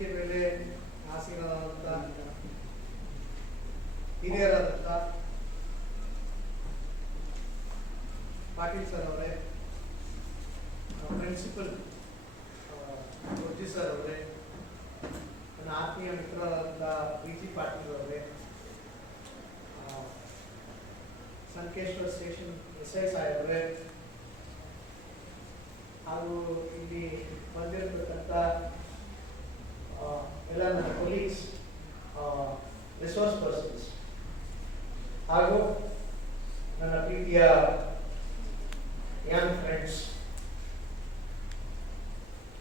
ವೇದಿಕೆ ಮೇಲೆ ಆಸೀನರಾದಂಥ ಹಿರಿಯರಾದಂಥ ಪಾಟೀಲ್ ಸರ್ ಅವರೇ, ಪ್ರಿನ್ಸಿಪಲ್ ಗುರ್ಜಿ ಸರ್ ಅವರೇ, ನನ್ನ ಆತ್ಮೀಯ ಮಿತ್ರರಾದಂಥ BG ಪಾಟೀಲ್ ಅವರೇ, ಸಂಕೇಶ್ವರ ಸ್ಟೇಷನ್ SI ಸಾಹೇಬರೇ, ಹಾಗೂ ಇಲ್ಲಿ ಬಂದಿರತಕ್ಕಂಥ ಎಲ್ಲ ನನ್ನ ಕೊಲೀಗ್ಸ್, ರಿಸೋರ್ಸ್ ಪರ್ಸನ್ಸ್, ಹಾಗೂ ನನ್ನ ಪ್ರೀತಿಯ young friends.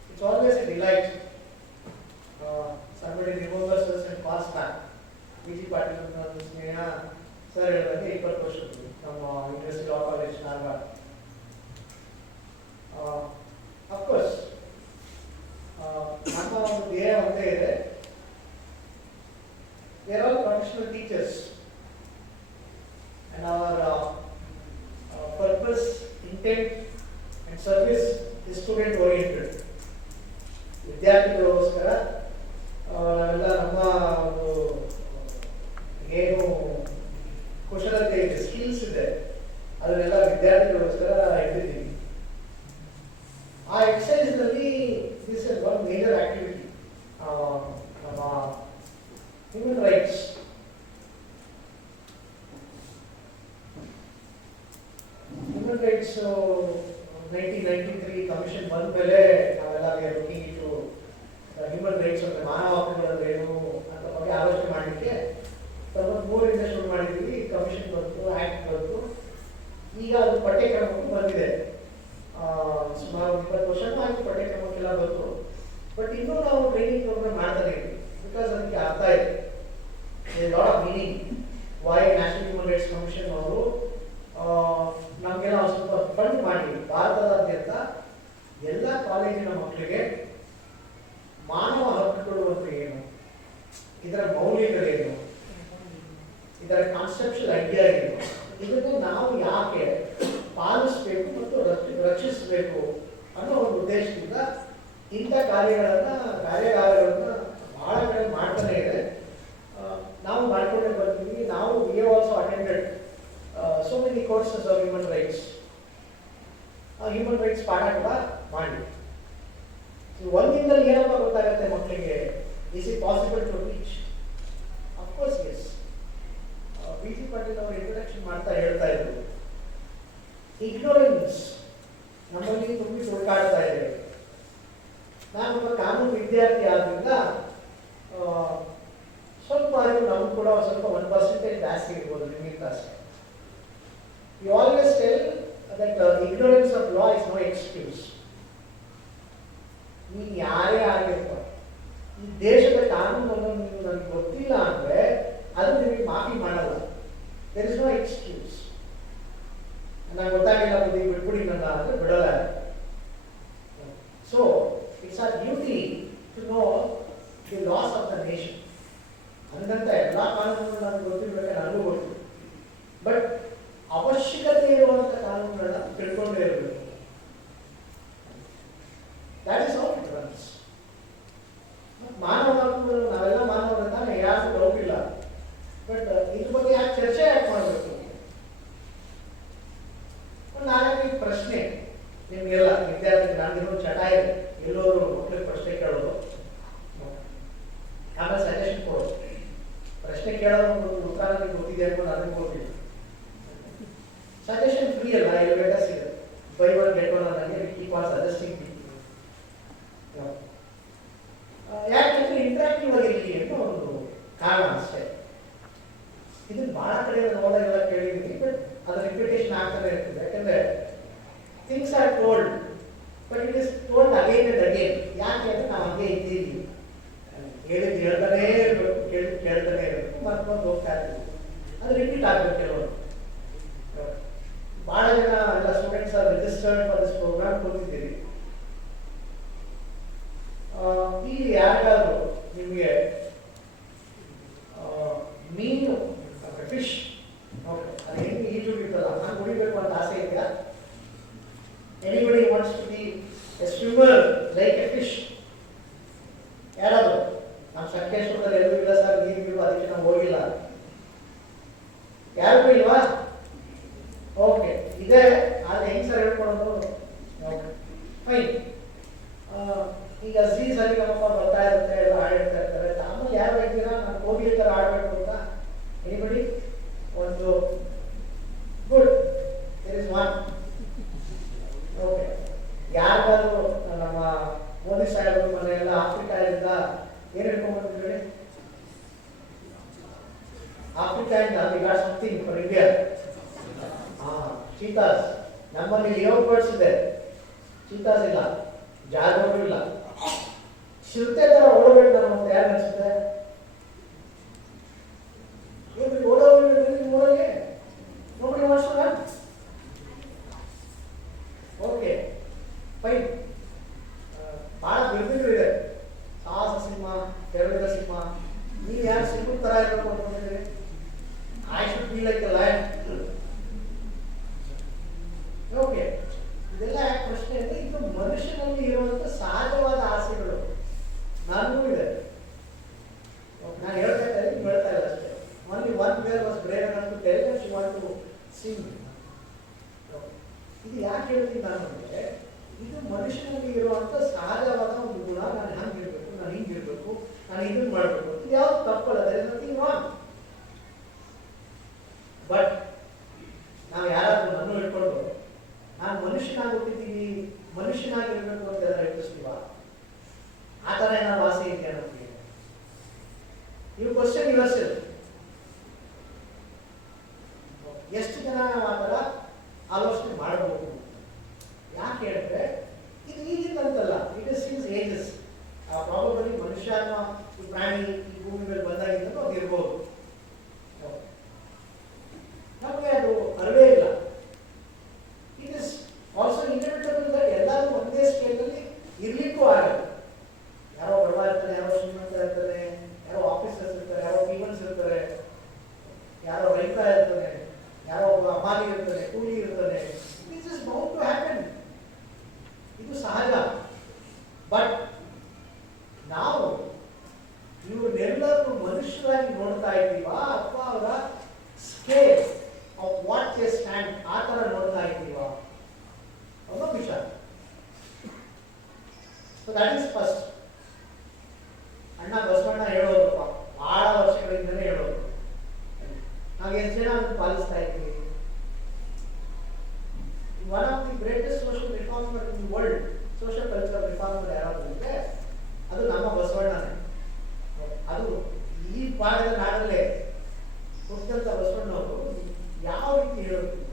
It's always a delight. Somebody remembers us and calls back. BG Patil ಅಂತ ಸ್ನೇಹ ಸರ್ ಹೇಳಿದಂಗೆ 20 ವರ್ಷದ್ದು ನಮ್ಮ ಯೂನಿವರ್ಸಿಟಿ ಆಫ್ ಕಾಲೇಜ್ ನಾರ್ಗಾಡ್. ಅಫ್ಕೋರ್ಸ್ ನಮ್ಮ ಒಂದು ಧ್ಯೇಯ ಒಂದೇ ಇದೆ. They are all professional teachers and our purpose, intent and service is student oriented. ವಿದ್ಯಾರ್ಥಿಗಳಿಗೋಸ್ಕರ ನಾವೆಲ್ಲ ನಮ್ಮ ಒಂದು ಏನು ಕುಶಲತೆ ಇದೆ, ಸ್ಕಿಲ್ಸ್ ಇದೆ, ಅದನ್ನೆಲ್ಲ ವಿದ್ಯಾರ್ಥಿಗಳಿಗೋಸ್ಕರ ಹಿಡಿದಿದ್ದೀವಿ. ಆ ಎಕ್ಸಸೈಸ್ ನಲ್ಲಿ this is one major activity. ನಮ್ಮ human rights, human rights 1993 commission ಬಂದ ಮೇಲೆ ನಾವೆಲ್ಲ ಲುಕಿಂಗ್ ಇಟ್ಟು ಹ್ಯೂಮನ್ ರೈಟ್ಸ್ ಅಂದ್ರೆ ಮಾನವ ಹಕ್ಕುಗಳಂದ್ರೇನು ಅಂತ ಬಗ್ಗೆ ಆಲೋಚನೆ ಮಾಡಲಿಕ್ಕೆ 93ರಿಂದ ಶುರು ಮಾಡಿದ್ದೀವಿ. ಕಮಿಷನ್ ಬಂತು, ಆಕ್ಟ್ ಬಂತು, ಈಗ ಅದು ಪಠ್ಯಕ್ರಮಕ್ಕೂ ಬಂದಿದೆ. ಸುಮಾರು 20 ವರ್ಷನೂ ಆಯ್ತು ಪಠ್ಯಕ್ರಮಕ್ಕೆಲ್ಲ ಬಂತು. ಬಟ್ ಇನ್ನೂ ನಾವು ಟ್ರೈನಿಂಗ್ ಪ್ರೋಗ್ರಾಮ್ ಮಾಡ್ತಾನೆ ಇದ್ವಿ, ಬಿಕಾಸ್ ಅದಕ್ಕೆ ಅರ್ಥ ಇದೆ, lot of meaning. Why national human rights commission ಅವರು ನಮಗೆಲ್ಲ ಸ್ವಲ್ಪ ಫಂಡ್ ಮಾಡಿ ಭಾರತದಾದ್ಯಂತ ಎಲ್ಲ ಕಾಲೇಜಿನ ಮಕ್ಕಳಿಗೆ ಮಾನವ ಹಕ್ಕುಗಳು ಅಂತ ಏನು, ಇದರ ಮೌಲ್ಯಗಳೇನು, ಇದರ ಕಾನ್ಸೆಪ್ಷುಯಲ್ ಐಡಿಯಾ ಏನು, ಇದನ್ನು ನಾವು ಯಾಕೆ ಪಾಲಿಸಬೇಕು ಮತ್ತು ರಕ್ಷಿಸಬೇಕು ಅನ್ನೋ ಒಂದು ಉದ್ದೇಶದಿಂದ ಇಂಥ ಕಾರ್ಯಾಗಾರಗಳನ್ನು ಬಹಳ ಕಡೆ ಮಾಡ್ತಾನೆ ಇದೆ. ನಾವು ಮಾಡ್ಕೊಂಡೇ ಬರ್ತೀವಿ. ನಾವು we have also attended so many courses of human rights. Human rights ಪಾಠ ಕೂಡ ಮಾಡಿ. ಒಂದಿಂದಲೇ ಏನಪ್ಪ ಗೊತ್ತಾಗುತ್ತೆ ಮಕ್ಕಳಿಗೆ? Is it possible to reach? Of course yes. BG Patil ಅವರು ಇಂಟ್ರೊಡಕ್ಷನ್ ಮಾಡ್ತಾ ಹೇಳ್ತಾ ಇದ್ರು, ಇಗ್ನೋರೆನ್ಸ್ ನಮ್ಮಲ್ಲಿ ತುಂಬಿ ತುಳುಕಾಡ್ತಾ ಇದೆ. ನಾನು ಒಬ್ಬ ಕಾನೂನು ವಿದ್ಯಾರ್ಥಿ ಆದ್ರಿಂದ ಸ್ವಲ್ಪ ಅರಿವು ನಮ್ಗೆ ಕೂಡ ಸ್ವಲ್ಪ 1% ಜಾಸ್ತಿ ಇರ್ಬೋದು ನಿಮಗಿಂತ ಅಷ್ಟೇ. You always tell that ignorance of law is no excuse. ನೀನು ಯಾರೇ ಆಗಿರ್ತಾರೆ, ಈ ದೇಶದ ಕಾನೂನನ್ನು ನೀವು ನನಗೆ ಗೊತ್ತಿಲ್ಲ ಅಂದರೆ ಅದು ನಿಮಗೆ ಮಾಫಿ ಮಾಡಲ್ಲ. There is no excuse. ನನಗೆ ಗೊತ್ತಾಗಿಲ್ಲ ಬುದ್ಧಿ ಬಿಟ್ಬಿಡಿ ನನ್ನ ಅಂದರೆ ಬಿಡಲ್ಲ. So it's our duty to know the laws of the nation. ಅಂದಂತ ಎಲ್ಲ ಕಾನೂನುಗಳು ನನಗೆ ಗೊತ್ತಿರಬೇಕು, ನನಗೂ ಗೊತ್ತು. ಬಟ್ ಅವಶ್ಯಕತೆ ಇರುವಂಥ ಕಾನೂನುಗಳನ್ನ ತಿಳ್ಕೊಂಡೇ ಇರಬೇಕು. That is how it runs. ಮಾನವ ಹಕ್ಕುಗಳು, ನಾವೆಲ್ಲ ಮಾನವರಂತಾನೆ, ಯಾರು ಡೌಟ್ ಇಲ್ಲ. ಬಟ್ ಇದ್ರ ಬಗ್ಗೆ ಯಾಕೆ ಚರ್ಚೆ ಯಾಕೆ ಮಾಡಬೇಕು? ಒಂದು 4-5 ಪ್ರಶ್ನೆ ನಿಮಗೆಲ್ಲ ವಿದ್ಯಾರ್ಥಿ, ನನಗಿರೋ ಚಟ ಇದೆ, ಎಲ್ಲರೂ ಮಕ್ಕಳಿಗೆ ಪ್ರಶ್ನೆ ಕೇಳೋದು, ಆಮೇಲೆ ಸಜೆಷನ್ ಕೊಡೋದು. ಪ್ರಶ್ನೆ ಕೇಳೋದು ಉತ್ತರ ನನಗೆ ಗೊತ್ತಿದೆ ಅನ್ಕೊಂಡು ಅದನ್ನು ಗೊತ್ತಿಲ್ಲ. ಸಜೆಷನ್ ಫ್ರೀ ಅಲ್ಲ, ಇಲ್ಲಿ ಬೇಕಾ ಸಿಗುತ್ತೆ. ಬೈ ಒನ್ ಗೆಟ್ ಒನ್ ಅನ್ನಂಗೆ ಕೀಪ್ ಆನ್ ಸಜೆಸ್ಟಿಂಗ್ ಪೀಪಲ್. ಯಾಕಂದ್ರೆ ಇಂಟ್ರಾಕ್ಟಿವ್ ಆಗಿರಲಿ ಅನ್ನೋ ಒಂದು ಕಾರಣ ಅಷ್ಟೇ. ಇದನ್ನು ಬಹಳ ಕಡೆ ನೋಡೋದೆಲ್ಲ ಕೇಳಿದ್ದೀನಿ, ಬಟ್ ಅದರ ರಿಪಿಟೇಷನ್ ಆಗ್ತಾನೆ ಇರ್ತದೆ. ಯಾಕಂದ್ರೆ things are told, but it is told again and again. ಯಾಕೆ ಅಂದ್ರೆ ನಾವು ಹಂಗೆ ಇದ್ದೀವಿ, ಹೇಳಿದ್ದು ಹೇಳ್ತಾನೇ ಇರಬೇಕು, ಕೇಳ್ತಾನೆ ಇರಬೇಕು, ಮತ್ತೊಂದು ಹೋಗ್ತಾ ಇರ್ತೀವಿ. ಅದು ರಿಪೀಟ್ ಆಗಬೇಕು. ಕೆಲವರು ಬಹಳ ಜನ ಎಲ್ಲ students are registered for this programme ಕೂತಿದ್ದೀರಿ. ಇಲ್ಲಿ ಯಾರಿಗಾದ್ರು ನಿಮಗೆ ಮೀನು, ಫಿಶ್, ಅದು ಹೆಂಗೆ ಈಜು ಬಿಡ್ತಲ್ಲ, ನಾನು ಕುಡಿಬೇಕು ಅಂತ ಆಸೆ ಇದೆಯಾ? Anybody wants to be a swimmer like a fish? ಯಾರಾದ್ರು ಸಂಕೇಶ್ವರದಲ್ಲಿ ಎಲ್ಲೂ ಇಲ್ಲ ಸರ್, ನೀರಿಗಿರುವ, ಅದಕ್ಕೆ ನಾವು ಹೋಗಿಲ್ಲ. ಯಾರಿಗೂ ಇಲ್ವಾ? ಓಕೆ, ಇದೆ. ಆದ್ರೆ ಹೆಂಗ್ ಸರ್ ಹೇಳ್ಕೊಡೋದು? ಫೈನ್. ಈಗ ಝೀ ಸರಿ ನಮ್ಮಪ್ಪ ಬರ್ತಾ ಇರುತ್ತೆ, ಎಲ್ಲ ಹಾಡಿರ್ತಾ ಇರ್ತಾರೆ. ಆಮೇಲೆ ಯಾರು ಹೇಳ್ತೀರಾ ನಾನು ಹೋಗಿ ಈ ಥರ ಆಡ್ಬೇಕು ಅಂತ? ಎನಿಬಡಿ? ಒಂದು good, there is one. Okay, ಯಾರಿಗಾದ್ರು ನಮ್ಮ ಮೋದಿ ಸಾಹೇಬ್ ಮನೆಯೆಲ್ಲ ಆಫ್ರಿಕಾದಿಂದ ಏನ್ ಹೇಳ್ಕೊಂಡ್ಬಂದಿದ್ರಿ? ಆಫ್ರಿಕಾದಿಂದ we got something for India. Cheetahs. ನಮ್ಮಲ್ಲಿ ಲಿಯೋಬರ್ಡ್ಸ್ ಇದೆ, ಚೀತಾಸ್ ಇಲ್ಲ, ಜಾಗವರು ಇಲ್ಲ. ಚಿರತೆ ತರ ಓಡಬೇಕು ನಮ್ಮ ಯಾರು ಅನ್ಸುತ್ತೆ? ಓಡೋಗಿ ನೋಡಿ ಮಾಡಿಸೋಣ. Okay, fine. ಬಹಳ ಬಿರುದುಗಳಿದೆ. ಸಾಹಸ ಸಿಂಹ, ಕೆರಳಿದ ಸಿಂಹ. ನೀವು ಯಾರು ಸಿಂಹ ತರ ಇರಬೇಕು ಅನ್ಕೊಂಡಿದ್ದೀರಿ? I should be like a lion. Okay, ಇದೆಲ್ಲ ಯಾಕೆ ಪ್ರಶ್ನೆ ಅಂದ್ರೆ ಇದು ಮನುಷ್ಯನಲ್ಲಿ ಇರುವಂತ ಸಹಜವಾದ ಆಸೆಗಳು. ನನಗೂ ಇದೆ. ನಾನು ಹೇಳ್ತಾ ಇದ್ದೆ, ನೀವು ಹೇಳ್ತಾ ಇಲ್ಲ ಅಷ್ಟೇ. Only one girl was brave enough to tell that she want to sing. ಇದು ಯಾಕೆ ಹೇಳ್ತೀನಿ ನಾನು ಅಂದ್ರೆ, ಇದು ಮನುಷ್ಯನಲ್ಲಿ ಇರುವಂತ ಸಹಜವಾದ ಒಂದು ಗುಣ. ನಾನು ಹಂಗಿರ್ಬೇಕು, ನಾನು ಹಿಂಗಿರ್ಬೇಕು, ನಾನು ಇದನ್ನ ಮಾಡ್ಬೇಕು. ಇದು ಯಾವ್ದು ತಪ್ಪಲ್ಲ, there is nothing wrong. But ನಾವು ಯಾರಾದ್ರೂ ನನ್ನ ಹೇಳ್ಕೊಂಡು ನಾನು ಮನುಷ್ಯನಾಗಿ ಹುಟ್ಟಿದ್ದೀವಿ, ಮನುಷ್ಯನಾಗಿರ್ಬೇಕು ಅಂತ ಎಲ್ಲ ಹೇಳ್ತೀವ? ಆ ಥರ ಏನಾದ್ರು ಆಸೆ ಇದೆಯಾ ನಮಗೆ? ನೀವು ಕ್ವಶನ್ ಯುವರ್ ಸೆಲ್ಫ್. ಎಷ್ಟು ಜನ ನಾವು ಆ ಥರ ಆಲೋಚನೆ ಮಾಡಬಹುದು? ಯಾಕೆ ಹೇಳಿದ್ರೆ ಇದು ಈಗಿಂದಂತಲ್ಲ, it is since ages. Probably ಮನುಷ್ಯ ಅನ್ನೋ ಈ ಪ್ರಾಣಿ ಈ ಭೂಮಿ ಮೇಲೆ ಬಂದಾಗಿಂದ ಅದು ಇರ್ಬೋದು. ನಮಗೆ ಅದು ಅರಿವೇ ಇಲ್ಲ. It is also inevitable that ಎಲ್ಲರೂ ಒಂದೇ ಸ್ಕೇಲ್ನಲ್ಲಿ ಇರ್ಲಿಕ್ಕೂ ಆಗಲ್ಲ. ಯಾರೋ ಬಡವ ಇರ್ತಾರೆ, ಯಾರೋ ಶ್ರೀಮಂತ ಇರ್ತಾರೆ, ಯಾರೋ ಆಫೀಸರ್ಸ್ ಇರ್ತಾರೆ, ಯಾರೋ ಪೀಪಲ್ಸ್ ಇರ್ತಾರೆ, ಯಾರೋ ರೈತ ಇರ್ತಾನೆ, ಯಾರೋ ಒಬ್ಬ ಅಮಾಲಿ ಇರ್ತಾನೆ, ಕೂಲಿ ಇರ್ತಾನೆ. It is bound to happen. ಇದು ಸಹಜ. ಬಟ್ ನಾವು ಇವ್ರನ್ನೆಲ್ಲರೂ ಮನುಷ್ಯರಾಗಿ ನೋಡ್ತಾ ಇದ್ದೀವಾ ಅಥವಾ ಅವರ scale of what they stand ಆ ಥರ ನೋಡ್ತಾ ಇದ್ದೀವಾ ಅನ್ನೋ ವಿಚಾರ. So that is first. ಅಣ್ಣ ಬಸವಣ್ಣ ಹೇಳೋದಪ್ಪ, ಬಹಳ ವರ್ಷಗಳಿಂದಲೇ ಹೇಳೋದು. ನಾವು ಎಷ್ಟು ಜನ ಅದನ್ನು ಪಾಲಿಸ್ತಾ ಇದ್ದೀವಿ? One of the greatest social reformer in the world, social cultural reformer ಯಾರಾದ್ರು ಅಂದ್ರೆ ಅದು ನಮ್ಮ ಬಸವಣ್ಣನೇ. ಅದು ಈ ಭಾಗದ ನಾಡಲ್ಲೇ ಹುಟ್ಟಿದಂತ ಬಸವಣ್ಣವರು ಯಾವ ರೀತಿ ಹೇಳುತ್ತೀವಿ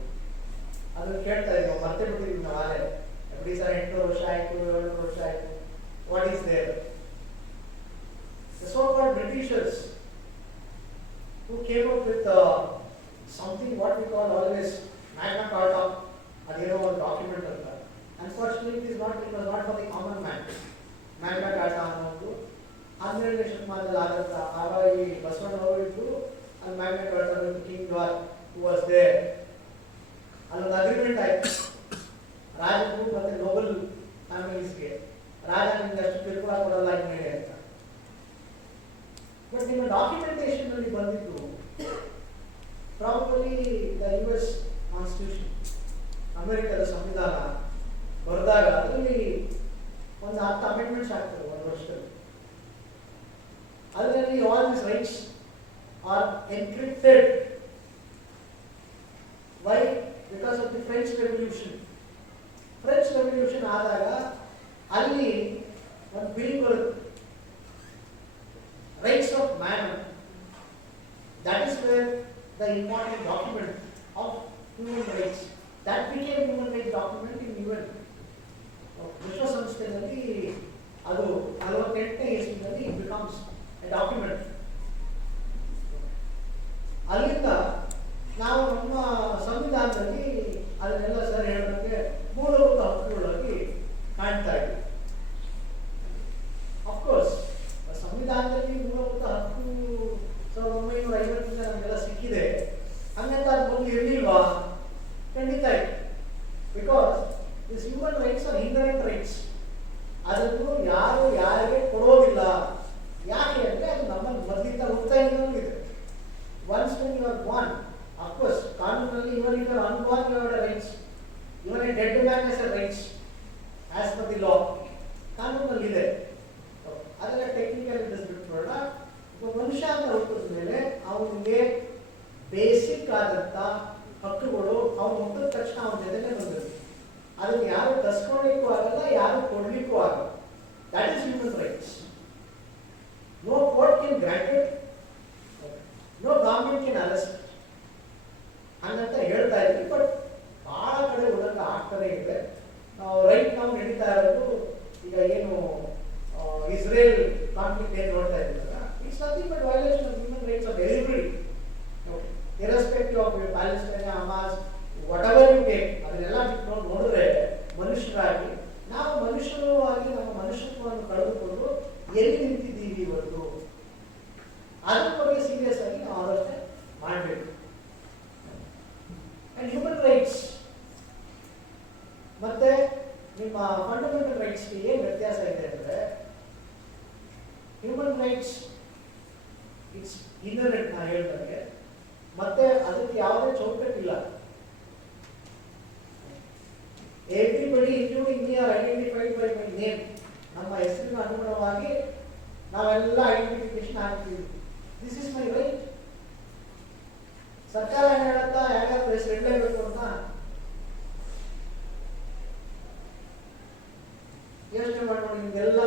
ಅದನ್ನು ಕೇಳ್ತಾ ಇದ್ದೀವಿ. ಮತ್ತೆ ಬಿಟ್ಟಿದ್ದೀವಿ ನಾವು. ಆಲೆ ಎವ್ರಿ ಸರ್ 800 ವರ್ಷ ಆಯಿತು, 700 ವರ್ಷ ಆಯಿತು. What is there? The so-called Britishers who came up with something what we call always Magna Carta, ಅದೇನೋ ಒಂದು ಡಾಕ್ಯುಮೆಂಟ್ ಅಂತ. Unfortunately, it was not for the common man. Magna Carta ಅನ್ನೋದು 12ನೇ ಶತಮಾನದಲ್ಲಿ ಆದಂತ ಆವಾಗ ಈ ಬಸವಣ್ಣವರು ಇದ್ದು ಅಲ್ಲಿ Magna Carta king George who was there. ಅಲ್ಲೊಂದು ಅಗ್ರಿಮೆಂಟ್ ಆಯ್ತು ರಾಜರು ಮತ್ತೆ ನೋಬಲ್ ಫ್ಯಾಮಿಲೀಸ್ಗೆ. ರಾಜ ನಿಮ್ಗೆ ಅಷ್ಟು ಕಿರುಕುಳ ಕೊಡಲ್ಲ ಇನ್ಮೇಲೆ ಅಂತ. ಬಟ್ ನಿಮ್ಮ ಡಾಕ್ಯುಮೆಂಟೇಶನ್ ಅಲ್ಲಿ ಬಂದಿದ್ದು ಪ್ರಾಬಬಲಿ ದ US ಕಾನ್ಸ್ಟಿಟ್ಯೂಷನ್, ಅಮೆರಿಕದ ಸಂವಿಧಾನ ಬರೆದಾಗ ಅದರಲ್ಲಿ ಒಂದು 10 ಅಮೆಂಡ್ಮೆಂಟ್ಸ್ ಆಗ್ತದೆ ಒಂದು ವರ್ಷದಲ್ಲಿ. ಅದರಲ್ಲಿ all this rights are encrypted. Why? Because of the French revolution. French revolution ಆದಾಗ ಅಲ್ಲಿ ಒಂದು ಬಿಲ್ ಬರುತ್ತೆ, rights of man. That is where the important document of human rights that became human rights document in UN. ವಿಶ್ವಸಂಸ್ಥೆಯಲ್ಲಿ ಅದು 48ನೇ ಇಸ್ವಿನಲ್ಲಿ it becomes a document. ಅಲ್ಲಿಂದ ನಾವು ನಮ್ಮ ಸಂವಿಧಾನದಲ್ಲಿ ಅದನ್ನೆಲ್ಲ ಸರಿ ಹೇಳೋದಕ್ಕೆ ಮೂಲಭೂತ ಹಕ್ಕುಗಳಾಗಿ ಕಾಣ್ತಾ ಇದ್ದೀವಿ. ಅಫ್ಕೋರ್ಸ್ ಸಂವಿಧಾನದಲ್ಲಿ ಮೂಲಭೂತ ಹಕ್ಕು 1950 ನಮಗೆಲ್ಲ ಸಿಕ್ಕಿದೆ. ಹಂಗಂತ ಅದು ಮೊದಲು ಇರಲಿಲ್ವಾ? ಖಂಡಿತ ಇದೆ. Because this human rights R inherent rights. ಅದನ್ನು ಯಾರು ಯಾರಿಗೆ ಕೊಡೋದಿಲ್ಲ. ಯಾಕೆ ಅಂದರೆ ಮನುಷ್ಯ ಅಂತ ಹುಟ್ಟಿದ ಮೇಲೆ ಅವನಿಗೆ ಬೇಸಿಕ್ ಆದಂಥ ಹಕ್ಕುಗಳು ಅವನು ಹುಟ್ಟಿದ ತಕ್ಷಣ ಅವನ ಜೊತೆನೆ ಬಂದಿರುತ್ತೆ. ಅದನ್ನು ಯಾರು ಕಸ್ಕೊಳ್ಳಿಕ್ಕೂ ಆಗಲ್ಲ, ಯಾರು ಕೊಡ್ಲಿಕ್ಕೂ ಆಗಲ್ಲ. That is human rights. No court can grant it, no government can arrest ಹಂಗಂತ ಹೇಳ್ತಾ ಇದ್ವಿ. ಬಟ್ ಬಹಳ ಕಡೆ ಉಲ್ಲಂಘನೆ ಆಗ್ತಾನೆ ಇದೆ. ರೈಟ್ ನಾವು ನಡೀತಾ ಇರೋದು ಈಗ ಏನು ಇಸ್ರೇಲ್ ಕಾನ್ಫ್ಲಿಕ್ಟ್ ಏನು ನೋಡ್ತಾ ಇದ್ದೀವಲ್ಲ, it's nothing but violation of human rights of everybody, irrespective of Palestine, Hamas, whatever you take, ಅದನ್ನೆಲ್ಲ ಬಿಟ್ಟು ನೋಡಿದ್ರೆ ಮನುಷ್ಯರಾಗಿ ನಾವು ಮನುಷ್ಯರು ಆಗಿ ನಮ್ಮ ಮನುಷ್ಯತ್ವವನ್ನು ಕಳೆದುಕೊಂಡು ಎಲ್ಲಿ ನಿಂತಿದ್ದೀವಿ ಇವತ್ತು, ಅದ್ರ ಬಗ್ಗೆ ಸೀರಿಯಸ್ ಆಗಿ ನಾವು ಆಲೋಚನೆ ಮಾಡಬೇಕು. ಅಂಡ್ ಹ್ಯೂಮನ್ ರೈಟ್ಸ್ ಮತ್ತೆ ನಿಮ್ಮ ಫಂಡಮೆಂಟಲ್ ರೈಟ್ಸ್ಗೆ ಏನು ವ್ಯತ್ಯಾಸ ಇದೆ ಅಂದರೆ, ಹ್ಯೂಮನ್ ರೈಟ್ಸ್ ಇಟ್ಸ್ ಇನ್ನರೆಂಟ್ ನಾ ಹೇಳಿದಂಗೆ, ಮತ್ತೆ ಅದಕ್ಕೆ ಯಾವುದೇ ಚೌಕಟ್ಟಿಲ್ಲ. Everybody including me are identified by my name. ನಮ್ಮ ಹೆಸರಿನ ಅನುಗುಣವಾಗಿ ನಾವೆಲ್ಲ ಐಡೆಂಟಿಫಿಕೇಶನ್ ಆಗ್ತೀವಿ. This is my right. ಸರ್ಕಾರ ಏನು ಹೇಳುತ್ತಾ ಯಾರ್ಯಾರು ಹೆಸರು ಇಡಲೇಬೇಕು ಅಂತ ಯೋಚನೆ ಮಾಡ್ಕೊಂಡು ನಿಮಗೆಲ್ಲ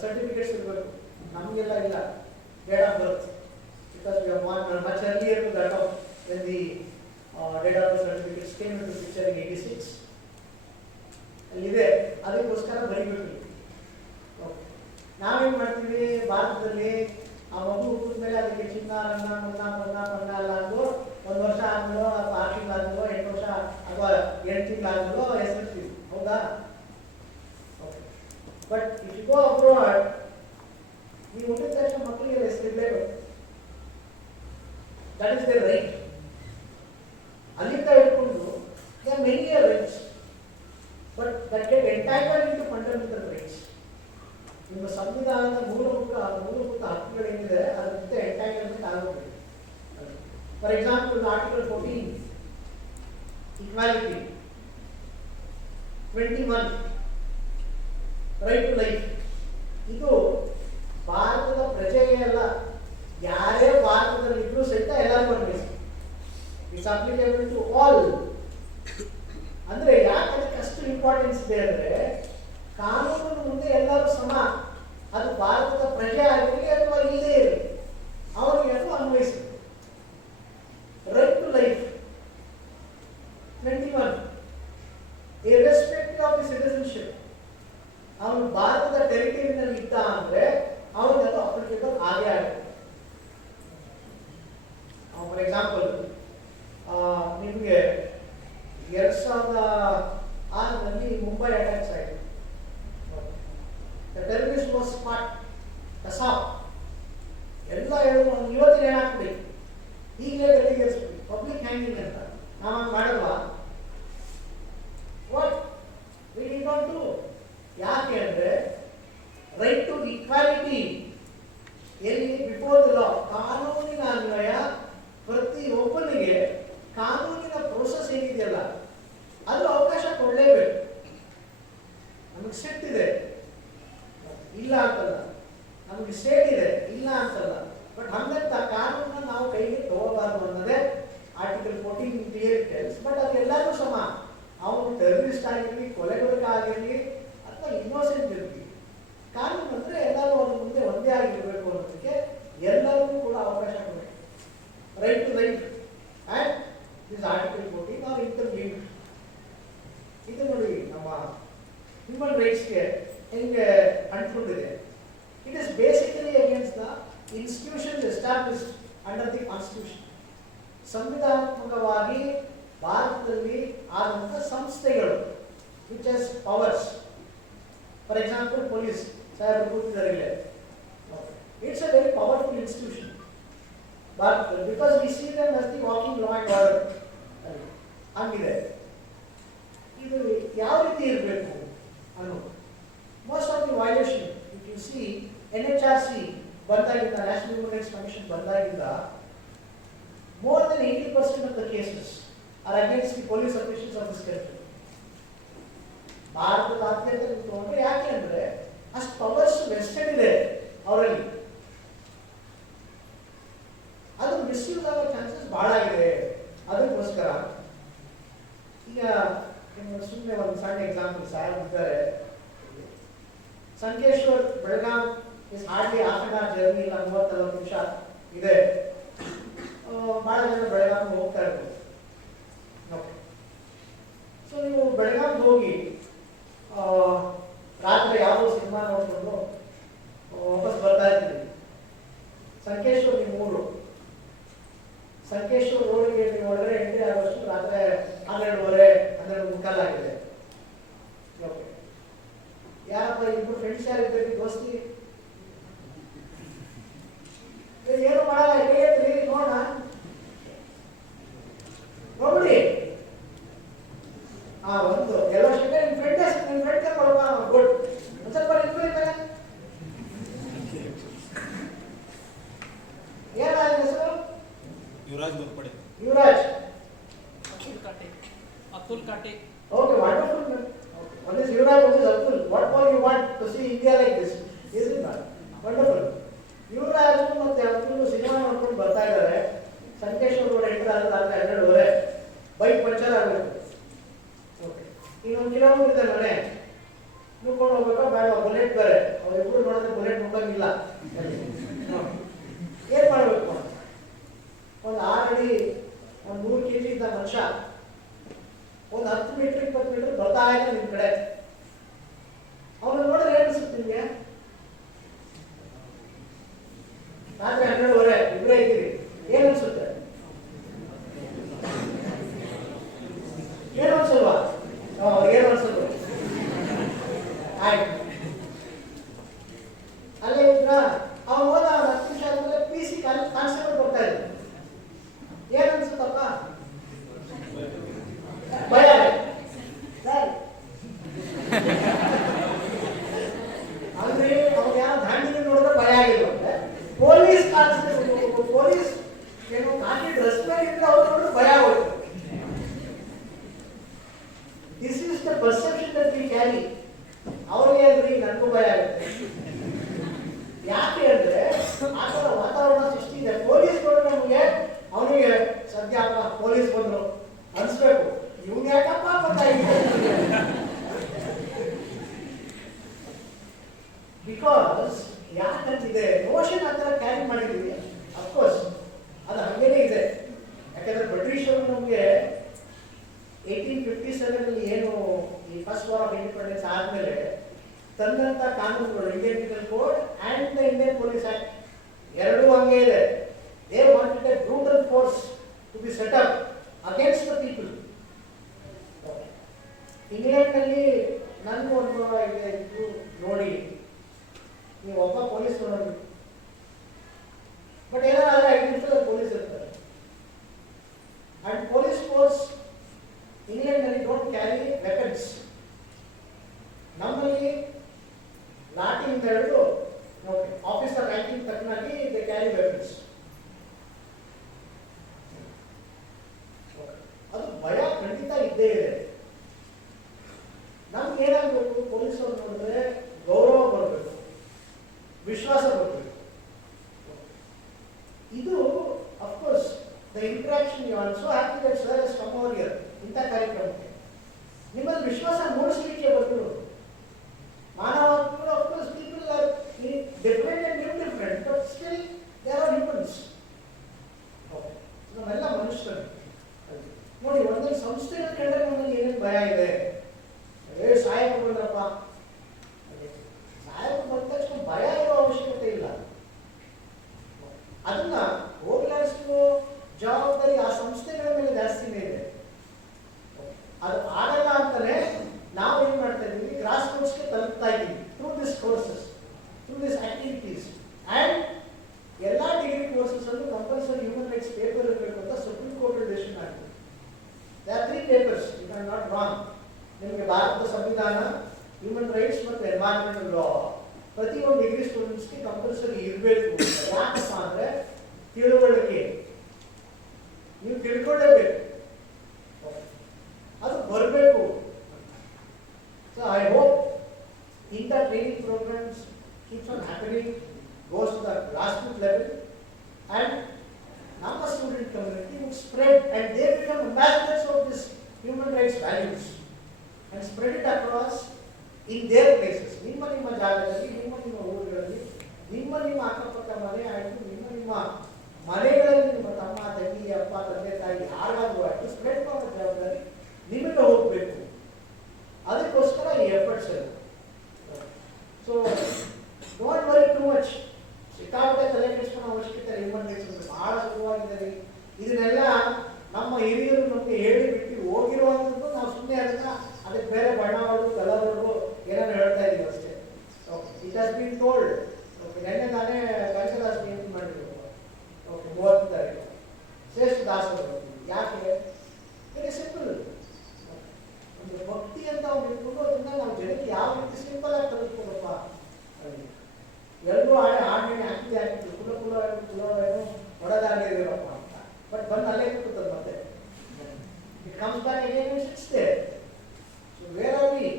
ಸರ್ಟಿಫಿಕೇಟ್ಸ್ ಇರಬೇಕು, ನಮಗೆಲ್ಲ ಇಲ್ಲ. Date of birth, because we have won much earlier to that of when the date of birth certificates came into picture in 86. ಅಲ್ಲಿದೆ, ಅದಕ್ಕೋಸ್ಕರ ಬರೀಬೇಕು. ನಾವೇನು ಮಾಡ್ತೀವಿ ಭಾರತದಲ್ಲಿ, ಆ ಮಗು ಹುಟ್ಟಿದ ಮೇಲೆ ಅದಕ್ಕೆ ಚಿನ್ನ, ರನ್ನ, ಮನ್ನ ಎಲ್ಲ ಅಂದು 1 ವರ್ಷ ಆದ್ಮೇಲೋ ಅಥವಾ 6 ತಿಂಗಳಾದ್ಮೇಲೋ 8 ವರ್ಷ ಅಥವಾ 8 ತಿಂಗಳಾದ್ಮೇಲೋ ಹೆಸರಿರ್ತೀವಿ, ಹೌದಾ? But if you go abroad, ನೀವು ಹುಟ್ಟಿದ ತಕ್ಷಣ ಮಕ್ಕಳಿಗೆ ಹೆಸರಿರಲೇಬೇಕು. That is there right. ಅಲ್ಲಿಂದ ಹಿಡ್ಕೊಂಡು there are many rights, but that get entangled into fundamental rights. ನಿಮ್ಮ ಸಂವಿಧಾನದ ಮೂಲಭೂತ ಹಕ್ಕುಗಳೇನಿದೆ ಅದರ ಜೊತೆ ಎಂಟೈಂಗಲ್ಮೆಂಟ್ ಆಗೋದು. For example article 14 equality, 21 right to life. ಇದು ಭಾರತದ ಪ್ರಜೆಗೆ ಅಲ್ಲ, ಯಾರೇ ಭಾರತದಲ್ಲಿ ಇದ್ರೂ ಸಹಿತ ಎಲ್ಲರಿಗೂ ಅನ್ವಯಿಸಿ. It's applicable to all. ಅಂದ್ರೆ ಯಾಕೆ ಅದಕ್ಕೆ ಅಷ್ಟು ಇಂಪಾರ್ಟೆನ್ಸ್ ಇದೆ ಅಂದ್ರೆ, ಕಾನೂನಿನ ಮುಂದೆ ಎಲ್ಲರೂ ಸಮ. ಅದು ಭಾರತದ ಪ್ರಜೆ ಆಗಿರಲಿ ಅಥವಾ ಇಲ್ಲದೇ ಇರಲಿ, ಅವರಿಗೆ ಅದು ಅನ್ವಯಿಸಿ. Right to life 21 irrespective of the citizenship. ಅವನು ಭಾರತದ ಟೆರಿಟರಿನಲ್ಲಿ ಇದ್ದ ಅಂದ್ರೆ ಅವನಿಗೆ ಅದು ಅಪ್ಲಿಕೇಬಲ್ ಆಗೇ ಆಗುತ್ತೆ. ಫಾರ್ ಎಕ್ಸಾಂಪಲ್, ನಿಮಗೆ 2006ರಲ್ಲಿ ಮುಂಬೈ ಅಟ್ಯಾಕ್ಸ್ ಆಯಿತು. The terrorist was smart, Kasab ಎಲ್ಲ ಹೇಳಿದ್ರು, ಇವತ್ತಿನ ಏನಾಗ್ಬಿಡಿ, ಈಗಲೇ ಗಲ್ಲಿಗೇರಿಸ್ಬಿಡಿ, ಪಬ್ಲಿಕ್ ಹ್ಯಾಂಗಿಂಗ್ ಅಂತ. ನಾವು ಹಂಗೆ ಮಾಡಲ್ವಾ? What we did not do. ಯಾಕೆ ಅಂದರೆ ರೈಟ್ ಟು ಈಕ್ವಾಲಿಟಿ ಎಲ್ಲಿ ಬಿಫೋರ್ ದ ಲಾ, ಕಾನೂನಿನ ಅನ್ವಯ ಪ್ರತಿಯೊಬ್ಬನಿಗೆ ಕಾನೂನಿನ ಪ್ರೋಸೆಸ್ ಏನಿದೆಯಲ್ಲ ಅದು ಅವಕಾಶ ಕೊಡಲೇಬೇಕು. ನಮಗೆ ಸಿಟ್ಟಿದೆ ಇಲ್ಲ ಅಂತಲ್ಲ, ನಮಗೆ ಸೇಡಿದೆ ಇಲ್ಲ ಅಂತಲ್ಲ, ಬಟ್ ಹಂಗಂತ ಕಾನೂನನ್ನ ನಾವು ಕೈಗೆ ತಗೋಬಾರ್ದು ಅನ್ನೋದೇ ಆರ್ಟಿಕಲ್ 14 ಕ್ಲಿಯರ್ ಟೆಲ್ಸ್. ಬಟ್ ಅದು ಎಲ್ಲರೂ ಸಮ. ಅವನು ಟೆರರಿಸ್ಟ್ ಆಗಿರಲಿ, ಕೊಲೆಗಡಕ ಆಗಿರಲಿ ಅಥವಾ ಇನ್ನೋಸೆಂಟ್ ಇರಲಿ, ಕಾನೂನು ಅಂದರೆ ಎಲ್ಲರೂ ಅವ್ರ ಮುಂದೆ ಒಂದೇ ಆಗಿರಬೇಕು ಅನ್ನೋದಕ್ಕೆ ಎಲ್ಲರಿಗೂ ಕೂಡ ಅವಕಾಶ ಕೊಡಬೇಕು. Right to life and this article 14 are interlinked. ಇದು ನೋಡಿ ನಮ್ಮ ಹ್ಯೂಮನ್ ರೈಟ್ಸ್ಗೆ ಹೆಂಗೆ ಅಂಟ್ಕೊಂಡಿದೆ. It is basically against the institutions established under the constitution. ಸಂವಿಧಾನಾತ್ಮಕವಾಗಿ ಭಾರತದಲ್ಲಿ ಆದಂಥ ಸಂಸ್ಥೆಗಳು which has powers. For example police ಸಾಹೇಬರು ಕೂತಿದ್ದಾರೆ ಇಲ್ಲೇ. It's a very powerful institution ಭಾರತದಲ್ಲಿ, because we see them as the walking law and order. ಹಂಗಿದೆ. ಇದು ಯಾವ ರೀತಿ ಇರಬೇಕು ಅನ್ನೋದು. Most of the violation if you see NHRC ಬಂದಾಗಿಂದ, ನ್ಯಾಷನಲ್ ಹ್ಯೂಮನ್ ರೈಟ್ಸ್ ಕಮಿಷನ್ ಬಂದಾಗಿಂದ, more than 80% of the cases are against the police officials of this country. ಭಾರತದಾದ್ಯಂತ ತಗೊಂಡ್ರೆ ಯಾಕೆ ಅಂದರೆ ಅಷ್ಟು ಪವರ್ಸ್ ವೆಸ್ಟೆಡ್ ಇದೆ ಅವರಲ್ಲಿ. ಮಿಸ್ಯೂಸ್ ಆಗೋ ಚಾನ್ಸಸ್ ಭಾಳ ಇದೆ. ಅದಕ್ಕೋಸ್ಕರ ಈಗ ಸುಮ್ಮನೆ ಒಂದು ಸಣ್ಣ ಎಕ್ಸಾಂಪಲ್ ಸಾರ್ ಇದ್ದಾರೆ. Sankeshwar Belgaum is hardly half an hour journey, ಇಲ್ಲ 30-40 ನಿಮಿಷ ಇದೆ. ಭಾಳ ಜನ ಬೆಳಗಾಂ ಹೋಗ್ತಾ ಇರ್ಬೋದು. ಓಕೆ, ಸೊ ನೀವು ಬೆಳಗಾಂ ಹೋಗಿ ರಾತ್ರಿ ಯಾವುದೋ ಸಿನಿಮಾ ನೋಡ್ಕೊಂಡು ವಾಪಸ್ ಬರ್ತಾ ಇರ್ತೀವಿ. ಸಂಕೇಶ್ವರ್ ನಿಮ್ಮ ಊರು, ಸಂಕೇಶ್ವರ್ ರೋಡ್ಗೆ ನೀವು ಒಳಗಡೆ ಎಂಟ್ರಿ ಆಗೋಷ್ಟು ರಾತ್ರಿ 12:30 ಆಗಿದೆ. ಓಕೆ, ಯಾರಪ್ಪ ಇಬ್ಬರು ಫ್ರೆಂಡ್ಸ್ ಯಾರಿದ್ದೀರಿ ದೋಸ್ತಿ? ಏನು ಮಾಡಲ್ಲ, ಹೇಳ್ರಿ ನೋಡೋಣ ನೋಡ್ಬಿಡಿ. ಒಂದು ಎಲ್ಲ ನಿಮ್ಮ ಫ್ರೆಂಡ್ ಕರ್ಕೊಳಪ್ಪ, ಗುಡ್. ಒಂದು ಸ್ವಲ್ಪ ಇಬ್ಬರು ಇದ್ದಾರೆ. ಏನ ಹೆಸರು? Yuvraj Ghorpade. Yuvraj. Atul Kate. Okay, wonderful. One is Yuvraj, one is Atul. What more you want to see India like this? Isn't it? Wonderful. Yuvraj ಮತ್ತೆ Atul ಸಿನಿಮಾ ನೋಡ್ಕೊಂಡು ಬರ್ತಾ ಇದ್ದಾರೆ. ಸಂಕೇಶ್ವರ ರೋಡ್ ಎಂಟರ್ ಆದ್ರೆ ರಾತ್ರಿ 12:30. ಬೈಕ್ ಪಂಚರ್ ಆಗಬೇಕು. ಓಕೆ, ಇನ್ನೊಂದು ಕಿಲೋಮೀಟರ್ ಇದೆ ಮನೆ. ನುಗ್ಕೊಂಡು ಹೋಗ್ಬೇಕಾ ಬೇಡ? ಬುಲೆಟ್ ಬೇರೆ. ಅವರಿಬ್ಬರು ನೋಡಿದ್ರೆ ಬುಲೆಟ್ ಮುಟ್ಟಂಗಿಲ್ಲ. ಏನ್ ಮಾಡ್ಬೇಕು? ಒಂದು 6 ಅಡಿ 100 kg ಇದ್ದ ಮನುಷ್ಯ ಒಂದು 10 ಮೀಟರ್ 20 ಮೀಟರ್ ಬರ್ತಾ ಇದೆ ನಿಮ್ ಕಡೆ. ಅವನು ನೋಡಿದ್ರೆ ಏನ್ ಅನ್ಸುತ್ತೆ ನಿಮ್ಗೆ? ರಾತ್ರಿ 12:30 ಇಬ್ಬರೇ ಇದ್ದೀರಿ, ಏನ್ ಅನ್ಸುತ್ತೆ? ಏನು ಅನ್ಸಲ್ವಾ? ಏನು ಅನ್ಸಲ್ವ? ಆಯ್ತು, ಅಲ್ಲೇ ಇದ್ರ ಅವ್ನು ಹೋದ 10 ನಿಮಿಷ ಆದ್ಮೇಲೆ PC ಕಾನ್ಸ್ಟೇಬಲ್ ಬರ್ತಾ ಇದ್ರು. ಏನ್ ಅನ್ಸುತ್ತಪ್ಪ? ಭಯ. ಅಂದ್ರೆ ಅವ್ರು ಯಾರು ದಾಂಡಿಗೆ ನೋಡಿದ್ರೆ ಭಯ ಆಗಿಲ್ವಂತೆ. ಪೊಲೀಸ್ ಕಾನ್ಸ್ಟೇಬಲ್, ಪೊಲೀಸ್ ಏನು ಕಾಕಿ ಡ್ರೆಸ್ ಮೇಲೆ ಇದ್ರೆ ಅವ್ರು ನೋಡಿದ್ರೆ ಭಯ ಆಗೋಯ್ತು. This is the perception that we carry. ಅವ್ರಿಗೆ ಅಲ್ರಿ ನನಗೂ ಭಯ ಆಗುತ್ತೆ. ಯಾಕೆ ಅಂದ್ರೆ ಆ ಥರ ವಾತಾವರಣ ಸೃಷ್ಟಿ ಇದೆ. ಪೊಲೀಸ್ ನೋಡಿದ್ರೆ ನಮಗೆ ಅವನಿಗೆ ಸದ್ಯಪ್ಪ ಪೊಲೀಸ್ ಬಂದ್ರು ಅನ್ಸ್ಬೇಕು, ಇವ್ನು ಯಾಕಪ್ಪ ಗೊತ್ತಾಗಿದೆ. ಬಿಕಾಸ್ ಯಾಕಂತಿದೆ ನೋಷನ್ ಆ ಥರ ಕ್ಯಾರಿ ಮಾಡಿದ್ದೀವಿ. ಅಫ್ಕೋರ್ಸ್ ಅದು ಹಾಗೇನೇ ಇದೆ. ಯಾಕಂದ್ರೆ ಬ್ರಿಟಿಷರು ನಮಗೆ 1857 ಏನು ಈ ಫಸ್ಟ್ ವಾರ್ ಆಫ್ ಇಂಡಿಪೆಂಡೆನ್ಸ್ ಆದ್ಮೇಲೆ ತಂದಂತ ಕಾನೂನುಗಳು, Indian penal code and the Indian police act ಎರಡೂ ಹಂಗೆ ಇದೆ. They wanted a brutal force to be set up against the people. ಇಂಗ್ಲೆಂಡ್ನಲ್ಲಿ ನನಗೂ ಅನುಭವ ಇದೆ. ಇದು ನೋಡಿ, ನೀವು ಒಬ್ಬ ಪೊಲೀಸ್ ನೋಡಿ, ಬಟ್ ಏನಾದ್ರೆ 5 ನಿಮಿಷದಲ್ಲಿ ಪೊಲೀಸ್ ಇರ್ತಾರೆ. ಅಂಡ್ ಪೊಲೀಸ್ ಫೋರ್ಸ್ ಇಂಗ್ಲೆಂಡ್ನಲ್ಲಿ ಡೋಂಟ್ ಕ್ಯಾರಿ ವೆಪನ್ಸ್. ನಮ್ಮಲ್ಲಿ ಲಾಠಿಯಿಂದ ಹಿಡಿದು ಆಫೀಸರ್ ರ್ಯಾಂಕಿಂಗ್ ತಕ್ಕನಾಗಿ ದೇ ಕ್ಯಾರಿ ವೆಪನ್ಸ್. ಅದು ಭಯ ಖಂಡಿತ ಇದ್ದೇ ಇದೆ. ನಮ್ಗೆ ಏನಾಗಬೇಕು? ಪೊಲೀಸರು ನೋಡಿದ್ರೆ ಗೌರವ ಬರಬೇಕು, ವಿಶ್ವಾಸ ಬರಬೇಕು. ಇದು of course the interaction. You are so happy that sir has come over here ಇಂಥ ಕಾರ್ಯಕ್ರಮಕ್ಕೆ. ನಿಮ್ಮಲ್ಲಿ ವಿಶ್ವಾಸ ಮೂಡಿಸಲಿಕ್ಕೆ ಬಂದರು. ಮಾನವ ಹಕ್ಕುಗಳು of course people are different and indifferent, but still they are humans. ನಮ್ಮೆಲ್ಲ ಮನುಷ್ಯರು ನೋಡಿ. ಒಂದೊಂದು ಸಂಸ್ಥೆಗಳ ಕಂಡ್ರೆ ನಮ್ಮಲ್ಲಿ ಏನೇನು ಭಯ ಇದೆ. ಸಾಯಕ ಬಂದ್ರಪ್ಪ, ಸಾಯಕ ಬಂದ ತಕ್ಷಣ ಭಯ ಇರೋ ಅವಶ್ಯಕತೆ ಇಲ್ಲ. ಅದನ್ನ ಹೋಗ್ಲಾಡಿಸುವ ಜವಾಬ್ದಾರಿ ಆ ಸಂಸ್ಥೆಗಳ ಮೇಲೆ ಜಾಸ್ತಿನೇ ಇದೆ. ಅದು ಆಗಲ್ಲ ಅಂತಾನೆ ನಾವು ಏನ್ ಮಾಡ್ತಾ ಇದೀವಿ, ಗ್ರಾಸ್ ರೂಟ್ಸ್ಗೆ ತಲುಪ್ತಾ ಇದ್ದೀವಿ through this courses, through this activities. And ಎಲ್ಲಾ ಡಿಗ್ರಿ ಕೋರ್ಸಸ್ ಅಲ್ಲೂ ಕಂಪಲ್ಸರಿ ಹ್ಯೂಮನ್ ರೈಟ್ಸ್ ಪೇಪರ್ ಇರಬೇಕು ಅಂತ ಸುಪ್ರೀಂ ಕೋರ್ಟ್ ಡಿಸಿಷನ್ ಆಗಿದೆ. There are 3 papers, if I am not wrong. ನಿಮಗೆ ಭಾರತದ ಸಂವಿಧಾನ, ಹ್ಯೂಮನ್ ರೈಟ್ಸ್ ಮತ್ತು ಎನ್ವೈರನ್ಮೆಂಟಲ್ ಲಾ ಪ್ರತಿಯೊಂದು ಡಿಗ್ರಿ ಸ್ಟೂಡೆಂಟ್ಸ್ಗೆ ಕಂಪಲ್ಸರಿ ಇರಬೇಕು. ಯಾಕಪ್ಪ ಅಂದ್ರೆ ತಿಳುವಳಿಕೆ, ನೀವು ತಿಳ್ಕೊಳ್ಳೇಬೇಕು, ಅದು ಬರಬೇಕು. ಸೊ ಐ ಹೋಪ್ ಇಂಥ training programs keeps on happening, goes to the grassroots level, and ನಮ್ಮ rights values and spread it across in their places. ನಿಮ್ಮ ಜಾಗದಲ್ಲಿ, ನಿಮ್ಮ ಊರುಗಳಲ್ಲಿ, ನಿಮ್ಮ ಅಕ್ಕಪಕ್ಕ ಮನೆ ಆಯಿತು, ನಿಮ್ಮ ಮನೆಗಳಲ್ಲಿ ನಿಮ್ಮ ತಮ್ಮ, ತಂಗಿ, ಅಪ್ಪ, ತಂದೆ, ತಾಯಿ ಯಾರಾದರೂ ಆಯಿತು ಸ್ಪ್ರೆಡ್ ಮಾಡೋ ಜವಾಬ್ದಾರಿ ನಿಮಗೆ ಹೋಗಬೇಕು. ಅದಕ್ಕೋಸ್ಕರ ಈ ಎಫರ್ಟ್ಸ್ ಇದೆ. So don't worry too much. ಸಿಕ್ಕಾಪಟ್ಟೆ ತಲೆ ಕೆಡಿಸ್ಕೊಳ್ಳೋ ಅವಶ್ಯಕತೆ ಹ್ಯೂಮನ್ ರೈಟ್ಸ್ ಬಹಳ ಸುಲಭವಾಗಿದ್ದಾರೆ. ಇದನ್ನೆಲ್ಲ ನಮ್ಮ ಹಿರಿಯರು ನಮಗೆ ಹೇಳಿ ಬಿಟ್ಟು ಹೋಗಿರುವಂಥದ್ದು. ನಾವು ಸುಮ್ಮನೆ ಅದಕ್ಕೆ ಬೇರೆ ಬಣ್ಣ ಹೊಡೆದು ಕಲರ್ ಹೊಡೆದು ಏನಾದ್ರು ಹೇಳ್ತಾ ಇದ್ದೀವಿ ಅಷ್ಟೇ. It has been told. ನೆನ್ನೆ ನಾನೇ ಕನಕದಾಸ್ ನೇಮಕ ಮಾಡಿದ್ರು. 30 ತಾರೀಕು ಶ್ರೇಷ್ಠ ದಾಸರು. ಯಾಕೆ? Very simple. ಒಂದು ಭಕ್ತಿ ಅಂತ ಅವ್ರು ಇಟ್ಕೊಂಡು ಅದನ್ನ ನಾವು ಜನಕ್ಕೆ ಯಾವ ರೀತಿ ಸಿಂಪಲ್ ಆಗಿ ತಲುಪಿಕೊಡಪ್ಪ. ಎಲ್ಲರೂ ಹಾಡಿನ ಹಾಕಿದ್ರು ಕುಲ ಏನು ಹೊಡೆದಾಗಿರಪ್ಪ ಅಂತ. ಬಟ್ ಬಂದು ಅಲ್ಲೇ ಕೂತದ ಮತ್ತೆ. It comes back again and sits there. So where are we?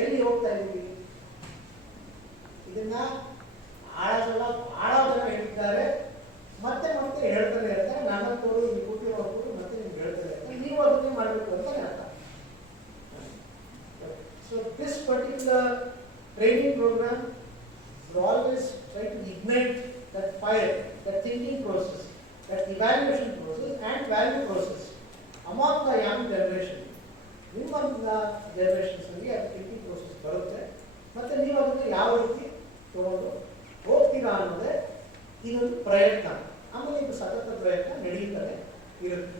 ಎಲ್ಲಿ ಹೋಗ್ತಾ ಇದ್ದೀವಿ? ಇದನ್ನ ಬಹಳ ಜನ ಹೇಳ್ತಾರೆ, ಮತ್ತೆ ಹೇಳ್ತಾನೆ ಇರ್ತಾರೆ. ನನ್ನಂತವರು ನೀವು ಕೂತಿರೋರು ಮತ್ತೆ ನಿಮ್ಗೆ ಹೇಳ್ತಾರೆ ಇರ್ತಾರೆ. ನೀವು ಅದನ್ನೇ ಮಾಡಬೇಕು ಅಂತ ಅರ್ಥ. So this particular training program will always try to ignite that fire, that thinking process, that evaluation process and value process among the young generation. ನಿಮ್ಮ ಜನರೇಷನ್ಸ್ ಅಲ್ಲಿ ಅದು ಥಿಂಕಿಂಗ್ ಪ್ರೋಸೆಸ್ ಬರುತ್ತೆ. ಮತ್ತೆ ನೀವು ಅದನ್ನು ಯಾವ ರೀತಿ ತಗೊಂಡು ಹೋಗ್ತೀರಾ ಅನ್ನೋದೇ ಇದೊಂದು ಪ್ರಯತ್ನ. ಆಮೇಲೆ ಇದು ಸತತ ಪ್ರಯತ್ನ ನಡೆಯುತ್ತಲೇ ಇರುತ್ತೆ.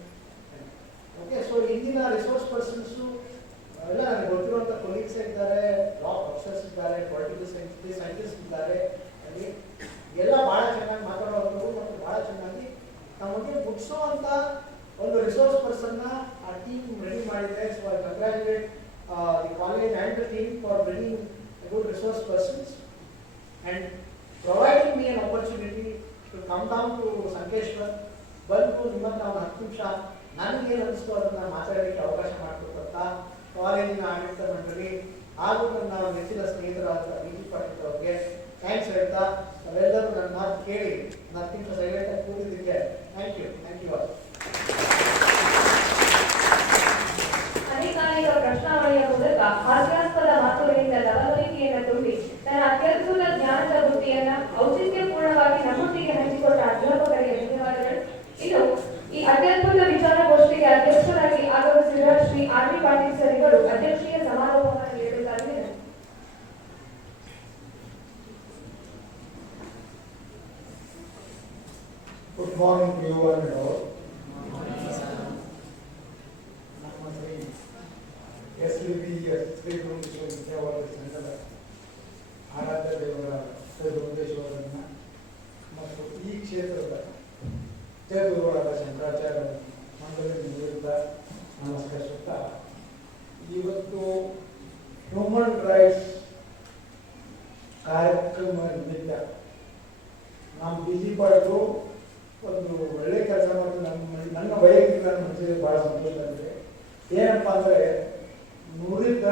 ಓಕೆ. ಸೊ ಇಂದಿನ ರಿಸೋರ್ಸ್ ಪರ್ಸನ್ಸು ಎಲ್ಲ ನನಗೆ ಗೊತ್ತಿರುವಂಥ ಕೊಲೀಗ್ಸ್ ಇದ್ದಾರೆ, ಲಾ ಪ್ರೊಫೆಸರ್ಸ್ ಇದ್ದಾರೆ, ಪೊಲಿಟಿಕಲ್ ಸೈಂಟಿಸ್ಟ್ ಇದ್ದಾರೆ. ಅಲ್ಲಿ ಎಲ್ಲ ಭಾಳ ಚೆನ್ನಾಗಿ ಮಾತಾಡೋರು ಮತ್ತು ಭಾಳ ಚೆನ್ನಾಗಿ ನಮಗೆ ಮುಗಿಸುವಂಥ ಒಂದು ರಿಸೋರ್ಸ್ ಪರ್ಸನ್ನ ಆ ಟೀಮ್ ರೆಡಿ ಮಾಡಿದೆ. So I congratulate the college and the team for bringing good resource persons and providing me an opportunity to come down to Sankeshwar. ಬಂದು ನಿಮ್ಮ ಹತ್ರ ಒಂದು 10 ನಿಮಿಷ ನನಗೇನು ಅನಿಸ್ತು ಅದನ್ನು ಮಾತಾಡಲಿಕ್ಕೆ ಅವಕಾಶ ಮಾಡಿಕೊಟ್ಟಂಥ ಕಾಲೇಜಿನ ಆಡಳಿತ ಮಂಡಳಿ ಹಾಗೂ ನನ್ನ ನೆಚ್ಚಿನ ಸ್ನೇಹಿತರಾದ ವಿ.ಜಿ. ಪಾಟೀಲ್ ಅವರಿಗೆ ಥ್ಯಾಂಕ್ಸ್ ಹೇಳ್ತಾ, ಅವೆಲ್ಲರೂ ನನ್ನ ಮಾತು ಕೇಳಿ 10 ನಿಮಿಷ ಸೈಲೆಂಟಾಗಿ ಕೂಡಿದ್ದಕ್ಕೆ ಥ್ಯಾಂಕ್ ಯು ಆಲ್. ಅನೇಕಾನೇಕ ಪ್ರಶ್ನಾವಳಿಯ ಮೂಲಕ ಹಾಸ್ಯಾಸ್ಪದ ಮಾತುಗಳಿಂದ ಲವಲವಿಕೆಯನ್ನು ತುಂಬಿ ತನ್ನ ಅತ್ಯದ್ಭುತ ಜ್ಞಾನದ ಬುದ್ಧಿಯನ್ನ ಔಚಿತ್ಯಪೂರ್ಣವಾಗಿ ನಮ್ಮೊಂದಿಗೆ ಹಂಚಿಕೊಂಡ ಅಧ್ಯಾಪಕರಿಗೆ ಧನ್ಯವಾದಗಳು. ಇನ್ನು ಈ ಅತ್ಯದ್ಭುತ ವಿಚಾರಗೋಷ್ಠಿಗೆ ಅಧ್ಯಕ್ಷರಾಗಿ ಆಗಮಿಸಿದ ಶ್ರೀ ಆರ್.ವಿ. ಪಾಟೀಲ್ ಸರ್ ಇವರು ಅಧ್ಯಕ್ಷೀಯ ಸಮಾರೋಪವನ್ನು ನೀಡುತ್ತಾರೆ. Good morning to you and all. ನಮ್ಮ ಶ್ರೀ SVP ಶ್ರೀ ಗುರುಮುಖೇಶ್ವರ ವಿದ್ಯಾವರ್ಧಕ ಸಂಘದ ಆರಾಧ್ಯ ದೇವರ ಶ್ರೀ ಗುರುಮುಖೇಶ್ವರರನ್ನ ಮತ್ತು ಈ ಕ್ಷೇತ್ರದ ಜಗದ್ಗುರುಗಳಾದ ಶಂಕರಾಚಾರ್ಯ ಮಂಡಳಿ ವಿರುದ್ಧ ನಮಸ್ಕರಿಸುತ್ತಾ, ಇವತ್ತು ಹ್ಯೂಮನ್ ರೈಟ್ಸ್ ಕಾರ್ಯಕ್ರಮ ನಿಮಿತ್ತ ನಾವು ಬಿಜಿ ಪಡೆದು ಒಂದು ಒಳ್ಳೆ ಕೆಲಸ ಮಾಡಿ ನನ್ನ ವೈಯಕ್ತಿಕ ಮನಸ್ಸಿಗೆ ಭಾಳ ಸಂತೋಷ ಆಗಿದೆ. ಏನಪ್ಪ ಅಂದರೆ ನುರಿತ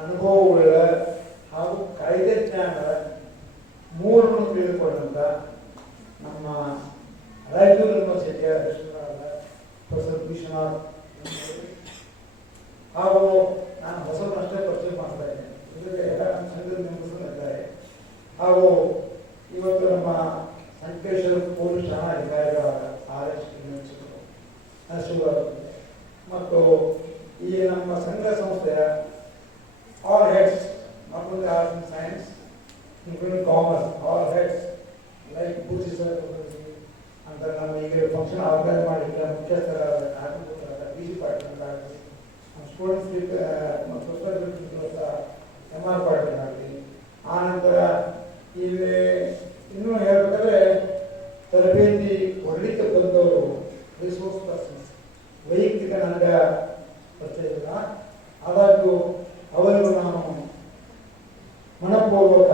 ಅನುಭವವುಳ್ಳ ಹಾಗೂ ಕಾಯ್ದೆ ಜ್ಞಾನ ಮೂರನ್ನು ತಿಳಿದುಕೊಂಡಂಥ ನಮ್ಮ ರಾಯಚೂರು ಯೂನಿವರ್ಸಿಟಿಯ ಅಧ್ಯಕ್ಷರಾದ ಪ್ರೊಫೆಸರ್ ವಿಶ್ವನಾಥ್ ಹಾಗೂ ನಾನು ಹೊಸದನ್ನಷ್ಟೇ ಪರಿಚಯ ಮಾಡ್ತಾ ಇದ್ದೇನೆ. ಇದಕ್ಕೆ ಎಲ್ಲ ನಮ್ಮ ಸಂಘದ ಮೆಂಬರ್ಸ್ ಇದ್ದಾರೆ. ಹಾಗೂ ಇವತ್ತು ನಮ್ಮ ಸಂಕೇಶ್ವರ ಪೊಲೀಸ್ ಠಾಣಾಧಿಕಾರಿಗಳಾದ RS ಮತ್ತು ಈ ನಮ್ಮ ಸಂಘ ಸಂಸ್ಥೆಯ all heads, not only arts and science including commerce, all heads like Pooji sir ಅಂತ ನಮ್ಮ ಈಗ ಫಂಕ್ಷನ್ ಆರ್ಗನೈಸ್ ಮಾಡಿದ್ರೆ ಮುಖ್ಯಸ್ಥರಾದ ವಿ.ಜಿ. ಪಾಟೀಲ್ ಅಂತ ಆಗಲಿ, ನಮ್ಮ ಸ್ಟೂಡೆಂಟ್ಸ್ MR ಪಾಟೀಲ್ ಆಗಲಿ, ಆನಂತರ ಇಲ್ಲಿ ಇನ್ನೂ ಹೇಳಬೇಕಾದ್ರೆ ತರಬೇತಿ ಕೊಡಲಿಕ್ಕೆ ಬಂದವರು ರಿಸೋರ್ಸ್ ಪರ್ಸನ್ಸ್ ವೈಯಕ್ತಿಕ ನನಗೆ ಪರಿಚಯ ಇಲ್ಲ. ಆದಾಗ್ಯೂ ಅವರಿಗೂ ನಾನು ಮನಪೂರ್ವಕ,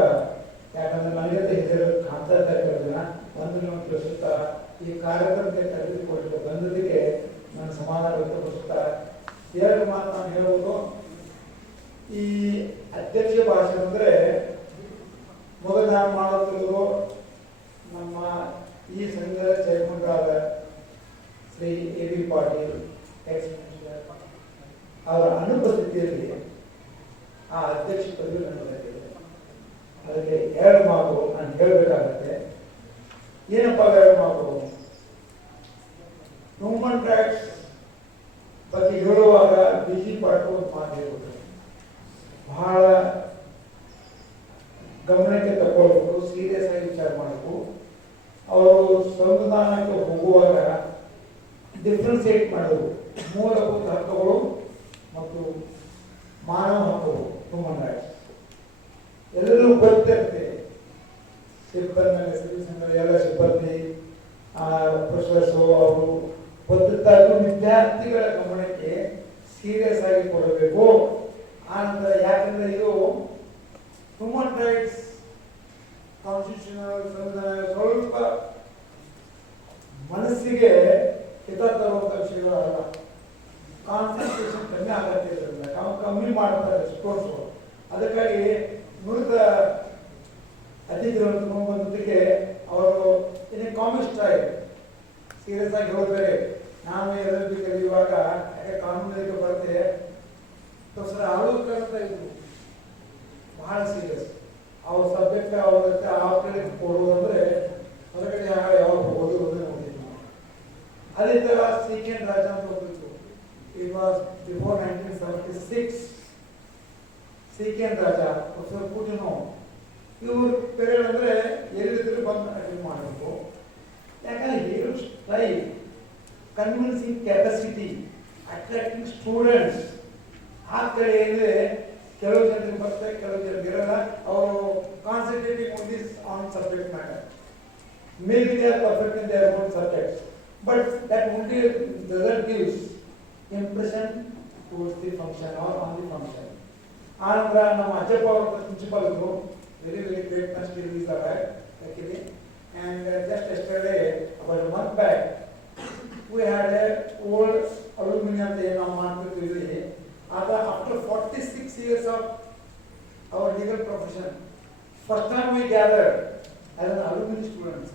ಯಾಕಂದರೆ ನನಗೆ ಹಿರಿಯರು ಕಾಣ್ತಾ ಇರೋದಿಲ್ಲ, ವಂದನೆಯನ್ನು ತಿಳಿಸುತ್ತಾ ಈ ಕಾರ್ಯಕ್ರಮಕ್ಕೆ ತೆಗೆದುಕೊಂಡು ಬಂದದಕ್ಕೆ ನನ್ನ ಸಮಾಧಾನ ವ್ಯಕ್ತಪಡಿಸುತ್ತಾ 2 ಮಾತು ನಾನು ಹೇಳುವುದು. ಈ ಅಧ್ಯಕ್ಷ ಭಾಷಣ ಅಂದರೆ ಮೊದಲು ನಾನು ಮಾಡುತ್ತಿರುವುದು ನಮ್ಮ ಈ ಸಂಘದ ಚೇರ್ಮನ್ರಾದ Shri A.V. Patil, ex minister, ಅವರ ಅನುಪಸ್ಥಿತಿಯಲ್ಲಿ ಆ ಅಧ್ಯಕ್ಷ ಪದವಿ ನನಗೆ ಅದಕ್ಕೆ ಎರಡು ಮಾತು ನಾನು ಹೇಳಬೇಕಾಗತ್ತೆ. ಏನಪ್ಪ ಎರಡು ಮಾತು? ಹ್ಯೂಮನ್ ರೈಟ್ಸ್ ಬಗ್ಗೆ ಹೇಳುವಾಗ ಬಿಜಿ ಪಾಟೀಲ್ ಒಂದು ಮಾತು ಹೇಳ್ಬಿಟ್ರು, ಬಹಳ ಗಮನಕ್ಕೆ ತಗೊಳ್ಬೇಕು, ಸೀರಿಯಸ್ ಆಗಿ ವಿಚಾರ ಮಾಡಬೇಕು. ಅವರು ಸಂವಿಧಾನಕ್ಕೆ ಹೋಗುವಾಗ ಡಿಫ್ರೆನ್ಸಿಯೇಟ್ ಮಾಡೋದು ಮೂಲಭೂತ ಹಕ್ಕುಗಳು ಮತ್ತು ಮಾನವ ಹಕ್ಕುಗಳು, ಹ್ಯೂಮನ್ ರೈಟ್ಸ್ ಎಲ್ಲರೂ ಗೊತ್ತಿರುತ್ತೆ. ಸಿಬ್ಬಂದಿ ಸಿವಿಲ್ ಸಂಘದ ಎಲ್ಲ ಸಿಬ್ಬಂದಿ ಪ್ರೊಫೆಸರ್ಸು ಅವರು ಗೊತ್ತಿರ್ತಾ ಇದ್ದು ವಿದ್ಯಾರ್ಥಿಗಳ ಗಮನಕ್ಕೆ ಸೀರಿಯಸ್ ಆಗಿ ಕೊಡಬೇಕು. ಆನಂತರ ಯಾಕಂದ್ರೆ ಇದು ಹ್ಯೂಮನ್ ರೈಟ್ಸ್ ಕಾನ್ಸ್ಟಿಟ್ಯೂಷನಲ್ ಸಂವಿಧಾನ ಸ್ವಲ್ಪ ಮನಸ್ಸಿಗೆ ಹಿತ ತರುವಂಥ ವಿಷಯಗಳಲ್ಲ. ಕಾನ್ಸಂಟ್ರೇಷನ್ ಕಮ್ಮಿ ಆಗತ್ತಿದ್ರಿಂದ ಕಮ್ಮಿ ಮಾಡ್ತಾರೆ ಸ್ಪೋರ್ಟ್ಸು. ಅದಕ್ಕಾಗಿ ನುರಿತ ಅತಿಥಿಗಳನ್ನು ತಗೊಂಡ್ಬಂದಕ್ಕೆ ಅವರು ಇನ್ನು ಕಾಮಿಕ್ ಸ್ಟೈಲ್ ಸೀರಿಯಸ್ ಆಗಿ ಹೋದರೆ ನಾನು LLB ಕಲಿಯುವಾಗ ಯಾಕೆ ಕಾನೂನಿಗೆ ಬರುತ್ತೆ ಪ್ರೊಫೆಸರ್ ಆಲೋಕರ್ ಅಂತ ಇದ್ರು, ಬಹಳ ಸೀರಿಯಸ್. ಅವ್ರ ಸಬ್ಜೆಕ್ಟ್ ಅವ್ರ ಜೊತೆ ಆ ಕಡೆ ಕೊಡುವುದಂದ್ರೆ ಹೊರಗಡೆ ಯಾವಾಗ ಓದುವುದೇ ನೋಡಿದ್ವಿ ನಾವು. ಅದೇ ಥರ CK ರಾಜಾ ಅಂತ ಹೋಗಿತ್ತು. It was before 1976. CK Raja, professor ಪೂಟಿನೋ, ಇವ್ರ ಪೀರಿಯಡ್ ಅಂದರೆ ಎಲ್ಲಿದ್ರು ಬಂದು ಅಟೆಂಡ್ ಮಾಡಬೇಕು. ಯಾಕಂದ್ರೆ life convincing capacity, attracting students ಆ ಕಡೆ ಅಂದರೆ ಕೆಲವು ಜನರಿಗೆ ಬರ್ತಾರೆ, ಕೆಲವು ಜನರಿಗೆ ಇರಲ್ಲ. ಅವರು concentrating on this on subject matter. Maybe they are perfect in their own subjects, but that only doesn't give impression towards the function or on the function. ಆನಂತರ ನಮ್ಮ ಅಜ್ಜಪ್ಪ ಅವರ ಪ್ರಿನ್ಸಿಪಲ್ ಇದ್ರು, very great must release award actually, and just yesterday about a month back we had a old aluminum day ನಾವು ಮಾಡ್ತಿದ್ವಿ. ಆಗ after 46 years of our legal profession, first time we gathered as an alumni students.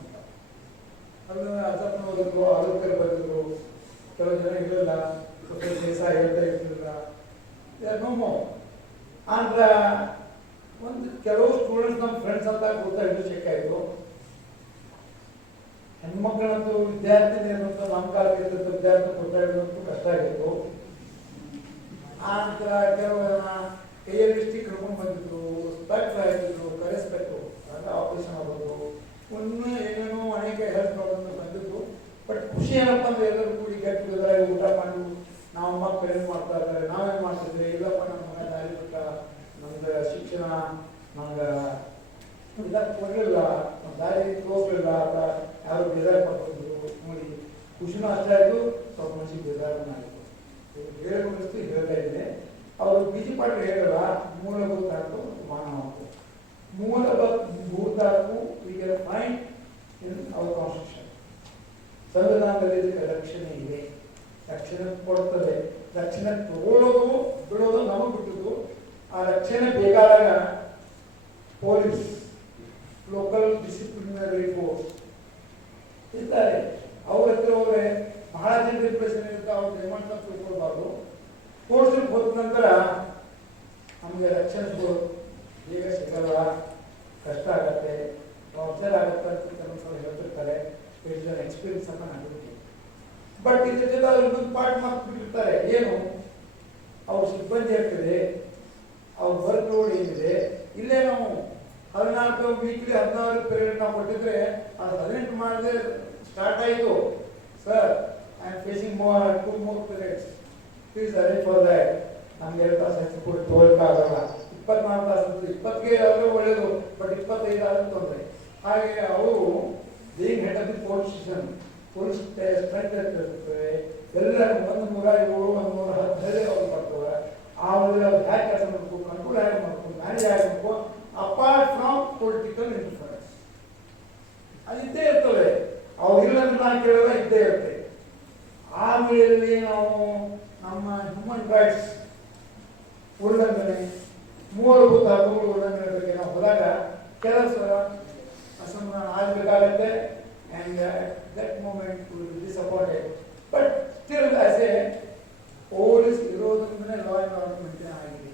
ಅದು ಅಜ್ಜಪ್ಪನವರಿದ್ರು, ಆಲೋಕರ್ ಬಂದಿದ್ರು, ಕೆಲವು ಜನ ಇರಲಿಲ್ಲ, ದೇಸಾಯಿ ಹೇಳ್ತಾ ಇರಲಿಲ್ಲ, ನೋ ಮೋರ್. ಆದ್ರೆ ಒಂದು ಕೆಲವು ಸ್ಟೂಡೆಂಟ್ಸ್ ನಮ್ಮ ಫ್ರೆಂಡ್ಸ್ ಅಂತ ಗೊತ್ತಾಯಿತು, ಚೆಕ್ ಆಯಿತು. ಹೆಣ್ಮಕ್ಳಂತೂ ವಿದ್ಯಾರ್ಥಿನಿಯರಂತ ನಮ್ಮ ಕಾಲಕ್ಕೆ ವಿದ್ಯಾರ್ಥಿ ಗೊತ್ತಾಯಿತು, ಕಷ್ಟ ಆಗಿತ್ತು. ಆನಂತರ ಕೆಲವು ಜನ ಕೈಯಲ್ಲಿ ಸ್ಟಿಕ್ ಹಿಡ್ಕೊಂಡು ಬಂದಿದ್ರು, ಸ್ಪೆಕ್ಟ್ ಆಗಿದ್ರು, ಕರೆಸ್ಪೆಕ್ಟು ಆಗ ಆಪರೇಷನ್ ಆಗೋದು, ಒಂದು ಏನೇನೋ ಅನೇಕ ಹೆಲ್ತ್ ಪ್ರಾಬ್ಲಮ್ ಬಂದಿದ್ದು. ಬಟ್ ಖುಷಿ ಏನಪ್ಪ ಅಂದ್ರೆ ಎಲ್ಲರೂ ಕೂಡಿ ಗೆಟ್ ಟುಗೆದರ್ ಊಟ ಮಾಡಿ ನಾವು ಮಕ್ಕಳು ಏನು ಮಾಡ್ತಾ ಇದ್ದಾರೆ, ನಾವೇನು ಮಾಡ್ತಿದ್ವಿ, ಇಲ್ಲಪ್ಪ ನಮ್ಮ ಮನೆ ದಾರಿ ಬಿಟ್ಟ, ನಮ್ದು ಶಿಕ್ಷಣ ನಮ್ಗೆ ಇದಕ್ಕೆ ಕೊಡಲಿಲ್ಲ, ನಮ್ಮ ದಾರಿ ತೋರಿಸಲಿಲ್ಲ ಅಂತ ಯಾರು ಬೇಜಾರು ಮಾಡ್ತಿದ್ರು. ನೋಡಿ ಖುಷಿನೂ ಅಷ್ಟೇ ಆಯಿತು, ಸ್ವಲ್ಪ ಮನಸ್ಸಿಗೆ ಬೇಜಾರು ಆಯಿತು. ಹೇಳಬೇಕು ಹೇಳ್ತಾ ಇದ್ದೆ. ಅವರು ಬಿಜಿ ಪಾಟೀಲ್ ಹೇಳಲ್ಲ, ಮೂಲಭೂತ ಹಕ್ಕು ಮಾನವ ಹಕ್ಕು. ಮೂಲಭೂತ ಹಕ್ಕು we can find in our constitution. ಸಂವಿಧಾನದಲ್ಲಿ ಇದಕ್ಕೆ ರಕ್ಷಣೆ ಇದೆ, ರಕ್ಷಣೆ ಕೊಡ್ತದೆ. ರಕ್ಷಣೆ ತಗೊಳ್ಳೋದು ಬಿಡೋದು ನಮಗೆ ಬಿಟ್ಟಿದ್ದು. ಆ ರಕ್ಷಣೆ ಬೇಕಾದಾಗ ಪೊಲೀಸ್, ಲೋಕಲ್ ಡಿಸಿಪ್ಲಿನರಿ ಫೋರ್ಸ್ ಇರ್ತಾರೆ, ಅವ್ರ ಹತ್ರ ಹೋದ್ರೆ ಬಹಳ ಜನ ಪ್ರಶ್ನೆ ಇರ್ತಾವೆ, ಅವ್ರು ಡಿಮಾಂಡ್ ಅಂತ ತಿಳ್ಕೊಳ್ಬಾರ್ದು. ಕೋರ್ಸಿಗೆ ಹೋದ ನಂತರ ನಮಗೆ ರಕ್ಷಣೆ ಬೇಗ ಸಿಗಲ್ಲ, ಕಷ್ಟ ಆಗತ್ತೆ, ಟಾರ್ಚರ್ ಆಗುತ್ತೆ ಅಂತ ಕೆಲವು ಹೇಳ್ತಿರ್ತಾರೆ. ಇಟ್ಸ್ ಅನ್ ಎಕ್ಸ್ಪೀರಿಯನ್ಸ್ ಅಂತ ನನಗೆ. ಬಟ್ ಇದ್ರ ಜೊತೆ ಅವ್ರು ಇನ್ನೊಂದು ಪಾರ್ಟ್ ಮಾಡ್ಬಿಟ್ಟಿರ್ತಾರೆ, ಏನು ಅವ್ರ ಸಿಬ್ಬಂದಿ ಆಗ್ತದೆ, ಅವ್ರ ವರ್ಕ್ ಲೋಡ್ ಏನಿದೆ. ಇಲ್ಲೇ ನಾವು 14 ವೀಕ್ಲಿ 16 ಪೀರಿಯಡ್ ನಾವು ಕೊಟ್ಟಿದ್ರೆ ಅದು 18 ಮಾಡದೆ ಸ್ಟಾರ್ಟ್ ಆಯಿತು. Sir I am facing two more periods, please arrange for that. ನಮ್ಗೆ 2 ತಾಸು ಹೆಚ್ಚು ಕೊಟ್ಟು ತೋರಿಕಾಗಲ್ಲ. 24 ತಾಸು 20ಗೆ ಆದರೂ ಒಳ್ಳೆಯದು, ಬಟ್ 25 ಆದರೂ ತೊಂದರೆ. ಹಾಗೆ ಅವರು ಬೇಗ head of the police station, police strength ಇರ್ತದೆ, ಎಲ್ಲ 107, 115 ಅವ್ರು ಬರ್ತವೆ. ಆಮೇಲೆ ಅವ್ರು ಹ್ಯಾಕ್ ಕೆಲಸ ಮಾಡಬೇಕು, ಕಂಟ್ರೋಲ್ ಹ್ಯಾಕ್ ಮಾಡಬೇಕು, ಮ್ಯಾನೇಜ್ ಆಗಬೇಕು, ಅಪಾರ್ಟ್ ಫ್ರಮ್ ಪೊಲಿಟಿಕಲ್ ಇಂಟರ್ಫರೆನ್ಸ್. ಅದು ಇದ್ದೇ ಇರ್ತವೆ. ಅವ್ರು ಇಲ್ಲಂದ್ರೆ ನಾನು ಕೇಳೋದ ಇದ್ದೇ ಇರುತ್ತೆ. ಆಮೇಲೆ ನಾವು ನಮ್ಮ ಹ್ಯೂಮನ್ ರೈಟ್ಸ್ ಉಲ್ಲಂಘನೆ, ಮೂಲಭೂತ ಹಕ್ಕುಗಳು ಉಲ್ಲಂಘನೆ ಬಗ್ಗೆ ನಾವು ಹೋದಾಗ ಕೆಲವು ಸಲ ಅಸಮಾಧಾನ ಆಗಬೇಕಾಗತ್ತೆ. And that moment will be disappointed. But still as a police ಇರೋದ್ರಿಂದಲೇ ಲಾ ಎನ್ವೈರನ್ಮೆಂಟ್ ಆಗಿದೆ.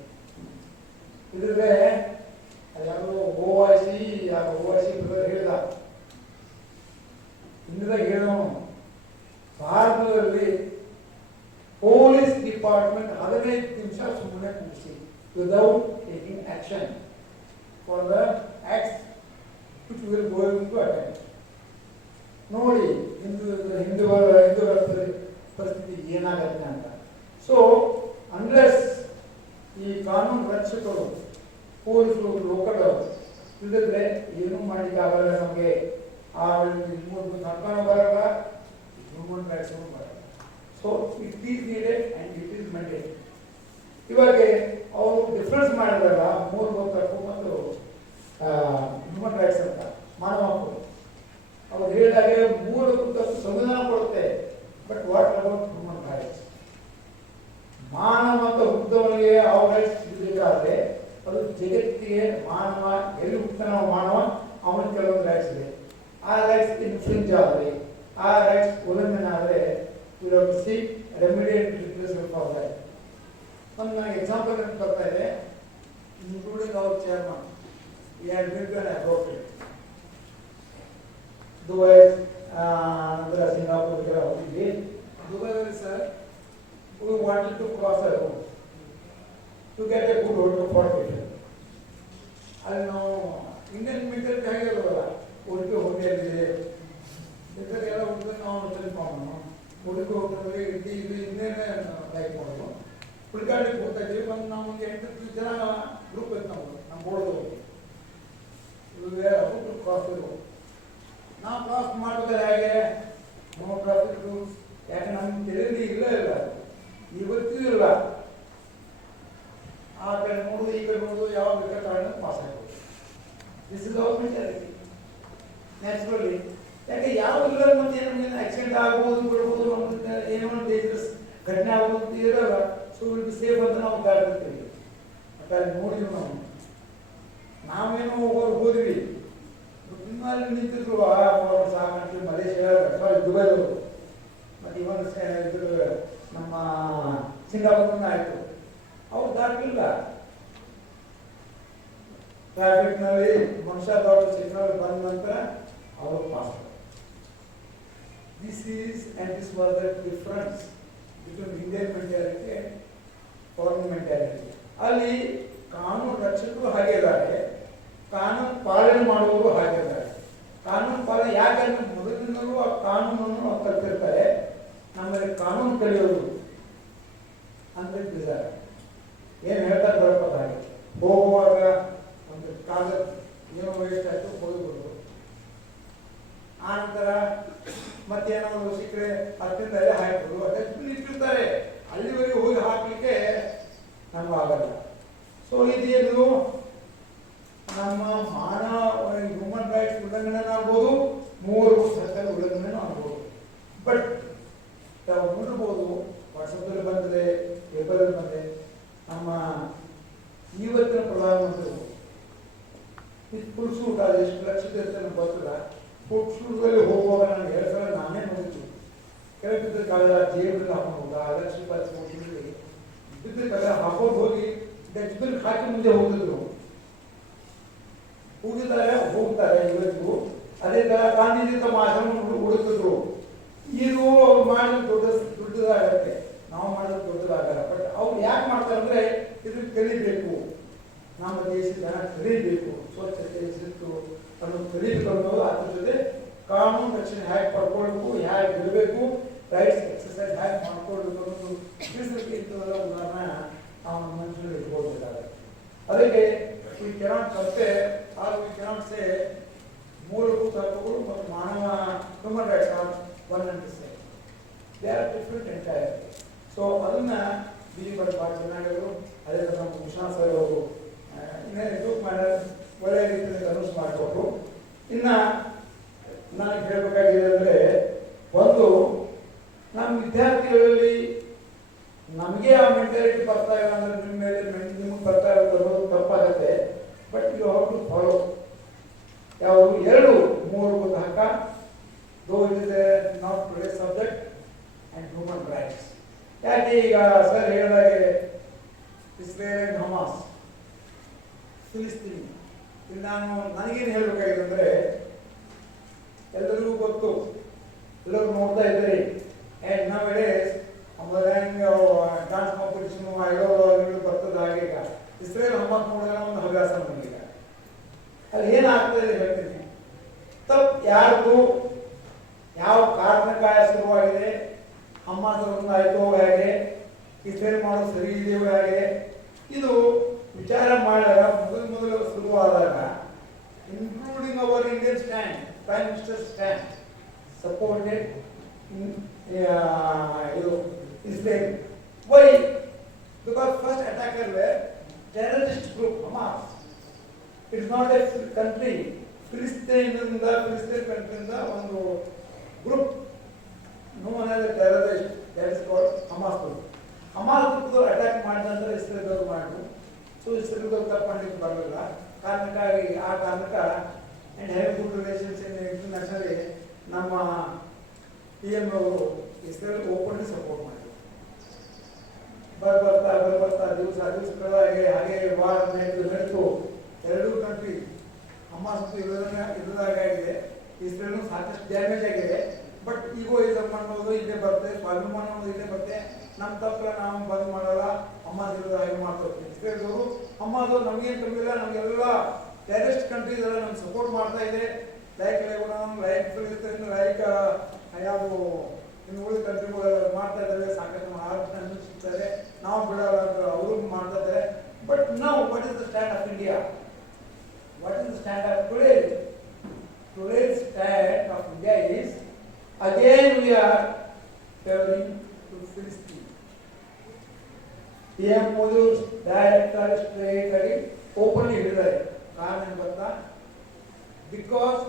ಇದ್ರೆ ಅದ್ಯಾವುದು OIC ಬ್ರದರ್ ಹೇಳಿದ ಹಿಂದಿದಾಗ ಹೇಳೋನು ಭಾರತದಲ್ಲಿ ಪೊಲೀಸ್ ಡಿಪಾರ್ಟ್ಮೆಂಟ್ 15 ನಿಮಿಷ ಸುಮ್ಮನೆ ಕೂರಿಸಿ without taking action for the acts which will going to attend. ನೋಡಿ ಹಿಂದೂಗಳ ಪರಿಸ್ಥಿತಿ ಏನಾಗುತ್ತೆ ಅಂತ. ಸೊ ಅನ್ಲೆಸ್ ಈ ಕಾನೂನು ರಕ್ಷಕರು ಪೊಲೀಸರು ಲೋಕಲ್ ಇಲ್ಲದ್ರೆ ಏನೂ ಮಾಡಲಿಕ್ಕಾಗಲ್ಲ. ನಮಗೆ ಆ ಕರ್ಕೊಂಡು ಬರಲ್ಲ, ಹ್ಯೂಮನ್ ರೈಟ್ಸ್ ಬರಲ್ಲ. So it is needed and it is mandatory. ಇವಾಗ ಅವರು ಡಿಫ್ರೆನ್ಸ್ ಮಾಡಿದಾಗ ಮೂಲಭೂತ ಹಕ್ಕು ಮತ್ತು ಹ್ಯೂಮನ್ ರೈಟ್ಸ್ ಅಂತ ಮಾನವ ಹಕ್ಕು ಅವ್ರು ಹೇಳಿದಾಗೆ ಮೂಲಭೂತ ಹಕ್ಕು ಸಂವಿಧಾನ ಕೊಡುತ್ತೆ. But what about human rights? ಮಾನವ ಅಂತ ಹುಟ್ಟಿದವನಿಗೆ ಅವ್ರ ರೈಟ್ಸ್ ಸಿಗಬೇಕಾದ್ರೆ ಅದು ಜಗತ್ತಿಗೆ ಮಾನವ ಎಲ್ಲಿ ಹುಟ್ಟನ ಮಾನವ ಅವನ ಕೆಲವೊಂದು ರೈಟ್ಸ್ ಇದೆ. ಆ ರೈಟ್ಸ್ ಇನ್ಫ್ರಿಂಜ್ ಆದರೆ, ಆ ರೈಟ್ಸ್ ಉಲ್ಲಂಘನೆ ಆದರೆ seek remediate replacement for that. ಒಂದು ನನಗೆ ಎಕ್ಸಾಂಪಲ್ ಅಂತ ಬರ್ತಾ ಇದೆ. Including our chairman advocate Dubai ನಂತರ ಸಿಂಗಾಪುರ್ಗೆಲ್ಲ ಹೋಗಿದ್ವಿ. ದುಬೈದಲ್ಲಿ sir we wanted to cross a road to get a good order for people. ಅಲ್ಲಿ ನಾವು ಇಂಡಿಯನ್ ಮೀಟರ್ ಹೇಗಿರೋಲ್ಲ ಉಡುಪಿ ಹೋಟೆಲಿದೆ ಇದಕ್ಕೆಲ್ಲ ಹುಡುಗ ನಾವು ತಿಳ್ಕೊಂಡು ಉಡುಪಿ ಹೋಟೆಲ್ಗೆ ಇಲ್ಲಿ ಇನ್ನೇನೆ ಲೈಕ್ ಮಾಡೋದು ಹುಡುಗಾಡಿಗೆ ಹೋಗ್ತಾ ಇದ್ದೀವಿ. ಒಂದು ನಾವು ಒಂದು 8 ಜನ ಗ್ರೂಪ್ ಇತ್ತು ನಮ್ಮ ಬೋರ್ಡ್ದು ಕ್ರಾಸ್ ಇರು. ನಾವು ಕ್ರಾಸ್ ಮಾಡಿದ್ರೆ ಹೇಗೆ ನೋ ಟ್ರಾಫಿಕ್ ರೂಲ್ಸ್, ಯಾಕೆ ನಮ್ಗೆ ತಿಳಿದು ಇಲ್ಲ ಇವತ್ತಿಗೂ ಇಲ್ಲ. ಆ ಕಡೆ ನೋಡುದು ಈ ಕಡೆ ನೋಡುದು ಯಾವ ಬೇಕಾದ ಕಾರಣ ಪಾಸ್ ಆಗ್ಬೋದು. This is our mentality naturally. ಯಾಕೆ ಯಾವ ಇಲ್ಲ ಮತ್ತೆ ಏನೋ ಆಕ್ಸಿಡೆಂಟ್ ಆಗ್ಬೋದು ಬಿಡ್ಬೋದು, ನಮ್ಗೆ ಏನೋ ಡೇಂಜರಸ್ ಘಟನೆ ಆಗ್ಬೋದು ಇರೋಲ್ಲ. ಸೊ ವಿಲ್ ಬಿ ಸೇಫ್ ಅಂತ ನಾವು ಕಾಡ್ತಿರ್ತೀವಿ. ಮತ್ತೆ ಅಲ್ಲಿ ನೋಡಿದ್ವಿ ನಾವೇನೋ ಹೋದ್ವಿ ನಿಮ್ಮಲ್ಲಿ ನಿಂತಿದ್ರು ಸಾಕಂತ ಮಲೇಷಿಯಾ ಸಾರಿ ದುಬೈದವರು ಮತ್ತು ಇವನ್ ಇದ್ರ ನಮ್ಮ ಸಿಂಗಾಪುರ್ನ ಆಯಿತು. ಅವ್ರು ದಾಟಲಿಲ್ಲ. ಟ್ರಾಫಿಕ್ನಲ್ಲಿ ಮನುಷ್ಯ ದೊಡ್ಡ ಸಿಗ್ನಲ್ ಬಂದ ನಂತರ ಅವರು pass. This is and this was the difference between Indian mentality and foreign mentality. ಅಲ್ಲಿ ಕಾನೂನು ರಕ್ಷಕರು ಹಾಗೆ ಇದ್ದಾರೆ, ಕಾನೂನು ಪಾಲನೆ ಮಾಡುವವರು ಹಾಗೆ ಇದ್ದಾರೆ. ಕಾನೂನು ಪಾಲನೆ ಯಾಕಂದ್ರೆ ಮೊದಲಿನಲ್ಲೂ ಆ ಕಾನೂನನ್ನು ಕಲ್ತಿರ್ತಾರೆ. ನಮ್ಮಲ್ಲಿ ಕಾನೂನು ಕಲಿಯೋದು ಅಂದ್ರೆ ಬಿಜಾರ ಏನು ಹೇಳ್ತಾರೆ ಬರಪ್ಪ ಹಾಗೆ ಹೋಗುವಾಗ ಒಂದು ಕಾಗದ ಏನೋ ವೇಸ್ಟ್ ಆಯಿತು ಹೋಗ್ಬಿಡೋದು. ಆ ನಂತರ ಮತ್ತೇನಾದ್ರು ಸಿಕ್ಕರೆ ಹತ್ತಿಂದಲೇ ಹಾಕ್ಬೋದು. ಡಸ್ಟ್ಬಿನ್ ಇಟ್ಟಿರ್ತಾರೆ, ಅಲ್ಲಿವರೆಗೆ ಹೋಗಿ ಹಾಕಲಿಕ್ಕೆ ನಮ್ಗೆ ಆಗಲ್ಲ. ಸೊ ಇದೇನು ನಮ್ಮ ಮಾನವ ಹ್ಯೂಮನ್ ರೈಟ್ಸ್ ಉಲ್ಲಂಘನೆ ಆಗ್ಬೋದು, ಮೂಲಭೂತ ಹಕ್ಕುಗಳ ಉಲ್ಲಂಘನೆ ಆಗ್ಬೋದು. ಬಟ್ ನಾವು ನೋಡ್ಬೋದು ವಾಟ್ಸಪ್ಪಲ್ಲಿ ಬಂದಿದೆ, ಪೇಪರಲ್ಲಿ ಬಂದಿದೆ. ನಮ್ಮ ಇವತ್ತಿನ ಪ್ರಧಾನಮಂತ್ರಿಗಳು ಫುಲ್ ಸೂಟ್ ಅದು ಎಷ್ಟು ಲಕ್ಷದ ನಮ್ಗೆ ಗೊತ್ತಿಲ್ಲ. ಫುಲ್ ಸೂಟಲ್ಲಿ ಹೋಗುವಾಗ ನಾನು 2 ಸಲ ನಾನೇ ನೋಡಿದ್ದು. ಕೆಳಗಿದ್ದ ಕಾಲ ಜೇಬಲ್ಲಿ ಹಾಕೊಂಡು ಹೋಗ ₹1,00,000 ಇದ್ದ ಕಾಲ ಹಾಕೊಂಡು ಹೋಗಿ ಡಸ್ಟ್ಬಿನ್ ಹಾಕಿ ಮುಂದೆ ಹೋಗಿದ್ರು. ಹೋಗ್ತಾರೆ ಇವತ್ತು. ಅದೇ ತರ ಗಾಂಧೀಜಿ ತಮ್ಮ ಆಶ್ರಮ ಹುಡುಕಿದ್ರು. ಇದು ಅವ್ರು ಮಾಡಿದ ದೊಡ್ಡದಾಗತ್ತೆ, ನಾವು ಮಾಡಿದ ದೊಡ್ಡದಾಗಲ್ಲ. ಬಟ್ ಅವ್ರು ಯಾಕೆ ಮಾಡ್ತಾರೆ ಅಂದ್ರೆ ಇದು ಕಲಿಬೇಕು, ನಮ್ಮ ದೇಶದ ಜನ ಕಲಿಬೇಕು, ಸ್ವಚ್ಛತೆ ಶಿಸ್ತು ಅನ್ನೋದು ಕಲಿಬೇಕು ಅನ್ನೋದು. ಅದ್ರ ಜೊತೆ ಕಾನೂನು ರಕ್ಷಣೆ ಹೇಗೆ ಪಡ್ಕೊಳ್ಬೇಕು, ಹೇಗೆ ಇರಬೇಕು, ರೈಟ್ಸ್ ಎಕ್ಸರ್ಸೈಸ್ ಹೇಗೆ ಮಾಡ್ಕೊಳ್ಬೇಕು ಅನ್ನೋದು ತಿಳಿಸಲಿಕ್ಕೆ ಇಂಥವೆಲ್ಲ ಉದಾಹರಣೆ ನಾವು ಮನುಷ್ಯರು ಇಟ್ಕೊಳ್ಬೇಕಾಗುತ್ತೆ. ಅದಕ್ಕೆ ಈ cannot compare are we cannot say ಮೂಲಭೂತ ಹಕ್ಕುಗಳು ಮತ್ತು ಮಾನವ human rights are one and the same. They are different entirely. So ಅದನ್ನ ಭಾಳ ಚೆನ್ನಾಗಿದ್ರು. ಅದೇ ಥರ ನಮ್ಮ ವಿಶ್ವನಾಥ್ ಸರ್ ಅವರು ಇಂಪ್ರೂವ್ ಮಾಡ್ಯಾರ, ಒಳ್ಳೆಯ ರೀತಿಯಲ್ಲಿ ಅನೌನ್ಸ್ ಮಾಡಿಕೊಟ್ರು. ಇನ್ನು ನನಗೆ ಹೇಳಬೇಕಾಗಿದೆ ಅಂದರೆ, ಒಂದು ನಮ್ಮ ವಿದ್ಯಾರ್ಥಿಗಳಲ್ಲಿ ನಮಗೆ ಆ ಮೆಂಟಾಲಿಟಿ ಬರ್ತಾ ಇಲ್ಲ ಅಂದ್ರೆ ನಿಮ್ಮ ಮೇಲೆ ನಿಮಗೆ ಬರ್ತಾ ಇರೋದು ಅನ್ನೋದು ತಪ್ಪಾಗುತ್ತೆ. But you have to follow. ಯಾವುದು 2 ಮೂಲಭೂತ ಹಕ್ಕ, though it is a not today subject, and human rights. ಯಾಕೆ ಈಗ ಸರ್ ಹೇಳಿದಾಗೆ ಇಲ್ಲಿ ನಾನು ನನಗೇನು ಹೇಳಬೇಕಾಗಿದೆ ಅಂದರೆ, ಎಲ್ಲರಿಗೂ ಗೊತ್ತು, ಎಲ್ಲರೂ ನೋಡ್ತಾ ಇದ್ದೀರಿ. ಆ್ಯಂಡ್ ನಾವು ಡಾನ್ಸ್ ಕಾಂಪಿಟೇಷನು ಐಡೋಗಳು ಬರ್ತದೆ. ಹಾಗೆ ಈಗ ಇಸ್ರೇಲ್ ಹಮ್ಮತ್ ನೋಡಿದ್ರೆ ಒಂದು ಹವ್ಯಾಸ ನಮಗೀಗ. ಅಲ್ಲಿ ಏನಾಗ್ತದೆ ಹೇಳ್ತೀನಿ. ತಪ್ಪು ಯಾರ್ದು, ಯಾವ ಕಾರಣಕ್ಕಾಯ ಶುರುವಾಗಿದೆ, ಹಮ್ಮತ್ ಆಯಿತು ಹೇಗೆ, ಇಸ್ರೇಲ್ ಮಾಡೋದು ಸರಿ ಇದೆಯೋ ಹೇಗೆ, ಇದು ವಿಚಾರ ಮಾಡಿದಾಗ ಮೊದಲು ಶುರುವಾದಾಗ including our Indian stand, prime minister stand supported Israel. Why? Because first attacker were terrorist group Hamas. It is not a country. Philistine country ಒಂದು group known as a terrorist, that is called Hamas group. Hamas group attack ಮಾಡಿದ ನಂತರ Israel ಮಾಡಿದ್ರು. So Israel ತಪ್ಪಂಡಿದ್ದು ಬರಲಿಲ್ಲ. ಕಾರಣಕ್ಕಾಗಿ ಆ ಕಾರಣಕ್ಕೆ and have good relations in internationally ನಮ್ಮ PM ಅವರು ಇಸ್ರೇಲ್ ಓಪನ್ಲಿ ಸಪೋರ್ಟ್ ಮಾಡಿದ್ರು. ಬರ್ತಾ ದಿವಸ ಹಾಗೆ ವಾರ ನಡೆದು ಎರಡೂ ಕಂಟ್ರಿ ಹಮಾಸ್ ಇರೋದಾಗಿದೆ. ಇಸ್ರೇಲ್ ಸಾಕಷ್ಟು ಡ್ಯಾಮೇಜ್ ಆಗಿದೆ. ಬಟ್ ಈಗೋಯಿಸಮ್ ಅನ್ನೋದು ಇಲ್ಲೇ ಬರುತ್ತೆ, ಸ್ವಾಭಿಮಾನ ಅನ್ನೋದು ಇಲ್ಲೇ ಬರುತ್ತೆ. ನಮ್ಮ ತಪ್ಪಲ್ಲ, ನಾವು ಬಂದ್ ಮಾಡಲ್ಲ, ಹಮಾಸ್ ಇರೋದು ಹಾಗೆ ಮಾಡ್ತಾರೆ. ಇಸ್ರೇಲ್ದವರು ಹಮಾಸ್ ನಮಗೇನು ಕಮ್ಮಿಲ್ಲ, ನಮಗೆಲ್ಲ ಟೆರರಿಸ್ಟ್ ಕಂಟ್ರೀಸ್ ಎಲ್ಲ ನಮ್ಗೆ ಸಪೋರ್ಟ್ ಮಾಡ್ತಾ ಇದೆ. ಲೈಕ್ ಲೆಬನಾನ್, ಲೈಕ್ ಫಿಲಿಸ್ತೀನ್, ಲೈಕ್ ಯಾವುದು ಇನ್ನು ಉಳಿದ ಕಂಟ್ರಿಗಳೆಲ್ಲ ಮಾಡ್ತಾ ಇದ್ದಾರೆ. ಸಾಕಷ್ಟು ಆರ್ಗನೈಸೇಷನ್ ಸಿಗ್ತಾರೆ, ನಾವು ಬಿಡಲ್ಲ ಅಂತ ಅವರು ಮಾಡ್ತಾ ಇದ್ದಾರೆ. ಬಟ್ ನಾವು what is the stand of India? What is the stand of today? Today's stand of India is again we are favoring to Philistine. PM Modi director straight ಆಗಿ ಓಪನ್ಲಿ ಹೇಳಿದ್ದಾರೆ. ಕಾರಣ ಏನು ಗೊತ್ತಾ? Because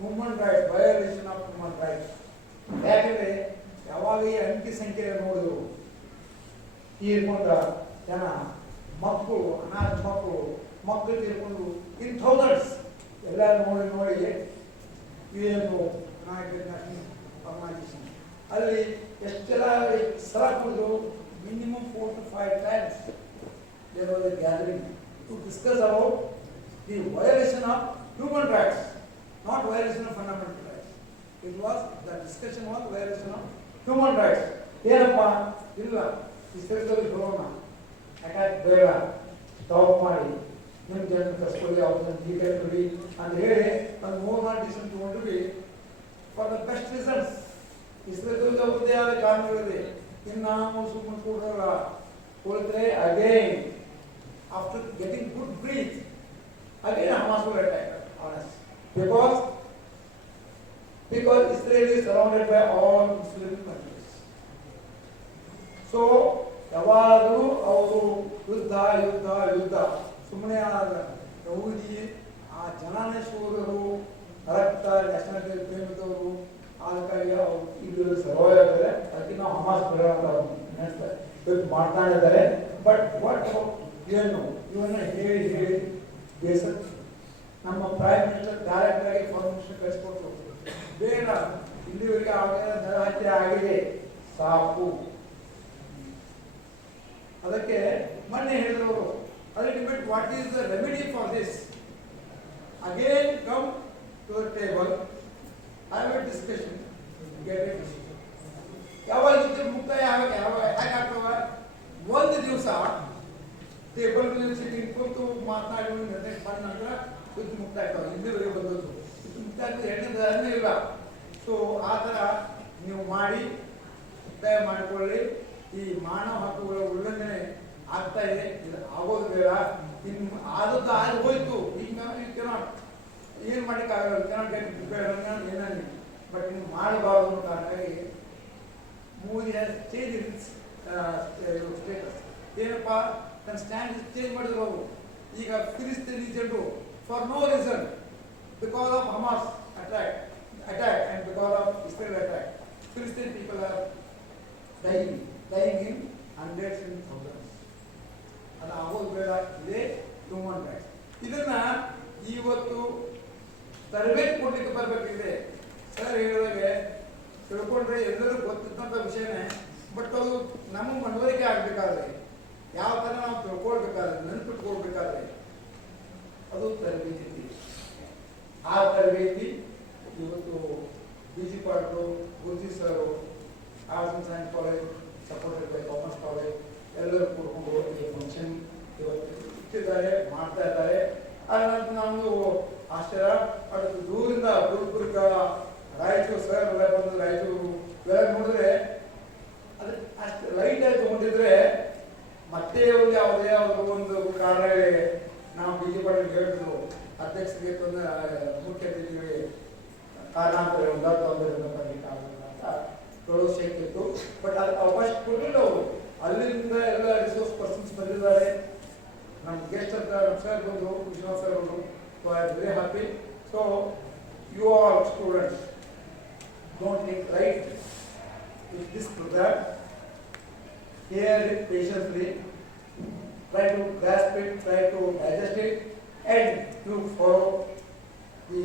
human rights, violation of human rights. ಯಾಕಂದ್ರೆ ಯಾವಾಗ ಈ ಅಂಕಿ ಸಂಖ್ಯೆ ನೋಡಿದ್ರು ತೀರ್ಕೊಂಡ ಜನ, ಮಕ್ಕಳು, ಅನಾಥ ಮಕ್ಕಳು ತೀರ್ಕೊಂಡು ಇನ್ ಥೌಸಂಡ್ಸ್ ಎಲ್ಲ ನೋಡಿ ಏನು ನ್ಯಾಷನಲ್ ಆರ್ಗನೈಸೇಷನ್ ಅಲ್ಲಿ ಎಷ್ಟೆಲ್ಲ ಸಲ ಕುಡಿದು minimum 4 to 5 times there was a gathering to discuss about the violation of human rights, not violation of fundamental rights. It was, the discussion was violation of human rights. ಏನಪ್ಪ ಇಲ್ಲ ಇಸ್ರೇಲ್ದಲ್ಲಿ ಬರೋಣ, attack ಬೇಡ, stop ಮಾಡಿ, ನಿಮ್ಮ ಜನ ಕಸ್ಕೊಳ್ಳಿ, ಅವ್ರನ್ನ detail ಕೊಡಿ ಅಂತ ಹೇಳಿ ಒಂದು 3-4 ಡಿಸಿಷನ್ ತಗೊಂಡ್ವಿ ಫಾರ್ ದ ಬೆಸ್ಟ್ ರೀಸನ್ಸ್. ಇಸ್ರೇಲ್ದಲ್ಲಿ ಅವ್ರದ್ದೇ ಆದ ಕಾರಣಗಳಿದೆ. ಇನ್ನು ನಾವು ಸುಮ್ಮನೆ ಕೂಡಲ್ಲ, ಹೋಲಿದ್ರೆ again after getting good breath again Hamas will attack us because Israel is surrounded by all Muslim countries. So ಯಾವಾಗಲೂ ಅವರು ಯುದ್ಧ ಸುಮ್ಮನೆ ಯಹೂದಿ ಆ ಜನನೇಶ್ವರರು ರಕ್ತ ನ್ಯಾಷನಾಲಿಟಿ ಪ್ರೇಮಿತವರು ಅದಕ್ಕಾಗಿ ಇದು ಸರ್ವೈವ್ ಆಗ್ತಾರೆ. ಅದಕ್ಕೆ ನಾವು ಹಮಾಸ್ ಅಂತ ಮಾಡ್ತಾ ಇದ್ದಾರೆ. ಬಟ್ ವಾಟ್ ಏನು ಇವನ್ನ ಹೇಳಿ ದೇಶ ನಮ್ಮ ಪ್ರೈಮ್ ಮಿನಿಸ್ಟರ್ ಡೈರೆಕ್ಟ್ ಆಗಿ ಫಾರ್ಮೇಷನ್ ಕಳಿಸ್ಕೊಟ್ರು. ಬೇಡ, ಇಲ್ಲಿವರೆಗೆ ಹತ್ಯೆ ಆಗಿದೆ, ಸಾಕು. ಅದಕ್ಕೆ ಮೊನ್ನೆ ಹೇಳಿದವರು ultimate what is the remedy for this? Again come to the table, have a discussion, get a decision. ಯಾವಾಗ ಯುದ್ಧ ಮುಕ್ತಾಯ ಹೇಗಾಗ್ತವ? ಒಂದು ದಿವಸ ಟೇಬಲ್ ಮೇಲೆ ಸಿಟ್ಟಿಂಗ್ ಕೂತು ಮಾತನಾಡಿ ನಿರ್ಣಯ ಬಂದ ನಂತರ ಯುದ್ಧ ಮುಕ್ತಾಯ ಆಗ್ತವೆ. ಇಲ್ಲಿವರೆಗೆ ಬಂದದ್ದು ಯುದ್ಧ ಮುಕ್ತಾಯ ಆಗ್ತದೆ, ಎರಡನೇ ಇಲ್ಲ. ಸೊ ಆ ಥರ ನೀವು ಮಾಡಿ ಮುಕ್ತಾಯ ಮಾಡಿಕೊಳ್ಳಿ. ಈ ಮಾನವ ಹಕ್ಕುಗಳ ಉಲ್ಲಂಘನೆ ಆಗ್ತಾ ಇದೆ, ಇದು ಆಗೋದು ಬೇಡ. ಇನ್ನು ಆದದ್ದು ಆಗಿ ಹೋಯ್ತು, ಈಗ ಕೆನಾಟ್ ಏನು ಮಾಡೋಕ್ಕಾಗಲ್ಲ, ಕೆನಾಟ್ ಗೆಟ್ ಪ್ರಿಪೇರ್ಡ್ ಏನಾಗಿ. ಬಟ್ ಇನ್ನು ಮಾಡಬಾರ್ದು ಅಂತ ಕಾರಣಕ್ಕಾಗಿ Modi has change its status. ಏನಪ್ಪ, ತನ್ನ ಸ್ಟ್ಯಾಂಡ್ ಚೇಂಜ್ ಮಾಡಿದ್ರು ಅವರು. ಈಗ ಫಿಲಿಸ್ತೀನ್ ಜನರು for no reason, because of Hamas attack and because of Israel attack, Philistine people are dying in hundreds and thousands. ಅದು ಆಗೋದು ಬೇಡ, ಇದೇ ಹ್ಯೂಮನ್ ರೈಟ್ಸ್. ಇದನ್ನ ಇವತ್ತು ತರಬೇತಿ ಕೊಡ್ಲಿಕ್ಕೆ ಬರಬೇಕಿದೆ. ಸರ್ ಹೇಳಿದಾಗೆ ತಿಳ್ಕೊಂಡ್ರೆ ಎಲ್ಲರೂ ಗೊತ್ತಿದ್ದಂಥ ವಿಷಯನೇ. ಬಟ್ ಅದು ನಮಗೆ ಮನವರಿಕೆ ಆಗಬೇಕಾದ್ರೆ, ಯಾವ ಥರ ನಾವು ತಿಳ್ಕೊಳ್ಬೇಕಾದ್ರೆ, ನೆನಪಿಟ್ಕೊಳ್ಬೇಕಾದ್ರೆ ಅದು ತರಬೇತಿ ಇದೆ. ಆ ತರಬೇತಿ ಇವತ್ತು BG Patil Guruji sir arts and science college supported by commerce college ಎಲ್ಲರೂ ಕೂಡ್ಕೊಂಡು ಈ ಫಂಕ್ಷನ್ ಇವತ್ತು ಇಟ್ಟಿದ್ದಾರೆ, ಮಾಡ್ತಾ ಇದ್ದಾರೆ. ಅದಂತ ನಮ್ಮದು ಆಶ್ಚರ್ಯ. ಅದು ದೂರಿಂದ ಗುಲ್ಬರ್ಗ, ರಾಯಚೂರು ಸರ್ ಎಲ್ಲ ಬಂದು ರಾಯಚೂರು ಇವೆಲ್ಲ ನೋಡಿದ್ರೆ ಅದು ಅಷ್ಟು ಲೈಟಾಗಿ ತೊಗೊಂಡಿದ್ರೆ ಮತ್ತೆ ಒಂದು ಯಾವುದೇ ಒಂದು ಕಾರಣ ನಾವು BG ಪಾಟೀಲ್ ಹೇಳಿದ್ರು ಅಧ್ಯಕ್ಷರಿಗೆ ಮುಖ್ಯ ಅತಿಥಿಗಳಿಗೆ ಕಾರಣಾಂತರ ತೊಂದರೆಯನ್ನು ಬರಲಿಕ್ಕೆ ಆಗಲ್ಲ ಅಂತ ಹೇಳೋ ಶಕ್ತಿ ಇತ್ತು. ಬಟ್ ಅದು ಅವಕಾಶ ಕೊಡಲಿಲ್ಲ ಅವರು. ಅಲ್ಲಿಂದ ಎಲ್ಲ ರಿಸೋರ್ಸ್ ಪರ್ಸನ್ಸ್ ಬಂದಿದ್ದಾರೆ. ನಮ್ಮ ಗೆಸ್ಟ್ ಅಂತ ನಮ್ಮ ಸರ್ ಬಂದರು, ವಿಶ್ವನಾಥ್ ಸರ್ ಬಂದರು. So I am very happy. So you all students don't take right with this program. Hear it patiently, try to grasp it, try to digest it, and you follow the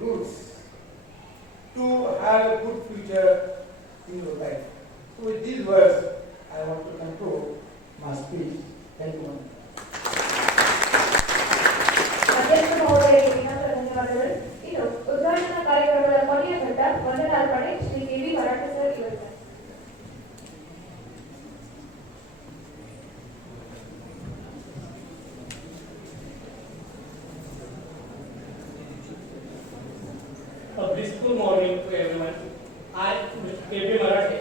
rules to have a good future in your life. So with these words, I want to conclude my speech. Thank you. ಅಧ್ಯಕ್ಷ ಮಹೋದಯರಿಗೆ ವಿನಮ್ರ ಧನ್ಯವಾದಗಳು. ಇನ್ನು ಉದ್ಘಾಟನಾ ಕಾರ್ಯಕ್ರಮದ ಕೊನೆಯ ಘಟ್ಟ ವಂದನಾರ್ಪಣೆ Shri KV Marathe sir ಇವತ್ತು. A blissful morning to everyone. I, Mr. KV Marathe,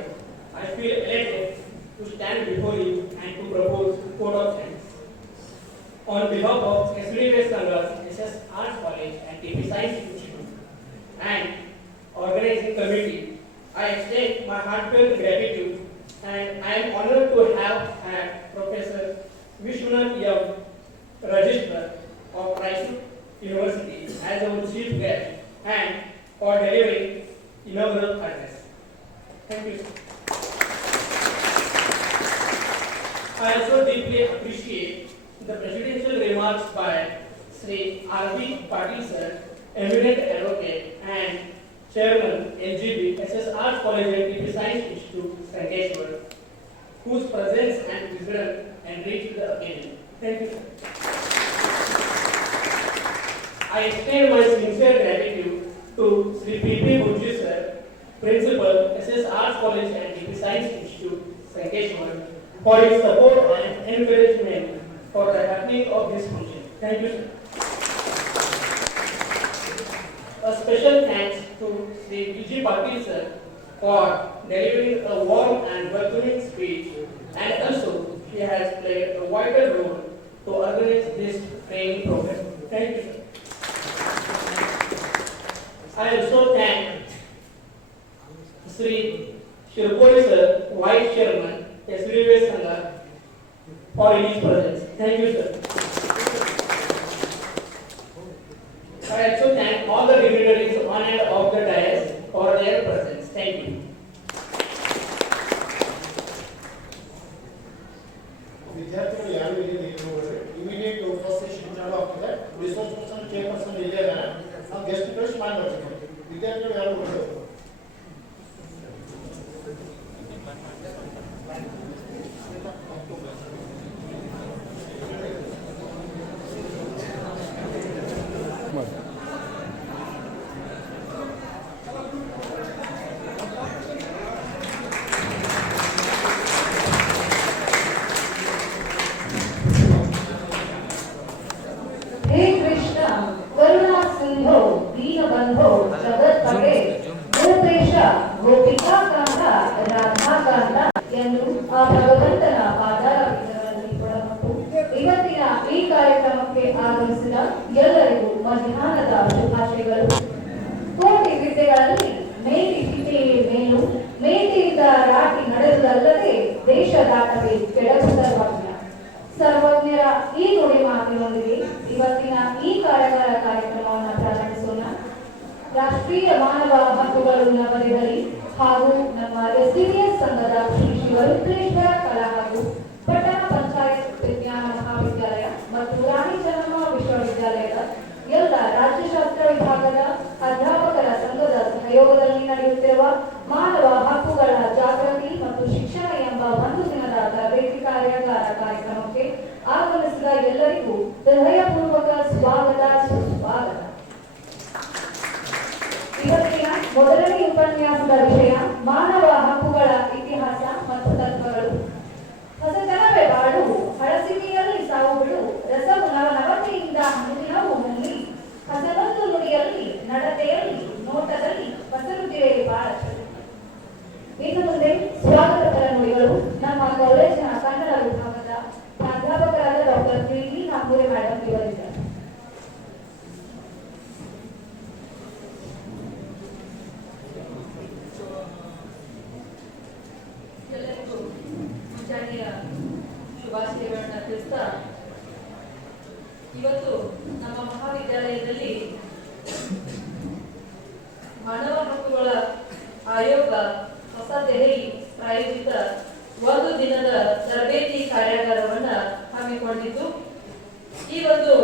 I feel elated to stand before you and to propose vote of thanks. On behalf of SVV Sanghas, SS Arts College and TP Science Institute and organizing committee, I extend my heartfelt gratitude, and I am honored to have had Professor Vishwanath Yam, Registrar of Raichur University, as our chief guest and for delivering inaugural address. Thank you. I also deeply appreciate the presidential remarks by Sri R.B. Patil sir, eminent advocate and chairman LGB SS Arts College and TP Science Institute, Sankeshwar, whose presence and wisdom enriched the occasion. Thank you, sir. I extend my sincere gratitude to Sri P.P. Burji sir, Principal, SS Arts College and TP Science Institute, Sankeshwar, for his support and encouragement for the happening of this function. Thank you, sir. A special thanks to Sri B.G. Patil sir for delivering a warm and welcoming speech, and also he has played a vital role to organize this training program. Thank you, sir. I also thank Sri Shirpoli sir, Vice Chairman, SVV Sangha, for his presence. Thank you, sir. I also thank all the dignitaries on and off the dais for their presence. Thank you. ವಿದ್ಯಾರ್ಥಿಗಳು ಯಾರು ಇಲ್ಲಿ ನೋಡಿದ್ರೆ immediate first session ಚಾಲು ಆಗ್ತದೆ. Resource person chairperson ಇಲ್ಲೇ ಇದ್ದಾರೆ. ನಾವು guest ಕಳಿಸಿ ಮಾಡಬೇಕು. ವಿದ್ಯಾರ್ಥಿಗಳು ಯಾರು ನೋಡಬೇಕು. हे कृष्ण करुणा सिंधो दीन बंधो जगत पटे ಗೋಪೇಶ ಗೋಪಿಕಾ ಕಾಂತ ರಾಧಾ ಕಾಂತ ಎಂದು ಆ ಭಗವಂತನ ಪಾದಾರವಿಂದಗಳಲ್ಲಿ ಒಳಗೊಂಡು ಇವತ್ತಿನ ಈ ಕಾರ್ಯಕ್ರಮಕ್ಕೆ ಆಗಮಿಸಿದ ಎಲ್ಲರಿಗೂ ಮಧ್ಯಾಹ್ನದ ಶುಭಾಶಯಗಳು. ಕೋಟಿ ವಿದ್ಯೆಗಳಲ್ಲಿ ಮೇಟಿ ವಿದ್ಯೆಯೇ ಮೇಲು, ಮೇಟಿಯಿಂದ ರಾಟಿ ನಡೆದುದಲ್ಲದೆ ದೇಶ ದಾಟವೇ ಕೆಳಗು ಸರ್ವಜ್ಞ. ಸರ್ವಜ್ಞರ ಈ ನುಡಿ ಮಾತಿನೊಂದಿಗೆ ಇವತ್ತಿನ ಈ ಕಾರ್ಯಾಗಾರ ಕಾರ್ಯಕ್ರಮವನ್ನು ಪ್ರಾರಂಭಿಸೋಣ. ರಾಷ್ಟ್ರೀಯ ಮಾನವ ಹಕ್ಕುಗಳು ನವದೆಹಲಿ ಹಾಗೂ ನಮ್ಮ SDVS ಸಂಘದ ಶ್ರೀ ಶಿವರುದ್ರೇಶ್ವರ ಕಲಾ ಹಾಗೂ ಪಟ್ಟಣ ಪಂಚಾಯತ್ ವಿಜ್ಞಾನ ಮಹಾವಿದ್ಯಾಲಯ ಮತ್ತು ರಾಣಿ ಚೆನ್ನಮ್ಮ ವಿಶ್ವವಿದ್ಯಾಲಯದ ಎಲ್ಲ ರಾಜ್ಯಶಾಸ್ತ್ರ ವಿಭಾಗದ ಅಧ್ಯಾಪಕರ ಸಂಘದ ಸಹಯೋಗದಲ್ಲಿ ನಡೆಯುತ್ತಿರುವ ಮಾನವ ಹಕ್ಕುಗಳ ಜಾಗೃತಿ ಮತ್ತು ಶಿಕ್ಷಣ ಎಂಬ ಒಂದು ದಿನದ ತರಬೇತಿ ಕಾರ್ಯಾಗಾರ ಕಾರ್ಯಕ್ರಮಕ್ಕೆ ಆಗಮಿಸಿದ ಎಲ್ಲರಿಗೂ ಹೃದಯಪೂರ್ವಕ ಸ್ವಾಗತ, ಇನ್ನು ಮುಂದೆ ಸ್ವಾಗತ ನುಡಿಗಳು ನಮ್ಮ ಕಾಲೇಜಿನ ಕನ್ನಡ ವಿಭಾಗದ ಪ್ರಾಧ್ಯಾಪಕರಾದ ಡಾಕ್ಟರ್ ಪ್ರೀತಿ ನಾಗೂರೆ ಮೇಡಮ್ ಇವರಿದ್ದಾರೆ. ಎಲ್ಲರಿಗೂ ಮುಂಜಾನೆಯ ಶುಭಾಶಯಗಳನ್ನ ತಿಳಿಸ್ತಾ, ಇವತ್ತು ನಮ್ಮ ಮಹಾವಿದ್ಯಾಲಯದಲ್ಲಿ ಮಾನವ ಹಕ್ಕುಗಳ ಆಯೋಗ ಹೊಸ ದೆಹಲಿ ಪ್ರಾಯೋಜಿತ ಒಂದು ದಿನದ ತರಬೇತಿ ಕಾರ್ಯಾಗಾರವನ್ನ ಹಮ್ಮಿಕೊಂಡಿದ್ದು, ಈ ಒಂದು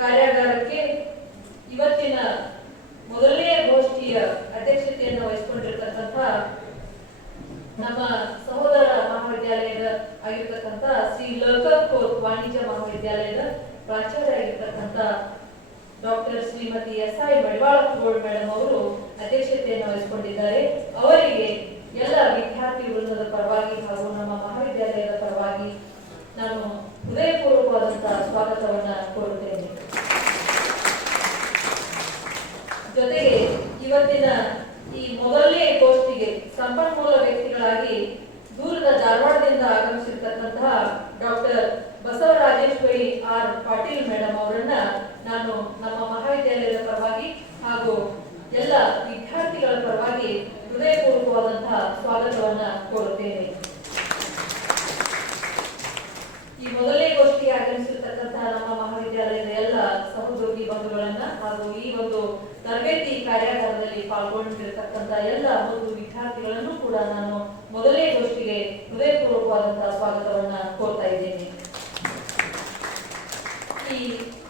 ಕಾರ್ಯಾಗಾರಕ್ಕೆ ಇವತ್ತಿನ ಮೊದಲನೆಯ ಗೋಷ್ಠಿಯ ಅಧ್ಯಕ್ಷತೆಯನ್ನು ವಹಿಸಿಕೊಂಡಿರ್ತಕ್ಕಂಥ ನಮ್ಮ ಸಹೋದರ ಮಹಾವಿದ್ಯಾಲಯದ ಆಗಿರ್ತಕ್ಕಂಥ ಶ್ರೀ ಲೋಕಪುರ್ ವಾಣಿಜ್ಯ ಮಹಾವಿದ್ಯಾಲಯದ ಪ್ರಾಚಾರ್ಯ ಆಗಿರ್ತಕ್ಕಂಥ ಡಾಕ್ಟರ್ ಶ್ರೀಮತಿ ಎಸ್.ಐ. ಮಡಿವಾಳಪ್ಪಗೋಳ್ ಮೇಡಮ್ ಅವರು ಅಧ್ಯಕ್ಷತೆಯನ್ನು ವಹಿಸಿಕೊಂಡಿದ್ದಾರೆ. ಅವರಿಗೆ ಎಲ್ಲ ವಿದ್ಯಾರ್ಥಿ ವೃಂದದ ಪರವಾಗಿ ಹಾಗೂ ನಮ್ಮ ಮಹಾವಿದ್ಯಾಲಯದ ಪರವಾಗಿ ನಾನು ಹೃದಯಪೂರ್ವಕವಾದಂತಹ ಸ್ವಾಗತವನ್ನ ಕೋರುತ್ತೇನೆ. ಜೊತೆಗೆ ಇವತ್ತಿನ ಈ ಮೊದಲನೇ ಗೋಷ್ಠಿಗೆ ಸಂಪನ್ಮೂಲ ವ್ಯಕ್ತಿಗಳಾಗಿ ದೂರದ ಧಾರವಾಡದಿಂದ ಆಗಮಿಸಿರ್ತಕ್ಕಂತಹ doctor Basavarajeshwari R Patil madam ಅವರನ್ನ ನಾನು ನಮ್ಮ ಮಹಾವಿದ್ಯಾಲಯದ ಪರವಾಗಿ ಹಾಗೂ ಎಲ್ಲ ವಿದ್ಯಾರ್ಥಿಗಳ ಪರವಾಗಿ ಹೃದಯಪೂರ್ವಕವಾದಂತಹ ಸ್ವಾಗತವನ್ನ ಕೋರುತ್ತೇನೆ. ಈ ಮೊದಲನೇ ಗೋಷ್ಠಿಗೆ ಆಗಮಿಸಿರ್ತಕ್ಕಂತಹ ನಮ್ಮ ಮಹಾವಿದ್ಯಾಲಯದ ಎಲ್ಲ ಸಹೋದ್ಯೋಗಿ ಬಂಧುಗಳನ್ನ ಹಾಗೂ ಈ ಒಂದು ತರಬೇತಿ ಕಾರ್ಯಾಗಾರದಲ್ಲಿ ಪಾಲ್ಗೊಂಡಿರ್ತಕ್ಕಂಥ ಎಲ್ಲ ಒಂದು ವಿದ್ಯಾರ್ಥಿಗಳನ್ನು ಕೂಡ ನಾನು ಮೊದಲನೇ ಗೋಷ್ಠಿಗೆ ಹೃದಯಪೂರ್ವಕವಾದಂತಹ ಸ್ವಾಗತವನ್ನ ಕೋರ್ತಾ ಇದ್ದೇನೆ. ಈ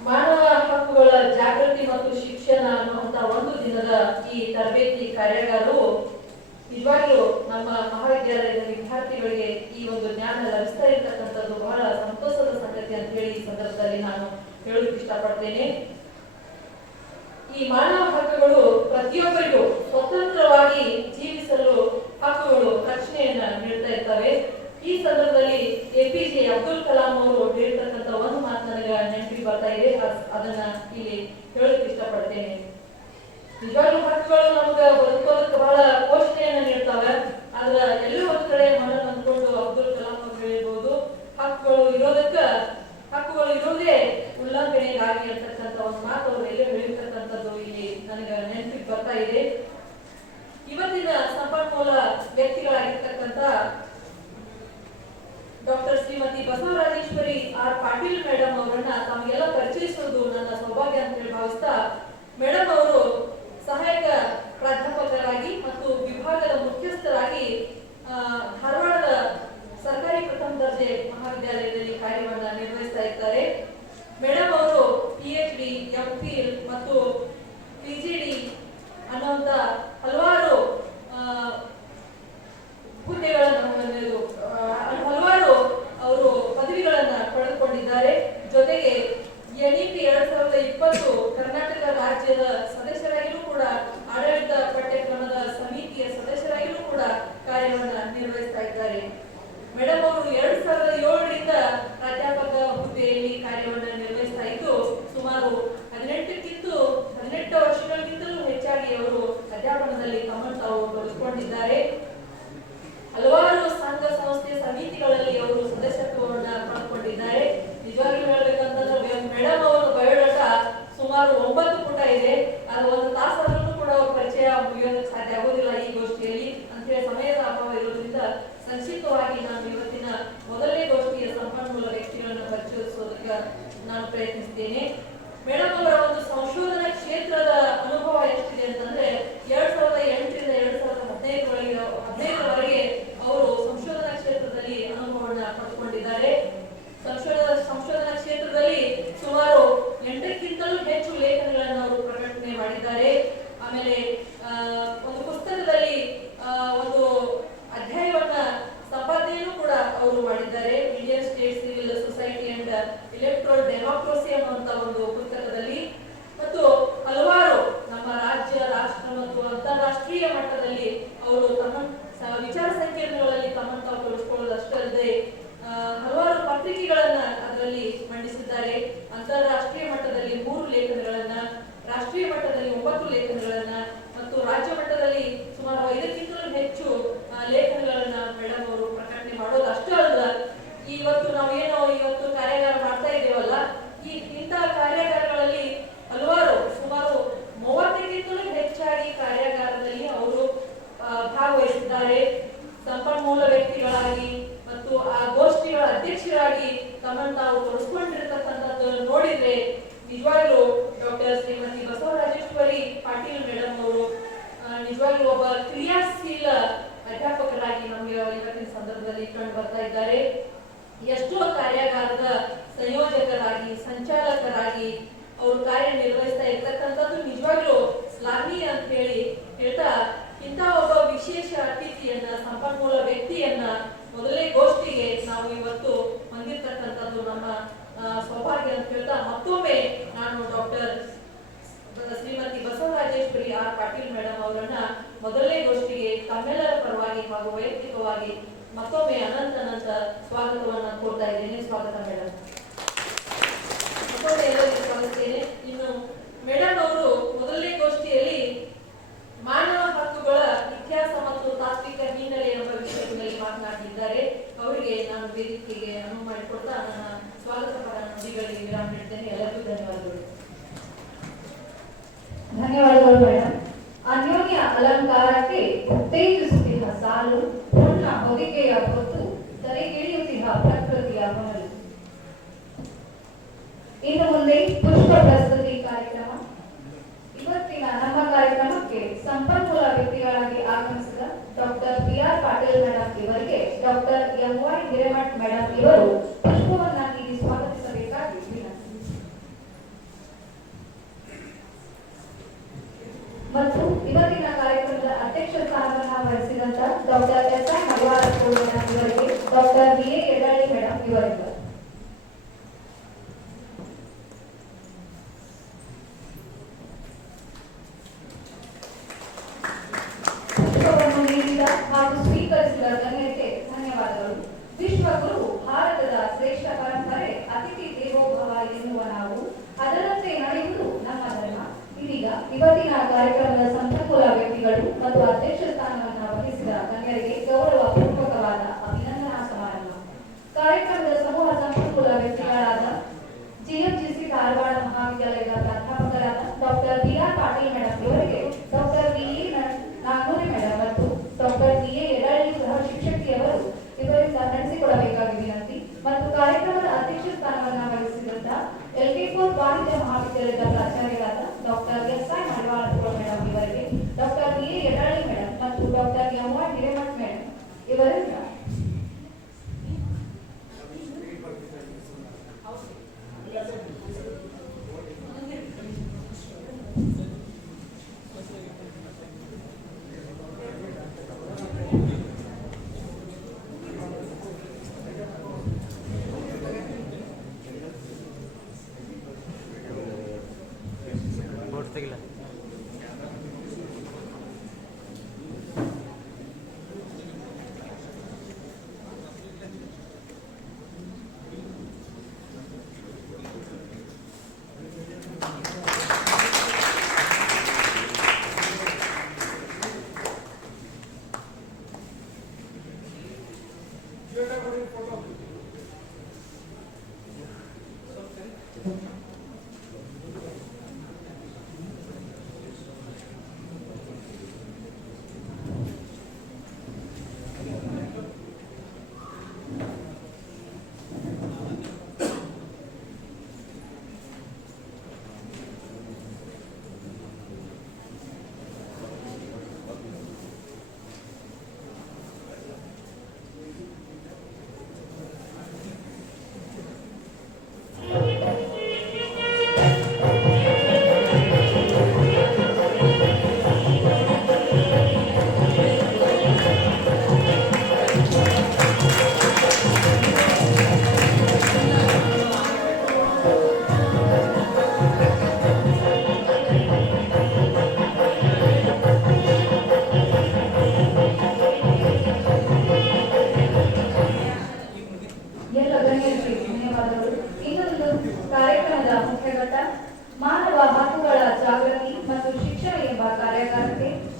ಮಾನವ ಹಕ್ಕುಗಳ ಜಾಗೃತಿ ಮತ್ತು ಶಿಕ್ಷಣ ಅನ್ನುವಂತಹ ಒಂದು ದಿನದ ಈ ತರಬೇತಿ ಕಾರ್ಯಾಗಾರವು ನಿಜವಾಗ್ಲೂ ನಮ್ಮ ಮಹಾವಿದ್ಯಾಲಯದ ವಿದ್ಯಾರ್ಥಿಗಳಿಗೆ ಈ ಒಂದು ಜ್ಞಾನ ಲಭಿಸ್ತಾ ಇರ್ತಕ್ಕಂಥದ್ದು ಬಹಳ ಸಂತೋಷದ ಸಂಗತಿ ಅಂತ ಹೇಳಿ ಈ ಸಂದರ್ಭದಲ್ಲಿ ನಾನು ಹೇಳೋಕೆ ಇಷ್ಟಪಡ್ತೇನೆ. ಈ ಮಾನವ ಹಕ್ಕುಗಳು ಪ್ರತಿಯೊಬ್ಬರಿಗೂ ಸ್ವತಂತ್ರವಾಗಿ ಜೀವಿಸಲು ಹಕ್ಕುಗಳು ರಕ್ಷಣೆಯನ್ನ ನೀಡ್ತಾ ಇರ್ತವೆ. ಈ ಸಂದರ್ಭದಲ್ಲಿ ಎಪಿಜೆ ಅಬ್ದುಲ್ ಕಲಾಂ ಅವರು ಹೇಳಿರ್ತಕ್ಕಂಥ ಒಂದು ಮಾತು ನನಗೆ ನೆನಪಿಗೆ ಬರ್ತಾ ಇದೆ, ಅದನ್ನ ಇಲ್ಲಿ ಹೇಳೋಕೆ ಇಷ್ಟಪಡ್ತೇನೆ. ನಿಜವಾಗ್ಲೂ ಹಕ್ಕುಗಳು ನಮ್ಗೆ ಬದುಕೋದಕ್ಕೆ ಬಹಳ ಪೋಷಣೆಯನ್ನ ನೀಡ್ತವೆ. ಆದ್ರ ಎಲ್ಲೋ ಒಂದ್ ಕಡೆ ಮನನ್ನು ಅಂದ್ಕೊಂಡು ಅಬ್ದುಲ್ ಕಲಾಂ ಅವರು ಹೇಳಿರ್ಬೋದು, ಹಕ್ಕುಗಳು ಇರೋದೇ ಉಲ್ಲಂಘನೆಗಾಗಿ ಇರ್ತಕ್ಕಂಥ ಒಂದು ಮಾತು ಅವರು ಎಲ್ಲೋ ಹೇಳಿರ್ತಕ್ಕಂಥದ್ದು ಇಲ್ಲಿ ನನಗೆ ನೆನಪಿಗೆ ಬರ್ತಾ ಇದೆ. ಇವತ್ತಿನ ಸಂಪನ್ಮೂಲ ವ್ಯಕ್ತಿಗಳಾಗಿರ್ತಕ್ಕಂಥ doctor Shrimati Basavarajeshwari R Patil madam ಅವರನ್ನ ತಮಗೆಲ್ಲ ಪರಿಚಯಿಸುವುದು ನನ್ನ ಸೌಭಾಗ್ಯ ಅಂತ ಹೇಳಿ ಭಾವಿಸ್ತಾ, ಮೇಡಮ್ ಅವರು ಸಹಾಯಕ ಪ್ರಾಧ್ಯಾಪಕರಾಗಿ ಮತ್ತು ವಿಭಾಗದ ಮುಖ್ಯಸ್ಥರಾಗಿ ಧಾರವಾಡದ ಸರ್ಕಾರಿ ಪ್ರಥಮ ದರ್ಜೆ ಮಹಾವಿದ್ಯಾಲಯದಲ್ಲಿ ಕಾರ್ಯವನ್ನ ನಿರ್ವಹಿಸ್ತಾ ಇದ್ದಾರೆ. ಮೇಡಮ್ ಅವರು PhD, MPhil ಮತ್ತು PGD ಅನ್ನುವಂತ ಹಲವಾರು ಹಲವಾರು ಅವರು ಪದವಿಗಳನ್ನ ಪಡೆದುಕೊಂಡಿದ್ದಾರೆ. ಜೊತೆಗೆ NEP 2020 ಕರ್ನಾಟಕ ರಾಜ್ಯದ ಸದಸ್ಯರಾಗಿಯೂ ಕೂಡ ಆಡಳಿತ ಪಠ್ಯಕ್ರಮದ ಸಮಿತಿಯ ಸದಸ್ಯರಾಗಿಯೂ ಕೂಡ ಕಾರ್ಯವನ್ನ ನಿರ್ವಹಿಸ್ತಾ ಇದ್ದಾರೆ. ಮೇಡಮ್ ಅವರು 2007ರಿಂದ ಪ್ರಾಧ್ಯಾಪಕ ಹುದ್ದೆಯಲ್ಲಿ ಕಾರ್ಯವನ್ನ ನಿರ್ವಹಿಸ್ತಾ ಇದ್ದು, ಸುಮಾರು 18 ವರ್ಷಗಳಿಗಿಂತಲೂ ಹೆಚ್ಚಾಗಿ ಅವರು ಅಧ್ಯಾಪನದಲ್ಲಿ ತಮ್ಮನ್ನು ತಾವು ತೊಡಗಿಸಿಕೊಂಡಿದ್ದಾರೆ. ಹಲವಾರು ಸಂಘ ಸಂಸ್ಥೆ ಸಮಿತಿಗಳಲ್ಲಿ ಅವರು ಸದಸ್ಯತ್ವವನ್ನ ಪಡೆದುಕೊಂಡಿದ್ದಾರೆ. ನಿಜವಾಗ್ಲೂ ಹೇಳ್ಬೇಕಂತಂದ್ರೆ ಮೇಡಮ್ ಅವರ ಬಯೋಡಾಟಾ ಸುಮಾರು 9 ಪುಟ ಇದೆ. ಅದು ಒಂದು ತಾಸಾದ್ರೂ ಕೂಡ ಅವ್ರ ಪರಿಚಯ ಮುಗಿಯೋದಕ್ಕೆ ಸಾಧ್ಯ ಆಗೋದಿಲ್ಲ ಈ ಗೋಷ್ಠಿಯಲ್ಲಿ ಅಂತ ಹೇಳಿ ಸಮಯದ ಅಭಾವ ಇರೋದ್ರಿಂದ ಸಂಕ್ಷಿಪ್ತವಾಗಿ ನಾನು ಇವತ್ತಿನ ಮೊದಲನೇ ಗೋಷ್ಠಿಯ ಸಂಪನ್ಮೂಲ ವ್ಯಕ್ತಿಗಳನ್ನು ಪರಿಚಯಿಸೋದಕ್ಕೆ ನಾನು ಪ್ರಯತ್ನಿಸ್ತೇನೆ. ಮೇಡಮ್ ಅವರ ಒಂದು ಸಂಶೋಧನಾ ಕ್ಷೇತ್ರದ ಅನುಭವ ಎಷ್ಟಿದೆ ಅಂತಂದ್ರೆ 2008ರಿಂದ 2015ರವರೆಗೆ ಅವರು ಸಂಶೋಧನಾ ಕ್ಷೇತ್ರದಲ್ಲಿ ಅನುಭವವನ್ನು ಪಡೆದುಕೊಂಡಿದ್ದಾರೆ. ಸಂಶೋಧನಾ ಕ್ಷೇತ್ರದಲ್ಲಿ ಸುಮಾರು 8ಕ್ಕಿಂತಲೂ ಹೆಚ್ಚು ಲೇಖನಗಳನ್ನು ಅವರು ಪ್ರಕಟಣೆ ಮಾಡಿದ್ದಾರೆ. ಆಮೇಲೆ ಒಂದು ಪುಸ್ತಕದಲ್ಲಿ ಒಂದು ಅಧ್ಯಾಯವನ್ನ ಸಂಪಾದನೆಯನ್ನು ಕೂಡ ಅವರು ಮಾಡಿದ್ದಾರೆ. Indian state civil society and electoral democracy ಅನ್ನುವಂತ ಒಂದು ಪುಸ್ತಕದಲ್ಲಿ. ಮತ್ತು ಹಲವಾರು ನಮ್ಮ ರಾಜ್ಯ, ರಾಷ್ಟ್ರ ಮತ್ತು ಅಂತಾರಾಷ್ಟ್ರೀಯ ಮಟ್ಟದಲ್ಲಿ ಅವರು ತಮ್ಮ ವಿಚಾರ ಸಂಕಿರಣಗಳಲ್ಲಿ ತಮ್ಮನ್ನು ತಾವು ತೊಡಗಿಸಿಕೊಳ್ಳೋದಷ್ಟೇ ಅಲ್ಲದೆ ಹಲವಾರು ಪತ್ರಿಕೆಗಳನ್ನ ಅದರಲ್ಲಿ ಮಂಡಿಸಿದ್ದಾರೆ. ಅಂತಾರಾಷ್ಟ್ರೀಯ ಮಟ್ಟದಲ್ಲಿ 3 ಲೇಖನಗಳನ್ನ, ರಾಷ್ಟ್ರೀಯ ಮಟ್ಟದಲ್ಲಿ 9 ಲೇಖನಗಳನ್ನ ಮತ್ತು ರಾಜ್ಯ ಮಟ್ಟದಲ್ಲಿ ಸುಮಾರು 5ಕ್ಕಿಂತಲೂ ಹೆಚ್ಚು ಲೇಖನ ಭಾಗವಹಿಸಿದ್ದಾರೆ. ಸಂಪನ್ಮೂಲ ವ್ಯಕ್ತಿಗಳಾಗಿ ಮತ್ತು ಆ ಗೋಷ್ಠಿಗಳ ಅಧ್ಯಕ್ಷರಾಗಿ ತಮ್ಮನ್ನು ತಾವು ತೊಡಸ್ಕೊಂಡಿರ್ತಕ್ಕಂಥದ್ದನ್ನು ನೋಡಿದ್ರೆ ನಿಜವಾಗ್ಲೂ ಡಾಕ್ಟರ್ ಶ್ರೀಮತಿ ಬಸವರಾಜೇಶ್ವರಿ ಪಾಟೀಲ್ ಮೇಡಮ್ ಅವರು ನಿಜವಾಗ್ಲೂ ಒಬ್ಬ ಕ್ರಿಯಾಶೀಲ ಅಧ್ಯಾಪಕರಾಗಿ ನಮಗೆ ಇವತ್ತಿನ ಸಂದರ್ಭದಲ್ಲಿ ಕಂಡು ಬರ್ತಾ ಇದ್ದಾರೆ. ಎಷ್ಟೋ ಕಾರ್ಯಾಗಾರದ ಸಂಯೋಜಕರಾಗಿ ಸಂಚಾಲಕರಾಗಿ ಅವರು ಕಾರ್ಯನಿರ್ವಹಿಸ್ತಾ ಇರ್ತಕ್ಕಂಥದ್ದು ನಿಜವಾಗ್ಲೂ ಶ್ಲಾಘನೀಯ ಅಂತ ಹೇಳ್ತಾ ಇಂಥ ಒಬ್ಬ ವಿಶೇಷ ಅತಿಥಿಯನ್ನ ಸಂಪನ್ಮೂಲ ವ್ಯಕ್ತಿಯನ್ನ ಮೊದಲನೇ ಗೋಷ್ಠಿಗೆ ನಾವು ಇವತ್ತು ಹೊಂದಿರ್ತಕ್ಕಂಥದ್ದು ನಮ್ಮ ಸೌಭಾಗ್ಯ ಅಂತ ಹೇಳ್ತಾ ಮತ್ತೊಮ್ಮೆ ನಾನು doctor Shrimati Basavarajeshwari R Patil madam ಅವರನ್ನ ಮೊದಲನೇ ಗೋಷ್ಠಿಗೆ ತಮ್ಮೆಲ್ಲರ ಪರವಾಗಿ ಹಾಗೂ ವೈಯಕ್ತಿಕವಾಗಿ ಮತ್ತೊಮ್ಮೆ ಅನಂತ ಸ್ವಾಗತವನ್ನ ಕೋರ್ತಾ ಇದ್ದೇನೆ. ಸ್ವಾಗತ ಮೇಡಮ್. ಮತ್ತೊಮ್ಮೆ ಎಲ್ಲರಿಗೂ ಸ್ವಾಗತಿಸ್ತೇನೆ. ಇನ್ನು ಮೇಡಮ್ ಅವರು ಮೊದಲನೇ ಗೋಷ್ಠಿಯಲ್ಲಿ ಮಾನವ ಹಕ್ಕುಗಳ ಇತಿಹಾಸ ಮತ್ತು ತಾತ್ವಿಕ ಹಿನ್ನೆಲೆ ಎಂಬ ವಿಷಯದಲ್ಲಿ ಮಾತನಾಡಿದ್ದಾರೆ. ಅವರಿಗೆ ನಾನು ವೇದಿಕೆಗೆ ಅನುವು ಮಾಡಿಕೊಡ್ತಾ ನನ್ನ ಸ್ವಾಗತ ಪರ ನುಡಿಗಳಿಗೆ ವಿರಾಮ ನೀಡ್ತೇನೆ. ಎಲ್ಲರಿಗೂ ಧನ್ಯವಾದಗಳು. ಧನ್ಯವಾದಗಳು ಮೇಡಮ್. ಅನ್ಯೋನ್ಯ ಅಲಂಕಾರಕ್ಕೆ ಉತ್ತೇಜಿಸುತ್ತಿದ್ದ ಸಾಲು ಪೂರ್ಣ ಹೊದಿಕೆಯ ಹೊತ್ತು ತಲೆಗಿಳಿಯುತ್ತಿದ್ದ ಪ್ರಕೃತಿಯ ಹೊನಲು. ಇನ್ನು ಮುಂದೆ ಪುಷ್ಪ ಪ್ರಸ್ತುತಿ ಕಾರ್ಯಕ್ರಮ. ಇವತ್ತಿನ ನಮ್ಮ ಕಾರ್ಯಕ್ರಮಕ್ಕೆ ಸಂಪನ್ಮೂಲ ವ್ಯಕ್ತಿಗಳಾಗಿ ಆಗಮಿಸಿದ ಡಾಕ್ಟರ್ ಬಿ.ಆರ್. ಪಾಟೀಲ್ ಮೇಡಮ್ ಇವರಿಗೆ ಡಾಕ್ಟರ್ ಎಂ.ವೈ. ಹಿರೇಮಠ್ ಮೇಡಮ್ ಇವರು ಪುಷ್ಪವನ್ನ ನೀಡಿ ಸ್ವಾಗತಿಸಬೇಕಾಗಿ ವಿನಂತಿ. ಮತ್ತು ಇವತ್ತಿನ ಕಾರ್ಯಕ್ರಮದ ಅಧ್ಯಕ್ಷ ಸ್ಥಾನವನ್ನು ವಹಿಸಿದಂತ ಡಾಕ್ಟರ್ ಎಸ್.ಐ. ಮಡಿವಾಳ ಮೇಡಮ್ ಇವರಿಗೆ ಡಾಕ್ಟರ್ ಬಿ.ಎ. ಯಡಳ್ಳಿ ಮೇಡಮ್ ಇವರಿಂದ ಪುಷ್ಪವನ್ನು ನೀಡಿದ ಹಾಗೂ ಸ್ವೀಕರಿಸಿದ ಗಣ್ಯರಿಗೆ ಧನ್ಯವಾದಗಳು. ವಿಶ್ವಗುರು ಭಾರತದ ಶ್ರೇಷ್ಠ ಪರಂಪರೆ ಅತಿಥಿ ದೇವೋಭವ ಎನ್ನುವ ನಾವು ಅದರಂತೆ ನಡೆಯುವುದು ನಮ್ಮ ಧರ್ಮ. ಇದೀಗ ಇವತ್ತಿನ ಕಾರ್ಯಕ್ರಮದ ಸಂಪನ್ಮೂಲ ವ್ಯಕ್ತಿಗಳು ಮತ್ತು ಅಧ್ಯಕ್ಷ ಸ್ಥಾನವನ್ನು ವಹಿಸಿದ ಗಣ್ಯರಿಗೆ ಗೌರವ ಪೂರ್ವಕವಾದ ಅಭಿನಂದನಾ ಸಮಾರಂಭ. ಕಾರ್ಯಕ್ರಮದ ಸಮೂಹ ಸಂಪನ್ಮೂಲ ವ್ಯಕ್ತಿಗಳಾದ ಜಿಎಂಜಿಸಿ ಧಾರವಾಡ ಮಹಾವಿದ್ಯಾಲಯದ ಪ್ರಾಧ್ಯಾಪಕರಾದ ಡಾಕ್ಟರ್ ಬಿ.ಆರ್. ಪಾಟೀಲ್ ಮೇಡಮ್ ಇವರಿಗೆ ಡಾಕ್ಟರ್ ಬಿ.ಎ. ನಾಗೂರಿ ಮೇಡಮ್ ಮತ್ತು ಡಾಕ್ಟರ್ ಬಿ.ಎ. ಯಡಳ್ಳಿ ಸಹ ಶಿಕ್ಷಕಿಯವರು ಇವರಿಂದ ನಡೆಸಿಕೊಡಬೇಕಾಗಿ ವಿನಂತಿ. ಮತ್ತು ಕಾರ್ಯಕ್ರಮದ ಅಧ್ಯಕ್ಷ ಸ್ಥಾನವನ್ನು ವಹಿಸಿದಂತ ಎಲ್.ಕೆ. ವಾಣಿಜ್ಯ ಮಹಾವಿದ್ಯಾಲಯದ ಪ್ರಾಚಾರ್ಯರಾದ ಡಾಕ್ಟರ್ ಎಸ್.ಐ. ಮಡಿವಾಳ ಮೇಡಮ್ ಇವರಿಗೆ ಡಾಕ್ಟರ್ ಬಿ.ಎ. ಯಡಳ್ಳಿ ಮೇಡಮ್ ಮತ್ತು ಡಾಕ್ಟರ್ ಎಂ.ವೈ. ಹಿರೇಮಠ್ ಮೇಡಮ್ ಇವರಿಂದ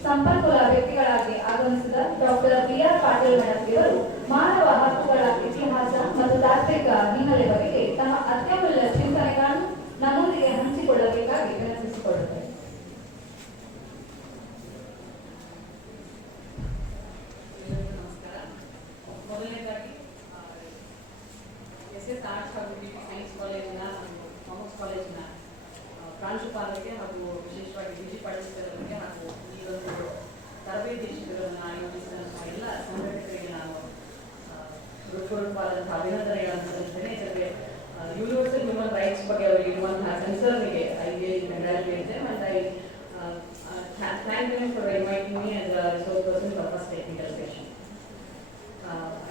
ಸಂಪನ್ಮೂಲ ವ್ಯಕ್ತಿಗಳಾಗಿ ಆಗಮಿಸಿದ ಡಾಕ್ಟರ್ ಬಿ.ಆರ್. ಪಾಟೀಲ್ ಮೇಡಮ್ ಇವರು ಮಾನವ ಹಕ್ಕುಗಳ ಇತಿಹಾಸ ಮತ್ತು ತಾತ್ವಿಕ ಹಿನ್ನೆಲೆ ಬಗೆಗೆ ತಮ್ಮ ಅತ್ಯಮೂಲ್ಯ ಚಿಂತನೆಗಳನ್ನು ನಮ್ಮೊಂದಿಗೆ ಹಂಚಿಕೊಳ್ಳಬೇಕಾಗಿ ವಿನಂತಿಸಿಕೊಳ್ಳುತ್ತೇವೆ. ಹೃತ್ಪೂರ್ವಕವಾದಂತಹ ಅಭಿನಂದನೆಗಳನ್ನು ಸಲ್ಲಿಸ್ತೇನೆ. ಯಾಕಂದರೆ ಯೂನಿವರ್ಸಲ್ ಹ್ಯೂಮನ್ ರೈಟ್ಸ್ ಬಗ್ಗೆ ಅವರಿಗೆ ಇರುವಂತಹ ಕನ್ಸರ್ನ್ಗೆ I really congratulate them and I thank them for inviting me as a resource person for first technical session.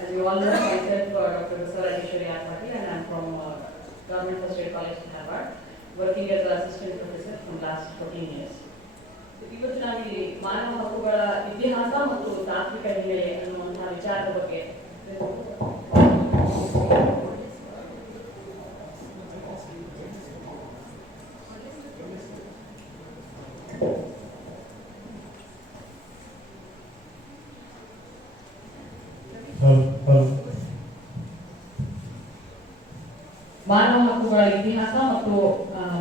As you all know, myself Dr. Viswara Adishwari Atmati, and I am from Government First Aid College, Hyderabad, working as an assistant professor from last 14 years. ಇವತ್ತು ನಾವಿಲ್ಲಿ ಮಾನವ ಹಕ್ಕುಗಳ ಇತಿಹಾಸ ಮತ್ತು ತಾತ್ವಿಕ ಹಿನ್ನೆಲೆ ಅನ್ನುವಂತಹ ವಿಚಾರದ ಬಗ್ಗೆ ಮಾನವ ಹಕ್ಕುಗಳ ಇತಿಹಾಸ ಮತ್ತು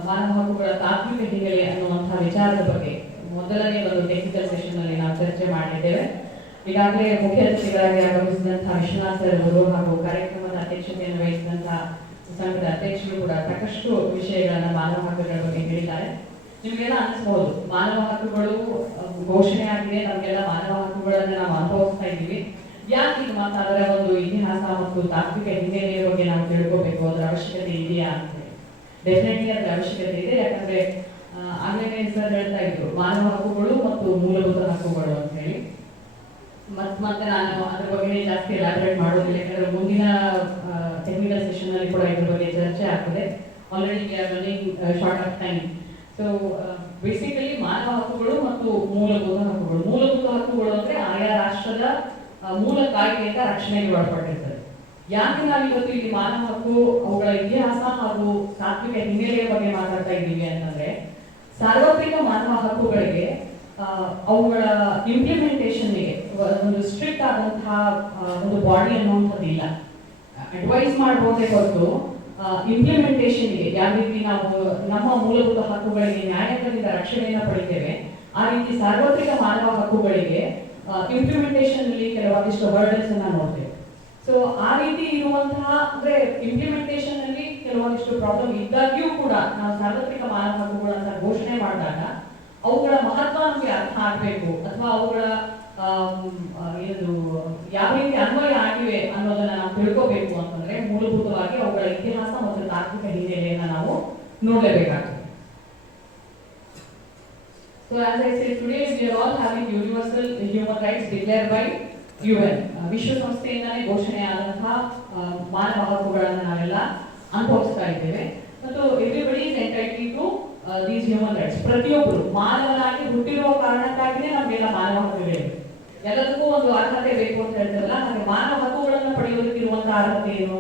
ಮಾನವ ಹಕ್ಕುಗಳ ತಾತ್ವಿಕ ಹಿನ್ನೆಲೆ ಅನ್ನುವಂತಹ ವಿಚಾರದ ಬಗ್ಗೆ ಮೊದಲನೇ ಒಂದು ಟೆಕ್ನಿಕಲ್ ಸೆಷನ್ ಅಲ್ಲಿ ನಾವು ಚರ್ಚೆ ಮಾಡಿದ್ದೇವೆ. ಈಗಾಗಲೇ ಮುಖ್ಯ ಅತಿಥಿಗಳಾಗಿ ಆಗಮಿಸಿದಂತಹ ವಿಶ್ವನಾಥ್ ಸರ್ ಅವರು ಹಾಗೂ ಕಾರ್ಯಕ್ರಮದ ಅಧ್ಯಕ್ಷತೆಯನ್ನು ವಹಿಸಿದಂತಹ ಸಂಘದ ಅಧ್ಯಕ್ಷರು ಕೂಡ ಸಾಕಷ್ಟು ವಿಷಯಗಳನ್ನ ಮಾನವ ಹಕ್ಕುಗಳ ಬಗ್ಗೆ ಹೇಳಿದ್ದಾರೆ. ನಿಮಗೆಲ್ಲ ಅನಿಸಬಹುದು ಮಾನವ ಹಕ್ಕುಗಳು ಘೋಷಣೆ ಆಗಿದೆ, ನಮಗೆಲ್ಲ ಮಾನವ ಹಕ್ಕುಗಳನ್ನು ನಾವು ಅನುಭವಿಸ್ತಾ ಇದ್ದೀವಿ, ಯಾಕೆ ಈಗ ಮಾತಾಡಿದ್ರೆ ಒಂದು ಇತಿಹಾಸ ಮತ್ತು ತಾತ್ವಿಕ ಹಿನ್ನೆಲೆಯ ಬಗ್ಗೆ ನಾವು ತಿಳ್ಕೋಬೇಕು, ಅದರ ಅವಶ್ಯಕತೆ ಇದೆಯಾ ಅಂತ ಹೇಳಿ. ಡೆಫಿನೆಟ್ಲಿ ಅದರ ಅವಶ್ಯಕತೆ ಇದೆ. ಯಾಕಂದ್ರೆ ಆಗಲೇ ಸರ್ ಹೇಳ್ತಾ ಇದ್ರು ಮಾನವ ಹಕ್ಕುಗಳು ಮತ್ತು ಮೂಲಭೂತ ಹಕ್ಕುಗಳು ಅಂತ ಹೇಳಿ. ಮತ್ತೆ ನಾನು ಅದ್ರ ಬಗ್ಗೆ ಜಾಸ್ತಿ ಎಲಾಬ್ರೇಟ್ ಮಾಡೋದಿಲ್ಲ, ಯಾಕಂದ್ರೆ ಮುಂದಿನ ಟೆಕ್ನಿಕಲ್ ಸೆಷನ್ ಅಲ್ಲಿ ಕೂಡ ಇದ್ರ ಬಗ್ಗೆ ಚರ್ಚೆ ಆಗ್ತದೆ. Already we are running short of time. So basically ಮಾನವ ಹಕ್ಕುಗಳು ಮತ್ತು ಮೂಲಭೂತ ಹಕ್ಕುಗಳು. ಮೂಲಭೂತ ಹಕ್ಕುಗಳು ಅಂದ್ರೆ ಆಯಾ ರಾಷ್ಟ್ರದ ಮೂಲ ಕಾಯ್ದೆಯಿಂದ ರಕ್ಷಣೆಗೆ ಒಳಪಟ್ಟಿರ್ತದೆ. ಯಾಕೆ ನಾವು ಇವತ್ತು ಇಲ್ಲಿ ಮಾನವ ಹಕ್ಕು ಅವುಗಳ ಇತಿಹಾಸ ಹಾಗೂ ತಾತ್ವಿಕ ಹಿನ್ನೆಲೆಯ ಬಗ್ಗೆ ಮಾತಾಡ್ತಾ ಇದ್ದೀವಿ ಅಂತಂದ್ರೆ, ಸಾರ್ವತ್ರಿಕ ಮಾನವ ಹಕ್ಕುಗಳಿಗೆ ಅವುಗಳ ಇಂಪ್ಲಿಮೆಂಟೇಷನ್ಗೆ ಒಂದು ಸ್ಟ್ರಿಕ್ಟ್ ಆದಂತಹ ಒಂದು ಬಾಡಿ ಅನ್ನುವಂಥದ್ದು ಇಲ್ಲ. ಅಡ್ವೈಸ್ ಮಾಡಬಹುದೇ ಹೊರತು ಇಂಪ್ಲಿಮೆಂಟೇಷನ್ಗೆ ಯಾವ ರೀತಿ ನಾವು ನಮ್ಮ ಮೂಲಭೂತ ಹಕ್ಕುಗಳಿಗೆ ನ್ಯಾಯಾಂಗದಿಂದ ರಕ್ಷಣೆಯನ್ನು ಪಡಿತೇವೆ, ಆ ರೀತಿ ಸಾರ್ವತ್ರಿಕ ಮಾನವ ಹಕ್ಕುಗಳಿಗೆ ಇಂಪ್ಲಿಮೆಂಟೇಷನ್ ಅಲ್ಲಿ ಕೆಲವೊಂದಿಷ್ಟು ವರ್ಡನ್ಸ್ ಅನ್ನ ನೋಡ್ತೇವೆ. ಸೊ ಆ ರೀತಿ ಇರುವಂತಹ ಅಂದ್ರೆ ಇಂಪ್ಲಿಮೆಂಟೇಷನ್ ಅಲ್ಲಿ ಕೆಲವೊಂದಿಷ್ಟು ಪ್ರಾಬ್ಲಮ್ ಇದ್ದಾಗ್ಯೂ ಕೂಡ ನಾವು ಸಾರ್ವತ್ರಿಕ ಮಾನವ ಹಕ್ಕುಗಳನ್ನ ಘೋಷಣೆ ಮಾಡಿದಾಗ ಅವುಗಳ ಮಹತ್ವ ನಮಗೆ ಅರ್ಥ ಆಗಬೇಕು, ಅಥವಾ ಅವುಗಳ ಯಾವ ರೀತಿ ಅನ್ವಯ ಆಗಿವೆ ಅನ್ನೋದನ್ನ ನಾವು ತಿಳ್ಕೋಬೇಕು ಅಂತಂದ್ರೆ ಮೂಲಭೂತವಾಗಿ ಅವುಗಳ ಇತಿಹಾಸ ಮತ್ತು ತಾತ್ವಿಕ ಹಿನ್ನೆಲೆಯನ್ನ ನಾವು ನೋಡಲೇಬೇಕಾಗ್ತದೆ. So as I said, today we are all having universal human rights declared by UN. ವಿಶ್ವಸಂಸ್ಥೆಯಿಂದಲೇ ಘೋಷಣೆಯಾದಂತಹ ಮಾನವ ಹಕ್ಕುಗಳನ್ನು ನಾವೆಲ್ಲ ಅನುಭವಿಸ್ತಾ ಇದ್ದೇವೆ. ಮತ್ತು everybody is entitle to these human rights. ಪ್ರತಿಯೊಬ್ಬರು ಮಾನವನಾಗಿ ಹುಟ್ಟಿರುವ ಕಾರಣಕ್ಕಾಗಿಯೇ ನಮಗೆಲ್ಲ ಮಾನವ ಹಕ್ಕುಗಳಿವೆ. ಎಲ್ಲದಕ್ಕೂ ಒಂದು ಅರ್ಹತೆ ಬೇಕು ಅಂತ ಹೇಳ್ತಾರಲ್ಲ, ಹಾಗೆ ಮಾನವ ಹಕ್ಕುಗಳನ್ನು ಪಡೆಯೋದಕ್ಕಿರುವಂತಹ ಅರ್ಹತೆ ಏನು?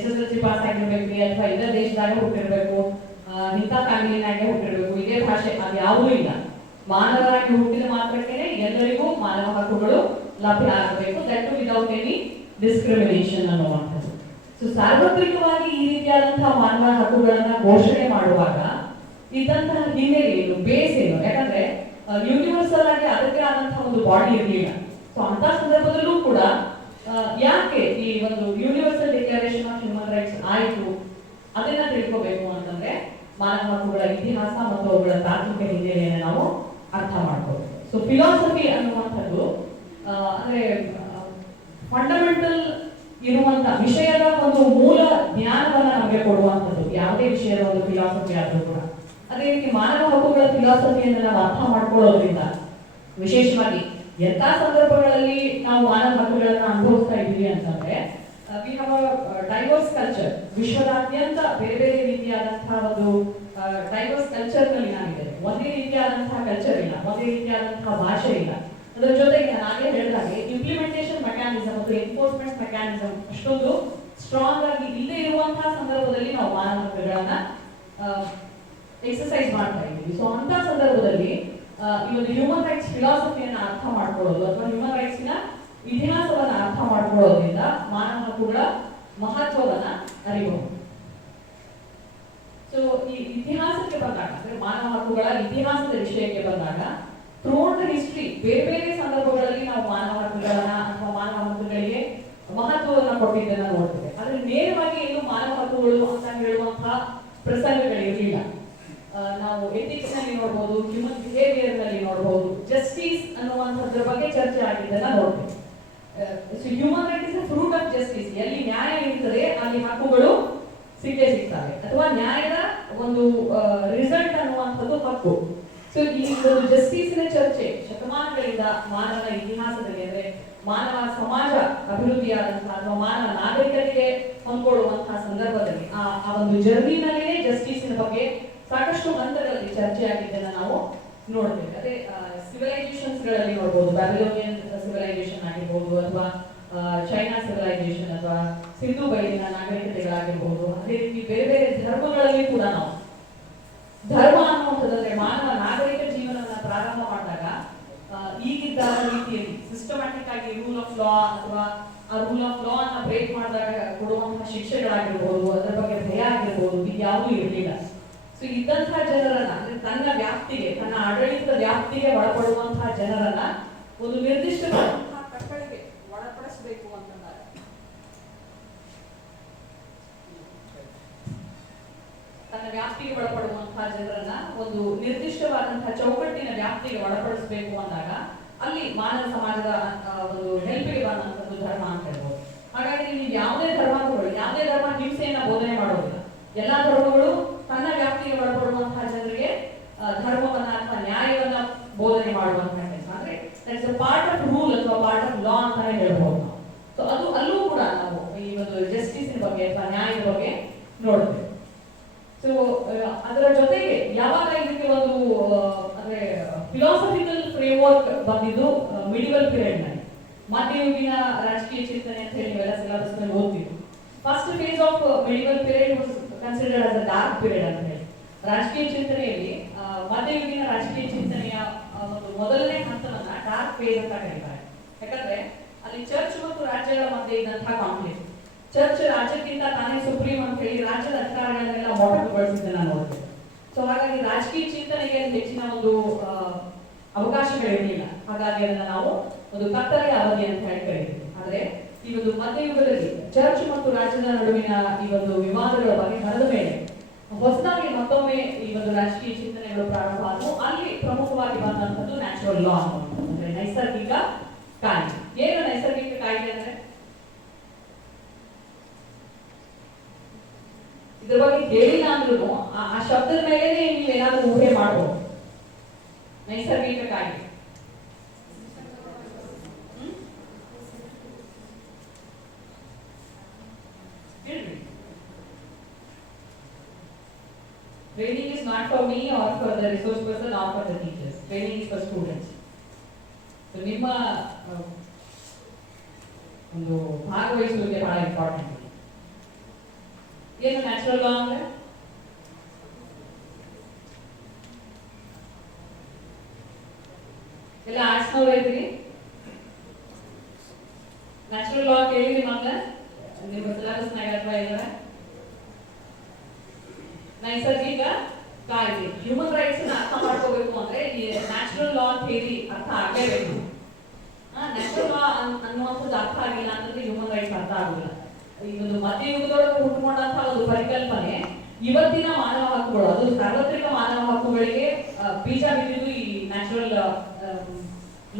SSLC ಪಾಸ್ ಆಗಿರ್ಬೇಕು, ಅಥವಾ ಇದೇ ದೇಶದಾಗ ಹುಟ್ಟಿರ್ಬೇಕು, ಇಂಥ ಫ್ಯಾಮಿಲಿನಾಗೆ ಹುಟ್ಟಿರ್ಬೇಕು, ಇದೇ ಭಾಷೆ, ಅದು ಯಾವುದೂ ಇಲ್ಲ. ಮಾನವರಾಗಿ ಹುಟ್ಟಿದ ಮಾತ್ರಕ್ಕೆ ಎಲ್ಲರಿಗೂ ಮಾನವ ಹಕ್ಕುಗಳು ಲಭ್ಯ ಆಗಬೇಕು, ದಟ್ ವಿದೌಟ್ ಎನಿ ಡಿಸ್ಕ್ರಿಮಿನೇಷನ್ ಅನ್ನುವಂಥದ್ದು. ಸೊ ಸಾರ್ವತ್ರಿಕವಾಗಿ ಈ ರೀತಿಯಾದಂತಹ ಮಾನವ ಹಕ್ಕುಗಳನ್ನ ಘೋಷಣೆ ಮಾಡುವಾಗ ಇದ್ದಂತಹ ಹಿನ್ನೆಲೆ ಏನು, ಬೇಸ್ ಏನು? ಯಾಕಂದ್ರೆ ಯೂನಿವರ್ಸಲ್ ಆಗಿ ಅದಕ್ಕೆ ಆದಂತಹ ಒಂದು ಬಾಡಿ ಇರಲಿಲ್ಲ. ಸೊ ಅಂತ ಸಂದರ್ಭದಲ್ಲೂ ಕೂಡ ಯಾಕೆ ಈ ಒಂದು universal declaration of human rights ಆಯಿತು, ಅದನ್ನ ತಿಳ್ಕೋಬೇಕು ಅಂತಂದ್ರೆ ಮಾನವ ಹಕ್ಕುಗಳ ಇತಿಹಾಸ ಮತ್ತು ಅವುಗಳ ತಾತ್ವಿಕ ಹಿನ್ನೆಲೆಯನ್ನು ನಾವು ಅರ್ಥ ಮಾಡ್ಕೋಬೇಕು. ಸೊ ಫಿಲಾಸಫಿ ಅನ್ನುವಂಥದ್ದು ಅಂದ್ರೆ ಫಂಡಮೆಂಟಲ್ ಇರುವಂತ ವಿಷಯದ ಒಂದು ಮೂಲ ಜ್ಞಾನವನ್ನ ನಮಗೆ ಕೊಡುವಂಥದ್ದು ಯಾವುದೇ ವಿಷಯದ ಒಂದು ಫಿಲಾಸಫಿ ಆದ್ರೂ ಕೂಡ. ಅದೇ ರೀತಿ ಮಾನವ ಹಕ್ಕುಗಳ ಫಿಲಾಸಫಿಯನ್ನು ನಾವು ಅರ್ಥ ಮಾಡ್ಕೊಳ್ಳೋದ್ರಿಂದ ವಿಶೇಷವಾಗಿ ಎಂಥ ಸಂದರ್ಭಗಳಲ್ಲಿ ನಾವು ಮಾನವ ಹಕ್ಕುಗಳನ್ನ ಅನುಭವಿಸ್ತಾ ಇದ್ದೀವಿ ಅಂತಂದ್ರೆ, we have a diverse culture. ವಿಶ್ವದಾದ್ಯಂತ ಬೇರೆ ಬೇರೆ ರೀತಿಯಾದಂತಹ ಒಂದು ಡೈವರ್ಸ್ ಕಲ್ಚರ್ ನಲ್ಲಿ ನಾವಿದ್ದೇವೆ. ಒಂದೇ ರೀತಿಯಾದಂತಹ ಕಲ್ಚರ್ ಇಲ್ಲ, ಒಂದೇ ರೀತಿಯಾದಂತಹ ಭಾಷೆ ಇಲ್ಲ. ಅದರ ಜೊತೆಗೆ ನಾನು ಆಗಲೇ ಹೇಳಿದಾಗೆ ಇಂಪ್ಲಿಮೆಂಟೇಷನ್ ಮೆಕ್ಯಾನಿಸಮ್ ಮತ್ತು ಎನ್ಫೋರ್ಸ್ಮೆಂಟ್ ಮೆಕ್ಯಾನಿಸಮ್ ಅಷ್ಟೊಂದು ಸ್ಟ್ರಾಂಗ್ ಆಗಿ ಇಲ್ಲದೆ ಇರುವಂತಹ ಸಂದರ್ಭದಲ್ಲಿ ನಾವು ಮಾನವ ಹಕ್ಕುಗಳನ್ನ ಎಕ್ಸರ್ಸೈಸ್ ಮಾಡ್ತಾ ಇದ್ದೀವಿ. ಸೊ ಅಂತ ಸಂದರ್ಭದಲ್ಲಿ ಈ ಒಂದು ಹ್ಯೂಮನ್ ರೈಟ್ಸ್ ಫಿಲಾಸಫಿಯನ್ನ ಅರ್ಥ ಮಾಡ್ಕೊಳ್ಳೋದು ಅಥವಾ ಹ್ಯೂಮನ್ ರೈಟ್ಸ್ನ ಇತಿಹಾಸವನ್ನ ಅರ್ಥ ಮಾಡ್ಕೊಳ್ಳೋದ್ರಿಂದ ಮಾನವ ಹಕ್ಕುಗಳ ಮಹತ್ವವನ್ನ ಅರಿಬಹುದು. ಸೊ ಈ ಇತಿಹಾಸಕ್ಕೆ ಬಂದಾಗ ಅಂದ್ರೆ ಮಾನವ ಹಕ್ಕುಗಳ ಇತಿಹಾಸದ ವಿಷಯಕ್ಕೆ ಬಂದಾಗ ಥ್ರೂಔಟ್ ದ ಹಿಸ್ಟ್ರಿ ಬೇರೆ ಬೇರೆ ಸಂದರ್ಭಗಳಲ್ಲಿ ನಾವು ಮಾನವ ಹಕ್ಕುಗಳನ್ನ ಅಥವಾ ಮಾನವ ಹಕ್ಕುಗಳಿಗೆ ಮಹತ್ವವನ್ನು ಕೊಟ್ಟಿದ್ದನ್ನ ನೋಡ್ತೇವೆ. ಆದ್ರೆ ನೇರವಾಗಿ ಏನು ಮಾನವ ಹಕ್ಕುಗಳು ಅಂತ ಹೇಳುವಂತಹ ಪ್ರಸಂಗಗಳಿರಲಿಲ್ಲ. ನಾವು ಎಥಿಕ್ಸ್ ನಲ್ಲಿ ನೋಡ್ಬೋದು, ಹ್ಯೂಮನ್ ಬಿಹೇವಿಯರ್ ನಲ್ಲಿ ನೋಡ್ಬೋದು, ಜಸ್ಟಿಸ್ ಅನ್ನುವಂಥದ್ರ ಬಗ್ಗೆ ಚರ್ಚೆ ಆಗಿದ್ದನ್ನ ನೋಡ್ತೇವೆ. Human right is a fruit of justice. ಎಲ್ಲಿ ನ್ಯಾಯ ಒಂದು ಜಸ್ಟಿಸಿನ ಚರ್ಚೆ ಶತಮಾನಗಳಿಂದ ಮಾನವನ ಇತಿಹಾಸದಲ್ಲಿ, ಅಂದ್ರೆ ಮಾನವ ಸಮಾಜ ಅಭಿವೃದ್ಧಿಯಾದಂತಹ ಅಥವಾ ಮಾನವ ನಾಗರಿಕತೆಗೆ ಹೊಂದ್ಕೊಳ್ಳುವಂತಹ ಸಂದರ್ಭದಲ್ಲಿ ಆ ಒಂದು ಜರ್ನಿನಲ್ಲೇ ಜಸ್ಟಿಸಿನ ಬಗ್ಗೆ ಸಾಕಷ್ಟು ಹಂತಗಳಲ್ಲಿ ಚರ್ಚೆ ಆಗಿದ್ದನ್ನ ನಾವು ನೋಡ್ತೇವೆ. ಅದೇ ಸಿವಿಲೈಸೇಷನ್ಸ್ ಗಳಲ್ಲಿ ನೋಡ್ಬೋದು, ಬ್ಯಾಬಿಲೋನಿಯನ್ ಸಿವಿಲೈಸೇಷನ್ ಆಗಿರ್ಬೋದು, ಅಥವಾ ಚೈನಾ ಸಿವಿಲೈಸೇಷನ್, ಅಥವಾ ಸಿಂಧು ಬಯಲಿನ ನಾಗರಿಕತೆಗಳಾಗಿರ್ಬೋದು. ಅದೇ ರೀತಿ ಬೇರೆ ಬೇರೆ ಧರ್ಮಗಳಲ್ಲಿ ಕೂಡ ನಾವು ಧರ್ಮ ಅನ್ನುವಂಥದ್ದಂದ್ರೆ ಮಾನವ ನಾಗರಿಕ ಜೀವನವನ್ನ ಪ್ರಾರಂಭ ಮಾಡಿದಾಗ ಈಗಿದ್ದ ರೀತಿಯಲ್ಲಿ ಸಿಸ್ಟಮ್ಯಾಟಿಕ್ ಆಗಿ ರೂಲ್ ಆಫ್ ಲಾ ಅಥವಾ ಆ ರೂಲ್ ಆಫ್ ಲಾ ಅನ್ನ ಬ್ರೇಕ್ ಮಾಡಿದಾಗ ಕೊಡುವಂತಹ ಶಿಕ್ಷೆಗಳಾಗಿರ್ಬೋದು, ಅದರ ಬಗ್ಗೆ ಭಯ ಆಗಿರ್ಬೋದು, ಇದು ಯಾವುದೂ ಇರಲಿಲ್ಲ. ಸೊ ಇದ್ದಂತಹ ಜನರನ್ನ ಅಂದ್ರೆ ತನ್ನ ವ್ಯಾಪ್ತಿಗೆ, ತನ್ನ ಆಡಳಿತದ ವ್ಯಾಪ್ತಿಗೆ ಒಳಪಡುವಂತಹ ಜನರನ್ನ ಒಂದು ನಿರ್ದಿಷ್ಟ ಕಟ್ಟಳೆಗೆ ಒಳಪಡಿಸಬೇಕು ಅಂತಂದಾಗ ತನ್ನ ವ್ಯಾಪ್ತಿಗೆ ಒಳಪಡುವಂತಹ ಜನರನ್ನ ಒಂದು ನಿರ್ದಿಷ್ಟವಾದಂತಹ ಚೌಕಟ್ಟಿನ ವ್ಯಾಪ್ತಿಗೆ ಒಳಪಡಿಸಬೇಕು ಅಂದಾಗ ಅಲ್ಲಿ ಮಾನವ ಸಮಾಜದ ಒಂದು ಹೆಲ್ಪಿಗೆ ಬಂದಂತದ್ದು ಧರ್ಮ ಅಂತ ಹೇಳ್ಬೋದು. ಹಾಗಾಗಿ ನೀವು ಯಾವುದೇ ಧರ್ಮ ತಗೊಳ್ಳಿ, ಯಾವುದೇ ಧರ್ಮ ಹಿಂಸೆಯನ್ನ ಬೋಧನೆ ಮಾಡೋದಿಲ್ಲ. ಎಲ್ಲಾ ಧರ್ಮಗಳು ತನ್ನ ವ್ಯಾಪ್ತಿಗೆ ಒಳಪಡುವಂತಹ ಜನರಿಗೆ ಧರ್ಮವನ್ನ ಅಥವಾ ನ್ಯಾಯವನ್ನ ಬೋಧನೆ ಮಾಡುವಂತಹ ಕೆಲಸ, ಅಂದ್ರೆ that's a part of rule ಅಥವಾ ಪಾರ್ಟ್ ಆಫ್ ಲಾ ಅಂತಾನೆ ಹೇಳ್ಬೋದು ನಾವು. ಸೊ ಅದು ಅಲ್ಲೂ ಕೂಡ ನಾವು ಈ ಒಂದು ಜಸ್ಟಿಸಿನ ಬಗ್ಗೆ ಅಥವಾ ನ್ಯಾಯದ ಬಗ್ಗೆ ನೋಡ್ತೇವೆ. ಸೊ ಅದರ ಜೊತೆಗೆ ಯಾವಾಗ ಇದಕ್ಕೆ ಒಂದು ಅಂದ್ರೆ ಫಿಲಾಸಫಿಕಲ್ ಫ್ರೇಮ್ವರ್ಕ್ ಬಂದಿದ್ದು ಮಿಡಿವಲ್ ಪೀರಿಯಡ್ ನಲ್ಲಿ, ಮಧ್ಯಯುಗೀನ ರಾಜಕೀಯ ಚಿಂತನೆ ಅಂತ ಹೇಳಿ ನೀವೆಲ್ಲ ಸಿಲೆಬಸ್ ನಲ್ಲಿ ಓದ್ತೀವಿ. First phase of medieval period was considered as a dark period ಅಂತ ಹೇಳಿ. ರಾಜಕೀಯ ಚಿಂತನೆಯಲ್ಲಿ ಮಧ್ಯಯುಗೀನ ರಾಜಕೀಯ ಚಿಂತನೆಯ ಒಂದು ಮೊದಲನೇ ಹಂತವನ್ನ ಡಾರ್ಕ್ ಫೇಸ್ ಅಂತ ಕರೀತಾರೆ. ಯಾಕಂದ್ರೆ ಅಲ್ಲಿ ಚರ್ಚ್ ಮತ್ತು ರಾಜ್ಯಗಳ ಮಧ್ಯೆ ಇದ್ದಂತಹ ಕಾನ್ಫ್ಲಿಕ್ಟ್, ಚರ್ಚ್ ರಾಜ್ಯಕ್ಕಿಂತ ತಾನೇ ಸುಪ್ರೀಂ ಅಂತ ಹೇಳಿ ರಾಜ್ಯದ ಅಧಿಕಾರಗಳನ್ನೆಲ್ಲ ಮೊಟಕುಗೊಳಿಸಿದ್ದನ್ನ ನೋಡ್ತೇವೆ. ಸೊ ಹಾಗಾಗಿ ರಾಜಕೀಯ ಚಿಂತನೆಗೆ ಹೆಚ್ಚಿನ ಒಂದು ಅವಕಾಶಗಳಿರಲಿಲ್ಲ. ಹಾಗಾಗಿ ಅದನ್ನ ನಾವು ಒಂದು ಕತ್ತಲೆಯ ಅವಧಿ ಅಂತ ಹೇಳಿ ಕರೀತೀವಿ. ಆದ್ರೆ ಈ ಒಂದು ಮಧ್ಯಯುಗದಲ್ಲಿ ಚರ್ಚ್ ಮತ್ತು ರಾಜ್ಯದ ನಡುವಿನ ಈ ಒಂದು ವಿವಾದಗಳ ಬಗ್ಗೆ ನಡೆದ ಮೇಲೆ ಹೊಸದಾಗಿ ಮತ್ತೊಮ್ಮೆ ಈ ಒಂದು ರಾಜಕೀಯ ಚಿಂತನೆಗಳು ಪ್ರಾರಂಭ ಆದವು. ಅಲ್ಲಿ ಪ್ರಮುಖವಾಗಿ ಬಂದಂಥದ್ದು ನ್ಯಾಚುರಲ್ ಲಾ ಅಂದ್ರೆ ನೈಸರ್ಗಿಕ ಕಾಯ್ದೆ. ಏನು ನೈಸರ್ಗಿಕ ಕಾಯ್ದೆ ಅಂದ್ರೆ ಇದ್ರ ಬಗ್ಗೆ ಕೇಳಿಲ್ಲ ಅಂದ್ರೂ ಆ ಶಬ್ದದ ಮೇಲೆ ನೀವೇನಾದ್ರೂ ಊಹೆ ಮಾಡಬಹುದು. ನೈಸರ್ಗಿಕ ಕಾಯ್ದೆ training is not for me or for the resource person or for the teachers. Training is for students. So ನಿಮ್ಮ ಒಂದು ಭಾಗವಹಿಸುವಿಕೆ ಬಹಳ ಇಂಪಾರ್ಟೆಂಟ್. ಏನು ನ್ಯಾಚುರಲ್ ಲಾ ಅಂದ್ರೆ ಎಲ್ಲ ಆರ್ಟ್ಸ್ನವ್ರು ಇದ್ರಿ, ನ್ಯಾಚುರಲ್ ಲಾ ಕೇಳಿದ್ರಿ ಮಕ್ಕಳ ನಿಮ್ಮ ಸಿಲೆಬಸ್ನಾಗ ಅಥವಾ ಇಲ್ಲ? ನೈಸರ್ಗಿಕ ಕಾಯ್ದೆ, ಹ್ಯೂಮನ್ ರೈಟ್ಸ್ ಅರ್ಥ ಮಾಡ್ಕೋಬೇಕು ಅಂದ್ರೆ ಈ ನ್ಯಾಚುರಲ್ ಲಾ ಥಿಯರಿ ಅರ್ಥ ಆಗಲೇಬೇಕು. ನ್ಯಾಚುರಲ್ ಲಾ ಅನ್ನುವಂಥದ್ದು ಅರ್ಥ ಆಗಿಲ್ಲ ಅಂತಂದ್ರೆ ಹ್ಯೂಮನ್ ರೈಟ್ಸ್ ಅರ್ಥ ಆಗುದಿಲ್ಲ. ಈ ಒಂದು ಮಧ್ಯಯುಗದೊಳಗೆ ಹುಟ್ಟುಕೊಂಡಂತಹ ಒಂದು ಪರಿಕಲ್ಪನೆ ಇವತ್ತಿನ ಮಾನವ ಹಕ್ಕುಗಳು, ಅದು ಸಾರ್ವತ್ರಿಕ ಮಾನವ ಹಕ್ಕುಗಳಿಗೆ ಬೀಜ ಬಿದ್ದಿದ್ದು ಈ ನ್ಯಾಚುರಲ್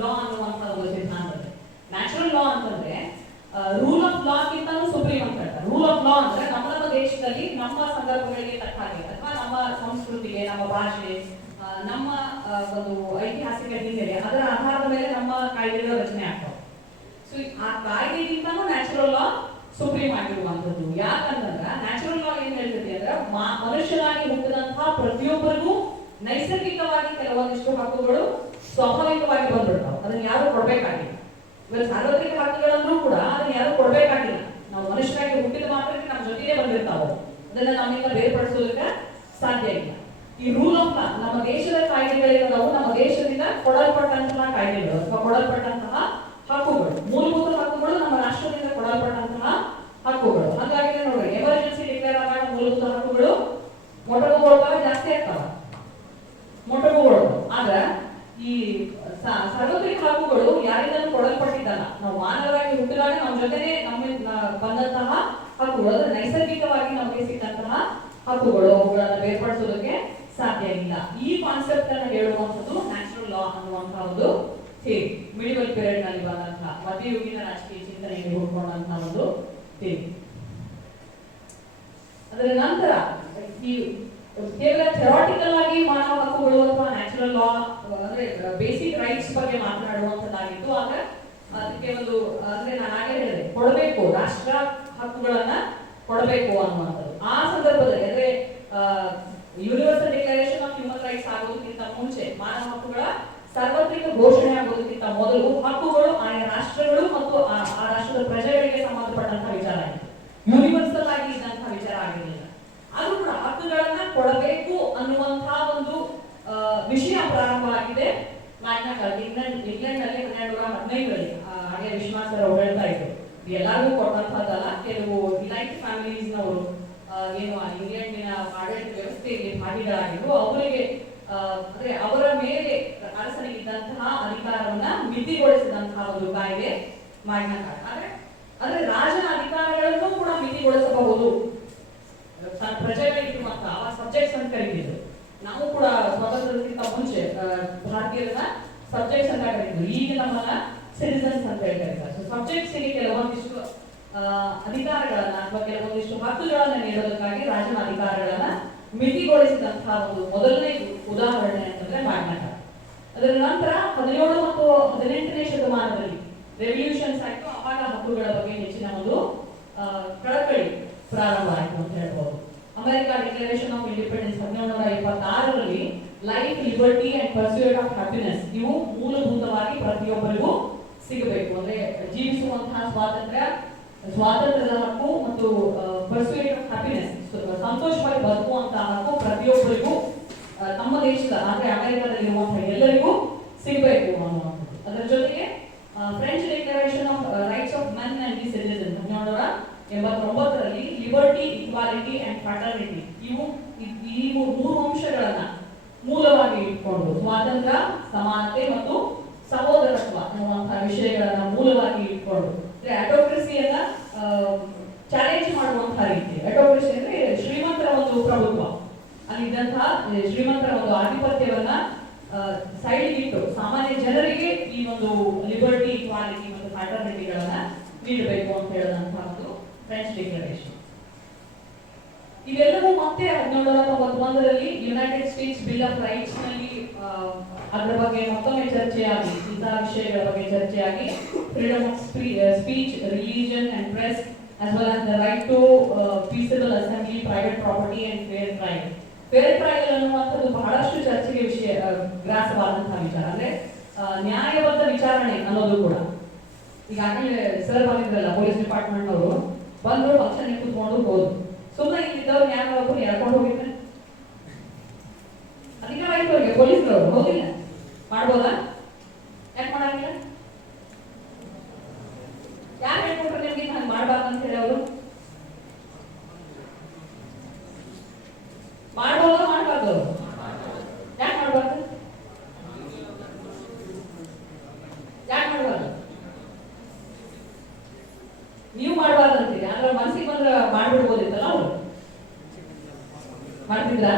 ಲಾ ಅನ್ನುವಂಥ ಒಂದು ಸಿದ್ಧಾಂತದಲ್ಲಿ. ನ್ಯಾಚುರಲ್ ಲಾ ಅಂತಂದ್ರೆ ರೂಲ್ ಆಫ್ ಲಾ ಗಿಂತನೂ ಸುಪ್ರೀಂ ಅಂತ ಹೇಳ್ತಾರೆ. ರೂಲ್ ಆಫ್ ಲಾ ಅಂದ್ರೆ ನಮ್ಮ ದೇಶದಲ್ಲಿ ನಮ್ಮ ಸಂದರ್ಭಗಳಿಗೆ ತಕ್ಕ ಹಾಗೆ ಅಥವಾ ನಮ್ಮ ಸಂಸ್ಕೃತಿಗೆ, ನಮ್ಮ ಭಾಷೆ, ನಮ್ಮ ಒಂದು ಐತಿಹಾಸಿಕ ಹಿನ್ನೆಲೆ ಅದರ ಆಧಾರದ ಮೇಲೆ ನಮ್ಮ ಕಾಯ್ದೆಗಳು ರಚನೆ ಆಗ್ತವೆ. ಸೊ ಆ ಕಾಯ್ದೆಗಿಂತನೂ ನ್ಯಾಚುರಲ್ ಲಾ ಸುಪ್ರೀಂ ಆಗಿರುವಂತದ್ದು. ಯಾಕಂತಂದ್ರೆ ನ್ಯಾಚುರಲ್ ಲಾ ಏನ್ ಹೇಳ್ತದೆ ಅಂದ್ರೆ ಮನುಷ್ಯನಾಗಿ ಹುಟ್ಟಿದಂತಹ ಪ್ರತಿಯೊಬ್ಬರಿಗೂ ನೈಸರ್ಗಿಕವಾಗಿ ಕೆಲವೊಂದಿಷ್ಟು ಹಕ್ಕುಗಳು ಸ್ವಾಭಾವಿಕವಾಗಿ ಬಂದ್ಬಿಡ್ತಾವೆ. ಅದನ್ನ ಯಾರು ಕೊಡ್ಬೇಕಾಗಿಲ್ಲ. ಇವಾಗ ಸಾರ್ವತ್ರಿಕ ಹಕ್ಕುಗಳಂದ್ರೂ ಕೂಡ ಅದನ್ನ ಯಾರು ಕೊಡ್ಬೇಕಾಗಿಲ್ಲ. ನಾವು ಮನುಷ್ಯರಾಗಿ ಹುಟ್ಟಿದ ಮಾತ್ರಕ್ಕೆ ನಮ್ಮ ಜೊತೆಗೆ ಬಂದಿರ್ತಾವೆ. ಅದನ್ನ ನಮ್ಮಿಂದ ಬೇರ್ಪಡಿಸೋದಕ್ಕೆ ಸಾಧ್ಯ ಇಲ್ಲ. ಈ ರೂಲ್ ಆಫ್ ಲಾ ನಮ್ಮ ದೇಶದ ಕಾಯ್ದೆಗಳಿರೋದವು ನಮ್ಮ ದೇಶದಿಂದ ಕೊಡಲ್ಪಟ್ಟಂತಹ ಕಾಯ್ದೆಗಳು ಅಥವಾ ಕೊಡಲ್ಪಟ್ಟಂತಹ ಹಕ್ಕುಗಳು, ಮೂಲಭೂತ ಹಕ್ಕುಗಳು ನಮ್ಮ ರಾಷ್ಟ್ರದಿಂದ ಕೊಡಲ್ಪಟ್ಟಂತಹ ಹಕ್ಕುಗಳು. ಹಾಗಾಗಿ ನೋಡ್ರಿ, ಎಮರ್ಜೆನ್ಸಿ ಡಿಕ್ಲೇರ್ ಆದಾಗ ಮೂಲಭೂತ ಹಕ್ಕುಗಳು ಮೊಟಕುಗೊಳ್ತಾವೆ, ಜಾಸ್ತಿ ಆಗ್ತಾವ, ಮೊಟಕುಗೊಳ್ತಾವ. ಆದ್ರೆ ಈ ಸಾರ್ವತ್ರಿಕ ಹಕ್ಕುಗಳು ಯಾರಿಂದಲೂ ಕೊಡಲ್ಪಟ್ಟಿದ್ದಲ್ಲ. ನಾವು ಮಾನವರಾಗಿ ಹುಟ್ಟಿದಾಗ ನಮ್ಮ ಜೊತೆನೆ ನಮ್ಮ ಬಂದಂತಹ ಹಕ್ಕುಗಳು, ಅಂದ್ರೆ ನೈಸರ್ಗಿಕವಾಗಿ ನಮಗೆ ಸಿಕ್ಕಂತಹ ಹಕ್ಕುಗಳು, ಅವುಗಳನ್ನ ಬೇರ್ಪಡಿಸೋದಕ್ಕೆ ಸಾಧ್ಯ ಇಲ್ಲ. ಈ ಕಾನ್ಸೆಪ್ಟ್ ಅನ್ನು ಹೇಳುವಂಥದ್ದು ನ್ಯಾಚುರಲ್ ಲಾ ಅನ್ನುವಂತಹ ಒಂದು ಥಿಯರಿ. ಮಿಡಿವಲ್ ಪೀರಿಯಡ್ ನಲ್ಲಿ ಬಂದಂತಹ ಮಧ್ಯಯುಗೀನ ರಾಜಕೀಯ ಚಿಂತನೆಗೆ ಹುಡ್ಕೊಂಡಂತಹ ಒಂದು ಥಿಯರಿ. ಅದರ ನಂತರ ಈ ಕೇವಲ ಥಿಯರಾಟಿಕಲ್ ಆಗಿ ಮಾನವ ಹಕ್ಕುಗಳು ಅಥವಾ ನ್ಯಾಚುರಲ್ ಲಾ ಅಂದ್ರೆ ಬೇಸಿಕ್ ರೈಟ್ಸ್ ಬಗ್ಗೆ ಮಾತನಾಡುವಂತದ್ದಾಗಿತ್ತು. ಆಗ ಅದಕ್ಕೆ ಒಂದು ಅಂದ್ರೆ ನಾನು ಹಾಗೆ ಹೇಳಿದೆ, ಕೊಡಬೇಕು, ರಾಷ್ಟ್ರ ಹಕ್ಕುಗಳನ್ನ ಕೊಡಬೇಕು ಅನ್ನುವಂಥದ್ದು. ಆ ಸಂದರ್ಭದಲ್ಲಿ ಅಂದ್ರೆ universal declaration of human rights ಆಗೋದಕ್ಕಿಂತ ಮುಂಚೆ, ಮಾನವ ಹಕ್ಕುಗಳ ಸಾರ್ವತ್ರಿಕ ಘೋಷಣೆ ಆಗೋದಕ್ಕಿಂತ ಮೊದಲು ಹಕ್ಕುಗಳು ಆಯಾ ರಾಷ್ಟ್ರಗಳು ಮತ್ತು ಆ ರಾಷ್ಟ್ರದ ಪ್ರಜೆಗಳಿಗೆ ಸಂಬಂಧಪಟ್ಟಂತಹ ವಿಚಾರ ಆಗಿದೆ, ಯೂನಿವರ್ಸಲ್ ಆಗಿ ಇದ್ದಂತಹ ವಿಚಾರ ಆಗಿರಲಿಲ್ಲ. ಅದು ಕೂಡ ಹಕ್ಕುಗಳನ್ನ ಕೊಡಬೇಕು ಅನ್ನುವಂತಹ ಒಂದು ವಿಷಯ ಪ್ರಾರಂಭವಾಗಿದೆ ಮ್ಯಾಗ್ನಾ ಕಾರ್ಟಾ. ಇಂಗ್ಲೆಂಡ್ ನಲ್ಲಿ 1215ರಲ್ಲಿ ಹಾಗೆ ವಿಶ್ವಾಸ್ ಅವರು ಹೇಳ್ತಾ ಇದ್ರು, ಎಲ್ಲರಿಗೂ ಕೊಟ್ಟಂತಹದ್ದಲ್ಲ, ಕೆಲವು ಇಲೈಟ್ ಫ್ಯಾಮಿಲೀಸ್ ನವರು ಏನು ಇಂಗ್ಲೆಂಡಿನ ಆಡಳಿತ ವ್ಯವಸ್ಥೆಯಲ್ಲಿ ಭಾಗಿಗಳಾಗಿದ್ರು, ಅವರಿಗೆ ಅಂದ್ರೆ ಅವರ ಮೇಲೆ ಅರಸನಿಗಿದ್ದಂತಹ ಅಧಿಕಾರವನ್ನ ಮಿತಿಗೊಳಿಸಿದಂತಹ ಒಂದು ಕಾಯ್ದೆ ಮ್ಯಾಗ್ನಾ ಕಾರ್ಟಾ. ಅಂದ್ರೆ ರಾಜನ ಅಧಿಕಾರಗಳನ್ನು ಕೂಡ ಮಿತಿಗೊಳಿಸಬಹುದು, ತನ್ನ ಪ್ರಜೆಗಳಿರುವಂತಹ ಸಬ್ಜೆಕ್ಟ್ಸ್ ಅಂತ ಕರೀತಿದ್ರು. ನಾವು ಕೂಡ ಸ್ವಾತಂತ್ರ್ಯಕ್ಕಿಂತ ಮುಂಚೆ ಭಾರತೀಯರನ್ನ ಸಬ್ಜೆಕ್ಟ್ಸ್ ಅಂತ ಕರೀತಿದ್ರು, ಈಗ ನಮ್ಮನ್ನ ಸಿಟಿಸನ್ಸ್ ಅಂತ ಹೇಳ್ತಾರೆ. ಸೊ ಸಬ್ಜೆಕ್ಟ್ಸ್ ಗೆ ಕೆಲವೊಂದಿಷ್ಟು ಅಧಿಕಾರಗಳನ್ನ ಅಥವಾ ಕೆಲವೊಂದಿಷ್ಟು ಹಕ್ಕುಗಳನ್ನ ನೀಡೋದಕ್ಕಾಗಿ ರಾಜನ ಅಧಿಕಾರಗಳನ್ನ ಮಿತಿಗೊಳಿಸಿದಂತಹ ಒಂದು ಮೊದಲನೇ ಉದಾಹರಣೆ ಅಂತಂದ್ರೆ ಮ್ಯಾಗ್ನಾ ಕಾರ್ಟಾ. ಅದರ ನಂತರ 17 ಮತ್ತು 18ನೇ ಶತಮಾನದಲ್ಲಿ ರೆವಲ್ಯೂಷನ್ಸ್ ಆಯ್ತು, ಅವಾಗ ಹಕ್ಕುಗಳ ಬಗ್ಗೆ ಹೆಚ್ಚಿನ ಒಂದು ಕಳಕಳಿ ಪ್ರಾರಂಭ ಆಯಿತು ಅಂತ ಹೇಳ್ಬೋದು. ಅಮೆರಿಕ ಡಿಕ್ಲರೇಷನ್ ಆಫ್ ಇಂಡಿಪೆಂಡೆನ್ಸ್ 1776ರಲ್ಲಿ life, liberty and pursuit of happiness ಇವು ಮೂಲಭೂತವಾಗಿ ಪ್ರತಿಯೊಬ್ಬರಿಗೂ ಸಿಗಬೇಕು. ಅಂದ್ರೆ ಜೀವಿಸುವಂತಹ ಸ್ವಾತಂತ್ರ್ಯದ ಹಕ್ಕು ಮತ್ತು ಪರ್ಸ್ಯೂಟ್ ಆಫ್ ಹ್ಯಾಪಿನೆಸ್, ಸಂತೋಷವಾಗಿ ಬದುಕುವಂತಹ ಹಕ್ಕು ಪ್ರತಿಯೊಬ್ಬರಿಗೂ ನಮ್ಮ ದೇಶದ ಅಂದ್ರೆ ಅಮೆರಿಕದಲ್ಲಿರುವಂತಹ ಎಲ್ಲರಿಗೂ ಸಿಗಬೇಕು ಅನ್ನುವಂಥದ್ದು. ಅದರ ಜೊತೆಗೆ French declaration of rights of men and the citizen 1789ರಲ್ಲಿ ಲಿಬರ್ಟಿ, ಇಕ್ವಾಲಿಟಿ ಅಂಡ್ ಫ್ರಾಟರ್ನಿಟಿ ಈ ಮೂರು ಅಂಶಗಳನ್ನ ಮೂಲವಾಗಿ ಇಟ್ಕೊಂಡು ಸ್ವಾತಂತ್ರ್ಯ, ಸಮಾನತೆ ಮತ್ತು ಸಹೋದರತ್ವ ಎನ್ನುವಂತಹ ವಿಷಯಗಳನ್ನ ಮೂಲವಾಗಿ ಇಟ್ಕೊಂಡು ಅಟೋಕ್ರಸಿಯನ್ನ ಚಾಲೆಂಜ್ ಮಾಡುವಂತಹ ರೀತಿ. ಅಟೋಕ್ರಸಿ ಅಂದ್ರೆ ಶ್ರೀಮಂತರ ಒಂದು ಪ್ರಭುತ್ವ, ಅಲ್ಲಿದ್ದಂತಹ ಶ್ರೀಮಂತರ ಒಂದು ಆಧಿಪತ್ಯವನ್ನ ಸೈಡ್ಗಿಟ್ಟು ಸಾಮಾನ್ಯ ಜನರಿಗೆ ಈ ಒಂದು ಲಿಬರ್ಟಿ, ಇಕ್ವಾಲಿಟಿ ಮತ್ತು ಫ್ರಾಟರ್ನಿಟಿಗಳನ್ನ ನೀಡಬೇಕು ಅಂತ ಹೇಳಿದಂತಹ ಒಂದು ಫ್ರೆಂಚ್ ಡಿಕ್ಲರೇಷನ್. ಇವೆಲ್ಲವೂ ಮತ್ತೆ 1791ರಲ್ಲಿ United States bill of rights ನಲ್ಲಿ ಅದರ ಬಗ್ಗೆ ಮತ್ತೊಮ್ಮೆ ಚರ್ಚೆಯಾಗಿ, ಇಂತಹ ವಿಷಯಗಳ ಬಗ್ಗೆ ಚರ್ಚೆಯಾಗಿ freedom of speech, religion and press as well as the right to peaceable assembly, private property and fair trial. Fair trial ಅನ್ನುವಂಥದ್ದು ಬಹಳಷ್ಟು ಚರ್ಚೆಗೆ ಗ್ರಾಸವಾದಂತಹ ವಿಚಾರ. ಅಂದ್ರೆ ನ್ಯಾಯಬದ್ಧ ವಿಚಾರಣೆ ಅನ್ನೋದು ಕೂಡ ಈಗಾಗಲೇ ಸರ್ ಬಂದಿದ್ರಲ್ಲ, ಪೊಲೀಸ್ ಡಿಪಾರ್ಟ್ಮೆಂಟ್ ಅವರು ಬಂದ್ರು, ಫಂಕ್ಷನ್ ಕೂತ್ಕೊಂಡು ಹೋದ್ರು. ಸುಮ್ಮನೆ ಇಲ್ಲಿದ್ದವ್ರು ನ್ಯಾಯವಾಗೂ ಎಳ್ಕೊಂಡು ಹೋಗಿದ್ರೆ ಅಧಿಕಾರ ಆಯ್ತು ಅವರಿಗೆ, ಪೊಲೀಸರವರು ಹೋಗಿಲ್ಲ, ಮಾಡ್ಬೋದಾ? ಯಾಕೆ ಮಾಡಂಗಿಲ್ಲ? ಯಾರು ಹೇಳ್ಕೊಟ್ರೆ ನಿಮ್ಗೆ ಹಂಗೆ ಮಾಡ್ಬಾರ್ದು ಅಂತ ಹೇಳಿ ಅವರು? ಮಾಡ್ಬೋದ ಮಾಡ್ಬಾರ್ದು? ಯಾಕೆ ಮಾಡ್ಬಾರ್ದು? ಯಾಕೆ ಮಾಡ್ಬಾರ್ದು? ನೀವು ಮಾಡ್ಬಾರ್ದು ಅಂತೀರಿ, ಆದ್ರೆ ಮನಸ್ಸಿಗೆ ಬಂದ್ರೆ ಮಾಡ್ಬಿಡ್ಬೋದಿತ್ತಲ್ಲ ಅವರು? ಮಾಡ್ತಿದ್ರ?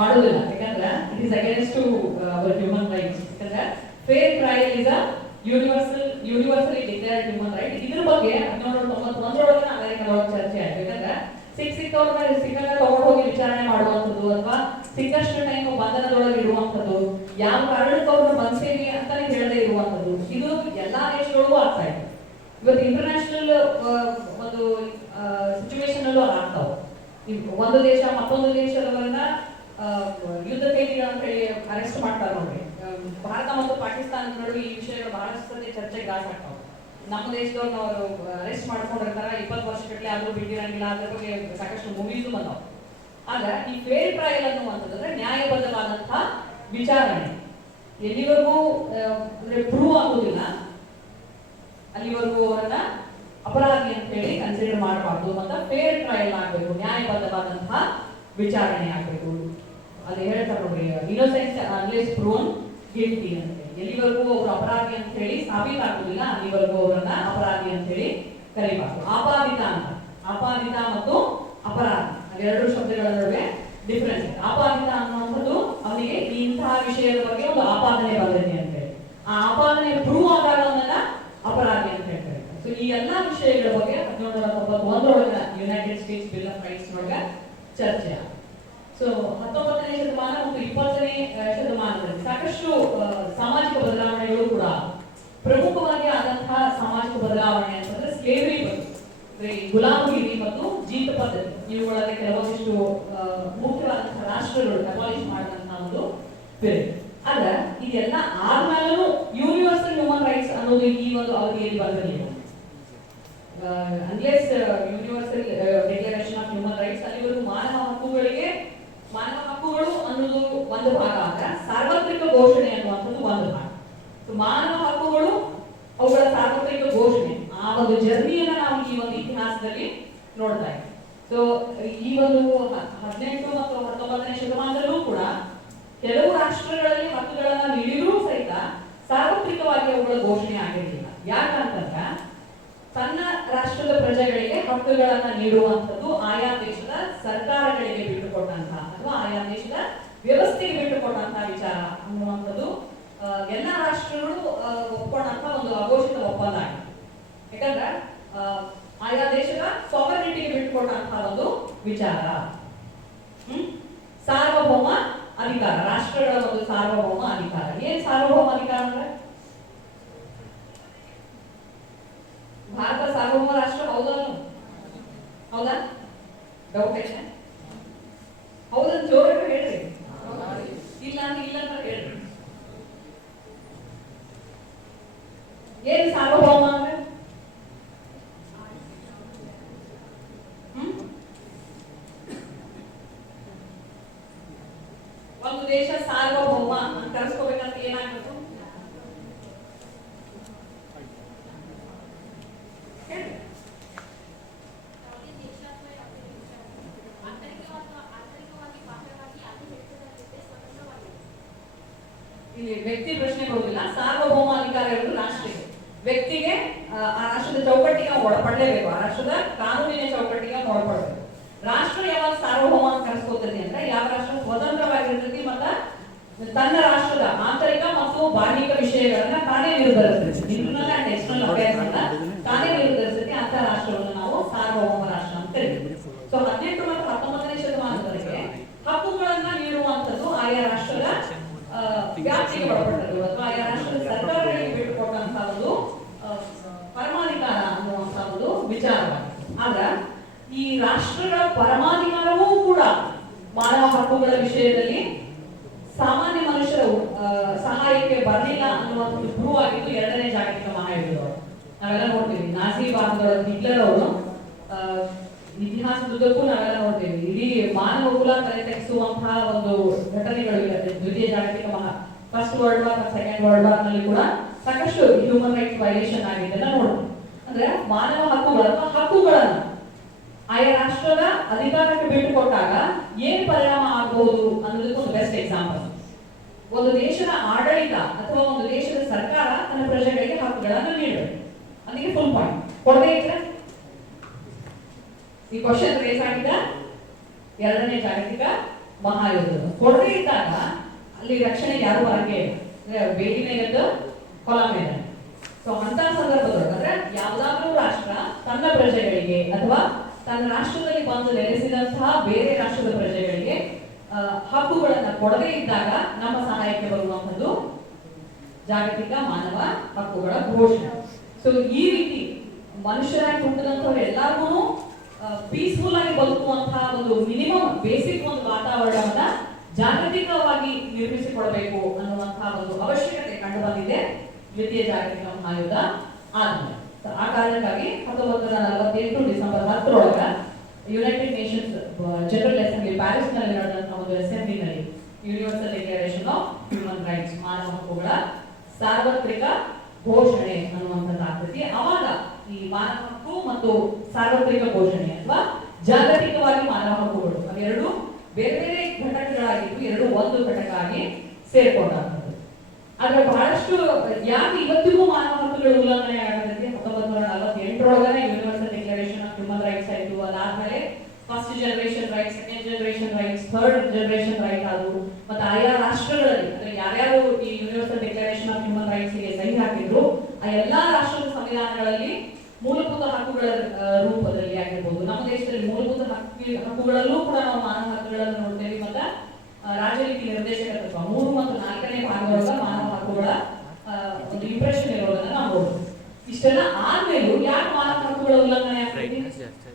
ಮಾಡೋದಿಲ್ಲ, ಯಾಕಂದ್ರೆ it is against to our human rights. ಯಾಕಂದ್ರೆ fair trial is a universally declared human right. ಇದ್ರ ಬಗ್ಗೆ 1791 ಅಮೆರಿಕದೊಳಗೆ ಚರ್ಚೆ ಆಯ್ತು. ಯಾಕಂದ್ರೆ ಸಿಕ್ಕವ್ರನ್ನ ಸಿಕ್ಕಂಗ ತಗೊಂಡು ಹೋಗಿ ವಿಚಾರಣೆ ಮಾಡುವಂಥದ್ದು ಅಥವಾ ಸಿಕ್ಕಷ್ಟು ಟೈಮ್ ಬಂಧನದೊಳಗೆ ಇರುವಂಥದ್ದು, ಯಾವ ಕಾರಣಕ್ಕೆ ಅವ್ರನ್ನ ಬಂದ್ಸೇರಿ ಅಂತಾನೆ ಹೇಳದೆ ಇರುವಂಥದ್ದು, ಇದು ಎಲ್ಲಾ ದೇಶಗಳಿಗೂ ಆಗ್ತಾ ಇದೆ. ಇವತ್ತು ಇಂಟರ್ನ್ಯಾಷನಲ್ ಒಂದು ಸಿಚುವೇಶನ್ ಅಲ್ಲೂ ಆಗ್ತಾವ. ಒಂದು ದೇಶ ಮತ್ತೊಂದು ದೇಶದವರನ್ನ ಯುದ್ಧ ಕೈದಿಗಳು ಅಂತ ಹೇಳಿ ಅರೆಸ್ಟ್ ಮಾಡ್ತಾರೆ ನೋಡ್ರಿ. ಭಾರತ ಮತ್ತು ಪಾಕಿಸ್ತಾನದ ನಡುವೆ ಈ ವಿಷಯಗಳು ಬಹಳಷ್ಟು ಸತಿ ಚರ್ಚೆಗೆ ಗ್ರಾಸ ಆಗ್ತಾವ. ನಮ್ಮ ದೇಶದವ್ರನ್ನ ಅವರು ಅರೆಸ್ಟ್ ಮಾಡ್ಕೊಂಡಿರ್ತಾರ, 20 ವರ್ಷಗಟ್ಟಲೆ ಆದ್ರೂ ಬಿಟ್ಟಿರಂಗಿಲ್ಲ, ಅದ್ರ ಬಗ್ಗೆ ಸಾಕಷ್ಟು ಮೂವೀಸು ಬಂದವು. ಆಗ ಈ ಫೇರ್ ಟ್ರಯಲ್ ಅನ್ನುವಂಥದ್ದು ನ್ಯಾಯಬದ್ಧವಾದಂತಹ ವಿಚಾರಣೆ ಎಲ್ಲಿವರೆಗೂ ಪ್ರೂವ್ ಆಗುದಿಲ್ಲ ಅಲ್ಲಿವರೆಗೂ ಅವರನ್ನ ಅಪರಾಧಿ ಅಂತ ಹೇಳಿ ಕನ್ಸಿಡರ್ ಮಾಡಬಾರ್ದು. ಮತ್ತೆ ಫೇರ್ ಟ್ರಯಲ್ ಆಗಬೇಕು, ನ್ಯಾಯಬದ್ಧವಾದಂತಹ ವಿಚಾರಣೆ ಆಗಬೇಕು. ಅಲ್ಲಿ ಹೇಳ್ತಾರೆ ನೋಡ್ರಿ, ಇನ್ನೋಸೆಂಟ್ ಅನ್ಲೆಸ್ ಪ್ರೂವ್ನ್ ಗಿಲ್ಟಿ ಅಂತ ಹೇಳಿ. ಎಲ್ಲಿವರೆಗೂ ಅವರು ಅಪರಾಧಿ ಅಂತ ಹೇಳಿ ಸಾಬೀತಾಗುದಿಲ್ಲ ಅಲ್ಲಿವರೆಗೂ ಅವರನ್ನ ಅಪರಾಧಿ ಅಂತ ಹೇಳಿ ಕರೀಬಾರ್ದು. ಆಪಾದಿತ ಅಂತ, ಆಪಾದಿತ ಮತ್ತು ಅಪರಾಧಿ ಅವೆರಡು ಶಬ್ದಗಳ ನಡುವೆ ಡಿಫರೆನ್ಸ್ ಇದೆ. ಆಪಾದಿತ ಅನ್ನುವಂಥದ್ದು ಅವನಿಗೆ ಇಂತಹ ವಿಷಯದ ಬಗ್ಗೆ ಒಂದು ಆಪಾದನೆ ಬಂದಿದೆ ಅಂತ ಹೇಳಿ, ಆ ಆಪಾದನೆ ಪ್ರೂವ್ ಆದಾಗ ಅವನನ್ನ ಅಪರಾಧಿ ಅಂತ ಹೇಳ್ತಾರೆ. ಸೊ ಈ ಎಲ್ಲಾ ವಿಷಯಗಳ ಬಗ್ಗೆ 1791 United States bill of rights ನೊಳಗೆ ಚರ್ಚೆ. ಸೊ 19ನೇ ಶತಮಾನ ಮತ್ತು 20ನೇ ಶತಮಾನದಲ್ಲಿ ಸಾಕಷ್ಟು ಸಾಮಾಜಿಕ ಬದಲಾವಣೆಗಳು ಕೂಡ ಪ್ರಮುಖವಾಗಿ ಆದಂತಹ ಸಾಮಾಜಿಕ ಬದಲಾವಣೆ ಅಂತಂದ್ರೆ ಸ್ಲೇವರಿ ಬಗ್ಗೆ, ಗುಲಾಮಗಿರಿ ಮತ್ತು ಜೀತ ಪದ್ಧತಿ, ಇವುಗಳಲ್ಲಿ ಕೆಲವೊಂದಿಷ್ಟು ಮುಖ್ಯವಾದಂತಹ ರಾಷ್ಟ್ರಗಳು ಅಬಾಲಿಷ್ ಮಾಡಿದಂತಹ ಒಂದು ಪೀರಿಯಡ್. ಆದ್ರೆ ಇದೆಲ್ಲ ಆದ್ಮೇಲೂ ಯೂನಿವರ್ಸಲ್ ಹ್ಯೂಮನ್ ರೈಟ್ಸ್ ಅನ್ನೋದು ಈ ಒಂದು ಅವಧಿಯಲ್ಲಿ ಬಂದಿರಲಿಲ್ಲ. Unless universal declaration of human rights ಅಲ್ಲಿವರೆಗೂ ಮಾನವ ಹಕ್ಕುಗಳು ಅನ್ನೋದು ಒಂದು ಭಾಗ ಆದ್ರೆ ಸಾರ್ವತ್ರಿಕ ಘೋಷಣೆ ಅನ್ನುವಂಥದ್ದು ಒಂದು ಭಾಗ. ಮಾನವ ಹಕ್ಕುಗಳು ಅವುಗಳ ಸಾರ್ವತ್ರಿಕ ಘೋಷಣೆ ಆ ಒಂದು ಜರ್ನಿಯನ್ನ ನಾವು ಈ ಒಂದು ಇತಿಹಾಸದಲ್ಲಿ ನೋಡ್ತಾ ಇದ್ದೀವಿ. ಸೊ ಈ ಒಂದು 18 ಮತ್ತು 19ನೇ ಶತಮಾನದಲ್ಲೂ ಕೂಡ ಕೆಲವು ರಾಷ್ಟ್ರಗಳಲ್ಲಿ ಹಕ್ಕುಗಳನ್ನ ನೀಡಿದ್ರೂ ಸಹಿತ ಸಾರ್ವತ್ರಿಕವಾಗಿ ಅವುಗಳ ಘೋಷಣೆ ಆಗಿರಲಿಲ್ಲ. ಯಾಕಂತಂದ್ರೆ ತನ್ನ ರಾಷ್ಟ್ರದ ಪ್ರಜೆಗಳಿಗೆ ಹಕ್ಕುಗಳನ್ನ ನೀಡುವಂಥದ್ದು ಆಯಾ ದೇಶದ ಸರ್ಕಾರಗಳಿಗೆ ಬಿಟ್ಟುಕೊಟ್ಟಂತಹ ಅಥವಾ ಆಯಾ ದೇಶದ ವ್ಯವಸ್ಥೆಗೆ ಬಿಟ್ಟುಕೊಟ್ಟಂತಹ ವಿಚಾರ ಅನ್ನುವಂಥದ್ದು ಎಲ್ಲ ರಾಷ್ಟ್ರಗಳು ಒಪ್ಕೊಂಡಂತಹ ಒಂದು ಅಘೋಷಿತ ಒಪ್ಪಂದ ಆಗಿದೆ. ಯಾಕಂದ್ರೆ ಆಯಾ ದೇಶದ ಸಾವರ್ನಿಟಿಗೆ ಬಿಟ್ಟುಕೊಟ್ಟಂತಹ ಒಂದು ವಿಚಾರ. ಸಾರ್ವಭೌಮ ಅಧಿಕಾರ, ರಾಷ್ಟ್ರಗಳ ಒಂದು ಸಾರ್ವಭೌಮ ಅಧಿಕಾರ. ಏನ್ ಸಾರ್ವಭೌಮ ಅಧಿಕಾರ ಅಂದ್ರೆ ಭಾರತ ಸಾರ್ವಭೌಮ ರಾಷ್ಟ್ರ ಹೌದಾ? ಡೌಟ್ ಐತೆ? ಹೌದಂತ ಜೋರಾಗಿ ಹೇಳ್ರಿ, ಇಲ್ಲ ಅಂತ ಹೇಳ್ರಿ. ಏನ್ ಸಾರ್ವಭೌಮ ಅಂದ್ರೆ ಒಂದು ದೇಶ ಸಾರ್ವಭೌಮ ಅಂತ ಕರೆಸ್ಕೋಬೇಕಂತ ಏನಾಗ್ಬೇಕು? ಇಲ್ಲಿ ವ್ಯಕ್ತಿ ಪ್ರಶ್ನೆ ಬರುವುದಿಲ್ಲ. ಸಾರ್ವಭೌಮ ಅಧಿಕಾರ ಇರುವುದು ರಾಷ್ಟ್ರಕ್ಕೆ, ವ್ಯಕ್ತಿಗೆ ಆ ರಾಷ್ಟ್ರದ ಚೌಕಟ್ಟಿಗೆ ಒಳಪಡಲೇಬೇಕು, ಆ ರಾಷ್ಟ್ರದ ಕಾನೂನಿನ ಚೌಕಟ್ಟಿಗೆ ಒಳಪಡಬೇಕು. ರಾಷ್ಟ್ರ ಯಾವಾಗ ಸಾರ್ವಭೌಮ ಅಂತ ಕರೆಸ್ಕೋತದೆ ಅಂದ್ರೆ ಯಾವ ರಾಷ್ಟ್ರ ಸ್ವತಂತ್ರವಾಗಿರ್ತೈತಿ ಮತ್ತ ತನ್ನ ರಾಷ್ಟ್ರದ ಆಂತರಿಕ ಮತ್ತು ಬಾಹ್ಯಿಕ ವಿಷಯಗಳನ್ನ ತಾನೇ ನಿರ್ಧರಿಸ್ತೈತಿ, ಇಂಟರ್ನಲ್ ಅಂಡ್ ಎಕ್ಸ್ಟರ್ನಲ್ ಅಫೇರ್ಸ್ ಅನ್ನ ತಾನೇ ನಿರ್ಧರಿಸ್ತೈತಿ. ಅಂತ ರಾಷ್ಟ್ರವನ್ನು ನಾವು ಸಾರ್ವಭೌಮ ರಾಷ್ಟ್ರ ಅಂತ ಕರಿತೀವಿ. ಸೊ 18 ಮತ್ತು 19ನೇ ಶತಮಾನದವರೆಗೆ ಹಕ್ಕುಗಳನ್ನ ನೀಡುವಂಥದ್ದು ಆಯಾ ರಾಷ್ಟ್ರದ ವ್ಯಾಪ್ತಿಗೆ ಒಳಪಟ್ಟದ್ದು ಅಥವಾ ಆಯಾ ರಾಷ್ಟ್ರದ ಸರ್ಕಾರಗಳಿಗೆ ಬಿಟ್ಟುಕೊಟ್ಟಂತಹ ಒಂದು ಪರಮಾಧಿಕಾರ ಅನ್ನುವಂತಹ ಒಂದು ವಿಚಾರವಾಗಿದೆ. ಆದ್ರ ಈ ರಾಷ್ಟ್ರಗಳ ಪರಮಾಧಿಕಾರವೂ ಕೂಡ ಮಾನವ ಹಕ್ಕುಗಳ ವಿಷಯದಲ್ಲಿ ಸಾಮಾನ್ಯ ಮನುಷ್ಯರ ಸಹಾಯಕ್ಕೆ ಬರಲಿಲ್ಲ ಅನ್ನುವಂಥದ್ದು ಪ್ರೂವ್ ಆಗಿದ್ದು 2ನೇ ಜಾಗತಿಕ ಮಹಾಯುದ್ಧದೊಳಗೆ. ನಾವೆಲ್ಲ ನೋಡ್ತೀವಿ, ನಾಜಿ ಭಾರತದೊಳಗೆ ಹಿಟ್ಲರ್ ಅವರು ಇತಿಹಾಸದುದ್ದಕ್ಕೂ ನಾವೆಲ್ಲ ನೋಡ್ತೀವಿ, ಇಡೀ ಮಾನವ ಕುಲ ತಲೆ ತೆಗೆಸುವಂತಹ ಒಂದು ಘಟನೆಗಳು ಇರುತ್ತೆ. ದ್ವಿತೀಯ ಜಾಗತಿಕ ಫಸ್ಟ್ ವರ್ಲ್ಡ್ ವಾರ್ ಮತ್ತು ಸೆಕೆಂಡ್ ವರ್ಲ್ಡ್ ವಾರ್ ನಲ್ಲಿ ಕೂಡ ಸಾಕಷ್ಟು ಹ್ಯೂಮನ್ ರೈಟ್ಸ್ ವೈಲೇಷನ್ ಆಗಿದ್ದೆಲ್ಲ ನೋಡ್ತೀವಿ. ಅಂದ್ರೆ ಮಾನವ ಹಕ್ಕುಗಳನ್ನ ಆಯಾ ರಾಷ್ಟ್ರದ ಅಧಿಕಾರಕ್ಕೆ ಬಿಟ್ಟುಕೊಟ್ಟಾಗ ಏನ್ ಪರಿಣಾಮ ಆಗಬಹುದು ಅನ್ನೋದಕ್ಕೆ ಒಂದು ಬೆಸ್ಟ್ ಎಕ್ಸಾಂಪಲ್. ಒಂದು ದೇಶದ ಆಡಳಿತ ಅಥವಾ ಒಂದು ದೇಶದ ಸರ್ಕಾರ ತನ್ನ ಪ್ರಜೆಗಳಿಗೆ ಹಕ್ಕುಗಳನ್ನು ನೀಡಬೇಕು. ಅದಕ್ಕೆ ಫುಲ್ ಪಾಯಿಂಟ್ ಕೊಡದೇ ಇದ್ರೆ ಈ ಕ್ವಶನ್ ರೇಸ್ ಆಗಿದ್ದ 2ನೇ ಜಾಗತಿಕ ಮಹಾಯುದ್ಧ. ಕೊಡದೇ ಇದ್ದಾಗ ಅಲ್ಲಿ ರಕ್ಷಣೆ ಯಾರು ಬರಂಗೆ ಬೇಲಿ ಮೇಲೆ ಹೊಲ ಮೇಲೆ. ಸೊ ಅಂತ ಸಂದರ್ಭದೊಳಗೆ ಅಂದ್ರೆ ಯಾವ್ದಾದ್ರೂ ರಾಷ್ಟ್ರ ತನ್ನ ಪ್ರಜೆಗಳಿಗೆ ಅಥವಾ ತನ್ನ ರಾಷ್ಟ್ರದಲ್ಲಿ ಬಂದು ನೆಲೆಸಿದಂತಹ ಬೇರೆ ರಾಷ್ಟ್ರದ ಪ್ರಜೆಗಳಿಗೆ ಹಕ್ಕುಗಳನ್ನ ಕೊಡದೇ ಇದ್ದಾಗ ನಮ್ಮ ಸಹಾಯಕ್ಕೆ ಬರುವಂತದ್ದು ಜಾಗತಿಕ ಮಾನವ ಹಕ್ಕುಗಳ ಘೋಷಣೆ. ಸೊ ಈ ರೀತಿ ಮನುಷ್ಯರಾಗಿ ಹುಟ್ಟಿದಂಥವ್ರು ಎಲ್ಲರಿಗೂ ಪೀಸ್ಫುಲ್ ಆಗಿ ಬದುಕುವಂತಹ ಒಂದು ಮಿನಿಮಮ್ ಬೇಸಿಕ್ ಒಂದು ವಾತಾವರಣವನ್ನ ಜಾಗತಿಕವಾಗಿ ನಿರ್ಮಿಸಿಕೊಡಬೇಕು ಅನ್ನುವಂತಹ ಒಂದು ಅವಶ್ಯಕತೆ ಕಂಡು ಬಂದಿದೆ ದ್ವಿತೀಯ ಜಾಗತಿಕ ಮಹಾಯುದ್ಧ ಆದ್ಮೇಲೆ. ಆ ಕಾರಣಕ್ಕಾಗಿ 1948 December 10 United Nations general assembly Paris ನಲ್ಲಿ ನಡೆದಂತಹ ಒಂದು ಅಸೆಂಬ್ಲಿನಲ್ಲಿ universal declaration of human rights ಮಾನವ ಹಕ್ಕುಗಳ ಸಾರ್ವತ್ರಿಕ ಘೋಷಣೆ ಅನ್ನುವಂಥದ್ದು ಆಗ್ತದೆ. ಅವಾಗ ಈ ಮಾನವ ಹಕ್ಕು ಮತ್ತು ಸಾರ್ವತ್ರಿಕ ಘೋಷಣೆ ಅಥವಾ ಜಾಗತಿಕವಾಗಿ ಮಾನವ ಹಕ್ಕುಗಳು ಅವೆರಡು ಬೇರೆ ಬೇರೆ ಘಟಕಗಳಾಗಿದ್ದು ಎರಡು ಒಂದು ಘಟಕ ಆಗಿ ಸೇರ್ಕೊಂಡಂಥದ್ದು. ಆದ್ರೆ ಬಹಳಷ್ಟು ಯಾಕೆ ಇವತ್ತಿಗೂ ಮಾನವ ಹಕ್ಕುಗಳ ಉಲ್ಲಂಘನೆ ಆಗತೈತಿ? 1948 universal declaration of human rights ಆಯ್ತು, ಅದಾದ್ಮೇಲೆ first generation right, second generation rights, third generation right ಆದವು. ಮತ್ತೆ ಆಯಾ ರಾಷ್ಟ್ರಗಳಲ್ಲಿ ಅಂದ್ರೆ ಯಾರ್ಯಾರು ಈ universal declaration of human rights ಗೆ ಸಹಿ ಹಾಕಿದ್ರು ಆ ಎಲ್ಲಾ ರಾಷ್ಟ್ರದ ಸಂವಿಧಾನಗಳಲ್ಲಿ ಮೂಲಭೂತ ಹಕ್ಕುಗಳ ರೂಪದಲ್ಲಿ ಆಗಿರ್ಬೋದು. ನಮ್ಮ ದೇಶದಲ್ಲಿ ಮೂಲಭೂತ ಹಕ್ಕುಗಳಲ್ಲೂ ಕೂಡ ನಾವು ಮಾನವ ಹಕ್ಕುಗಳನ್ನು ನೋಡ್ತೇವೆ. ಮತ್ತೆ ರಾಜ್ಯ ನೀತಿ ನಿರ್ದೇಶಕ ತತ್ವ 3 ಮತ್ತು 4ನೇ ಭಾಗದೊಳಗ ಮಾನವ ಹಕ್ಕುಗಳ ಒಂದು ಇಂಪ್ರೆಷನ್ ಇರೋದನ್ನ ನಾವು ನೋಡ್ಬೋದು. ಇಷ್ಟೆಲ್ಲ ಆದ್ಮೇಲೂ ಯಾಕೆ ಮಾನವ ಹಕ್ಕುಗಳ ಉಲ್ಲಂಘನೆ ಆಗ್ತದೆ?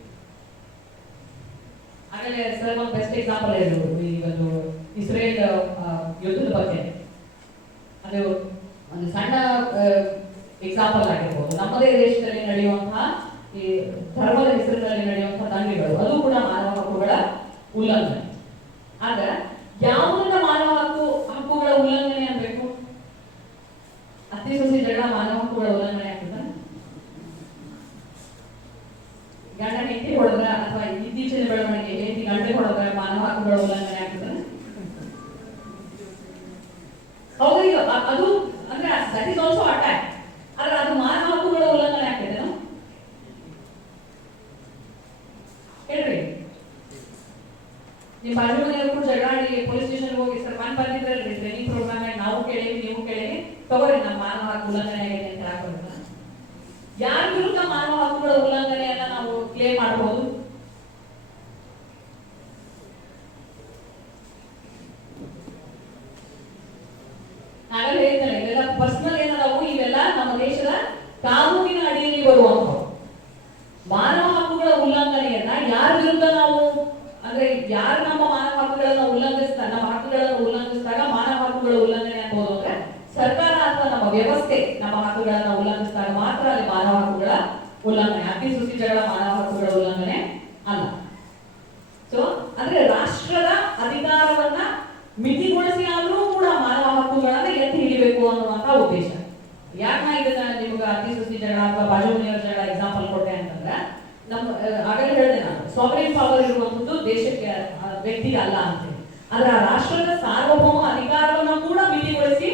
ಆಗಲೇ ಸರ್ ಒಂದು ಬೆಸ್ಟ್ ಎಕ್ಸಾಂಪಲ್ ಹೇಳಿದ್ರು, ಈ ಒಂದು ಇಸ್ರೇಲ್ ಯುದ್ಧದ ಬಗ್ಗೆ. ಅದು ಒಂದು ಸಣ್ಣ ಎಕ್ಸಾಂಪಲ್ ಆಗಿರ್ಬೋದು. ನಮ್ಮದೇ ದೇಶದಲ್ಲಿ ನಡೆಯುವಂತಹ ಈ ಧರ್ಮದ ಹೆಸರಿನಲ್ಲಿ ನಡೆಯುವಂತಹ ದಂಗೆಗಳು, ಅದು ಕೂಡ ಮಾನವ ಹಕ್ಕುಗಳ ಉಲ್ಲಂಘನೆ. ಆಗ ಯಾವುದನ್ನ ಮಾನವ ಹಕ್ಕುಗಳ ಉಲ್ಲಂಘನೆ ಅನ್ಬೇಕು? ಅತಿ ಸೊಸಿ ಜಗಳ ಮಾನವ ಹಕ್ಕುಗಳ ಉಲ್ಲಂಘನೆ ಆಗ್ತದ? ಗಂಡ ಹೆಂಡತಿ ಹೊಡೆದ್ರ ಅಥವಾ ಇತ್ತೀಚಿನ ಬೆಳವಣಿಗೆ ಹೆಂಡತಿ ಗಂಡ ಹೊಡೆದ್ರ ಮಾನವ ಹಕ್ಕುಗಳ ಉಲ್ಲಂಘನೆ ಆಗ್ತದ? ಹೌದು, ಅದು ಅಂದ್ರೆ ದಟ್ ಇಸ್ ಆಲ್ಸೋ ಅಟ್ಯಾಕ್. ಆದ್ರೆ ಅದು ಮಾನವ ಹಕ್ಕುಗಳ ಉಲ್ಲಂಘನೆ ಆಗ್ತದೇನೋ ಹೇಳ್ರಿ. ನಿಮ್ಮ ಬಾಜು ಮನೆಯವರು ಕೂಡ ಜಗಳಾಡಿ ಪೊಲೀಸ್ ಸ್ಟೇಷನ್ ಹೋಗಿ ಸರ್ ಬಂದ್ ಬಂದಿದ್ರಲ್ರಿ ಟ್ರೈನಿಂಗ್ ಪ್ರೋಗ್ರಾಮ್ ನಾವು ಕೇಳೇವಿ ನೀವು ಕೇಳೇವಿ ತಗೋರಿ ನಮ್ಮ ಮಾನವ ಹಕ್ಕು ಉಲ್ಲಂಘನೆ ಆಗಿದೆ ಅಂತ ಹಾಕೋಣ. ಯಾರ ವಿರುದ್ಧ ಮಾನವ ಹಕ್ಕುಗಳ ಉಲ್ಲಂಘನೆಯನ್ನ ನಾವು ಕ್ಲೇಮ್ ಮಾಡಬಹುದು? ನಾವೆಲ್ಲ ಹೇಳ್ತಾರೆ ಇವೆಲ್ಲ ಪರ್ಸನಲ್ ಏನದಾವು, ಇವೆಲ್ಲ ನಮ್ಮ ದೇಶದ ಕಾನೂನಿನ ಅಡಿಯಲ್ಲಿ ಬರುವಂಥವು. ಮಾನವ ಹಕ್ಕುಗಳ ಉಲ್ಲಂಘನೆಯನ್ನ ಯಾರ ವಿರುದ್ಧ ನಾವು ಅಂದ್ರೆ ಯಾರು ನಮ್ಮ ಮಾನವ ಹಕ್ಕುಗಳನ್ನ ನಮ್ಮ ಹಕ್ಕುಗಳನ್ನು ಉಲ್ಲಂಘಿಸಿದಾಗ ಮಾನವ ಹಕ್ಕುಗಳ ಉಲ್ಲಂಘನೆ ಅನ್ಬೋದು ಅಂದ್ರೆ ಸರ್ಕಾರ ಅಥವಾ ನಮ್ಮ ವ್ಯವಸ್ಥೆ ನಮ್ಮ ಹಕ್ಕುಗಳನ್ನ ಉಲ್ಲಂಘಿಸಿದಾಗ ಮಾತ್ರ ಅಲ್ಲಿ ಮಾನವ ಹಕ್ಕುಗಳ ಉಲ್ಲಂಘನೆ. ಅತಿ ಸೃಷ್ಟಿ ಜಗಳ ಮಾನವ ಹಕ್ಕುಗಳ ಉಲ್ಲಂಘನೆ ಅಲ್ಲ. ಸೊ ಅಂದ್ರೆ ರಾಷ್ಟ್ರದ ಅಧಿಕಾರವನ್ನ ಮಿತಿಗೊಳಿಸಿ ಆದ್ರೂ ಕೂಡ ಮಾನವ ಹಕ್ಕುಗಳನ್ನ ಎತ್ತಿ ಹಿಡಿಬೇಕು ಅನ್ನುವಂತ ಉದ್ದೇಶ. ಯಾಕೆ ನಾ ಇದನ್ನ ನಿಮ್ಗೆ ಅತಿ ಸೃಷ್ಟಿ ಜಗಳ ಅಥವಾ ಬಾಜು ಮನೆಯವರ ಜಗಳ ಎಕ್ಸಾಂಪಲ್ ಕೊಟ್ಟೆ ಅಂತಂದ್ರೆ, ನಮ್ಮ ಆಗಲೇ ಹೇಳಿದೆ ನಾನು, ಸಾವರಿನ್ ಪವರ್ ಇರುವಂತದ್ದು ದೇಶಕ್ಕೆ ವ್ಯಕ್ತಿಗೆ ಅಲ್ಲ ಅಂತೇಳಿ. ಆದ್ರೆ ಆ ರಾಷ್ಟ್ರದ ಸಾರ್ವಭೌಮ ಅಧಿಕಾರವನ್ನ ಕೂಡ ಮಿತಿಗೊಳಿಸಿ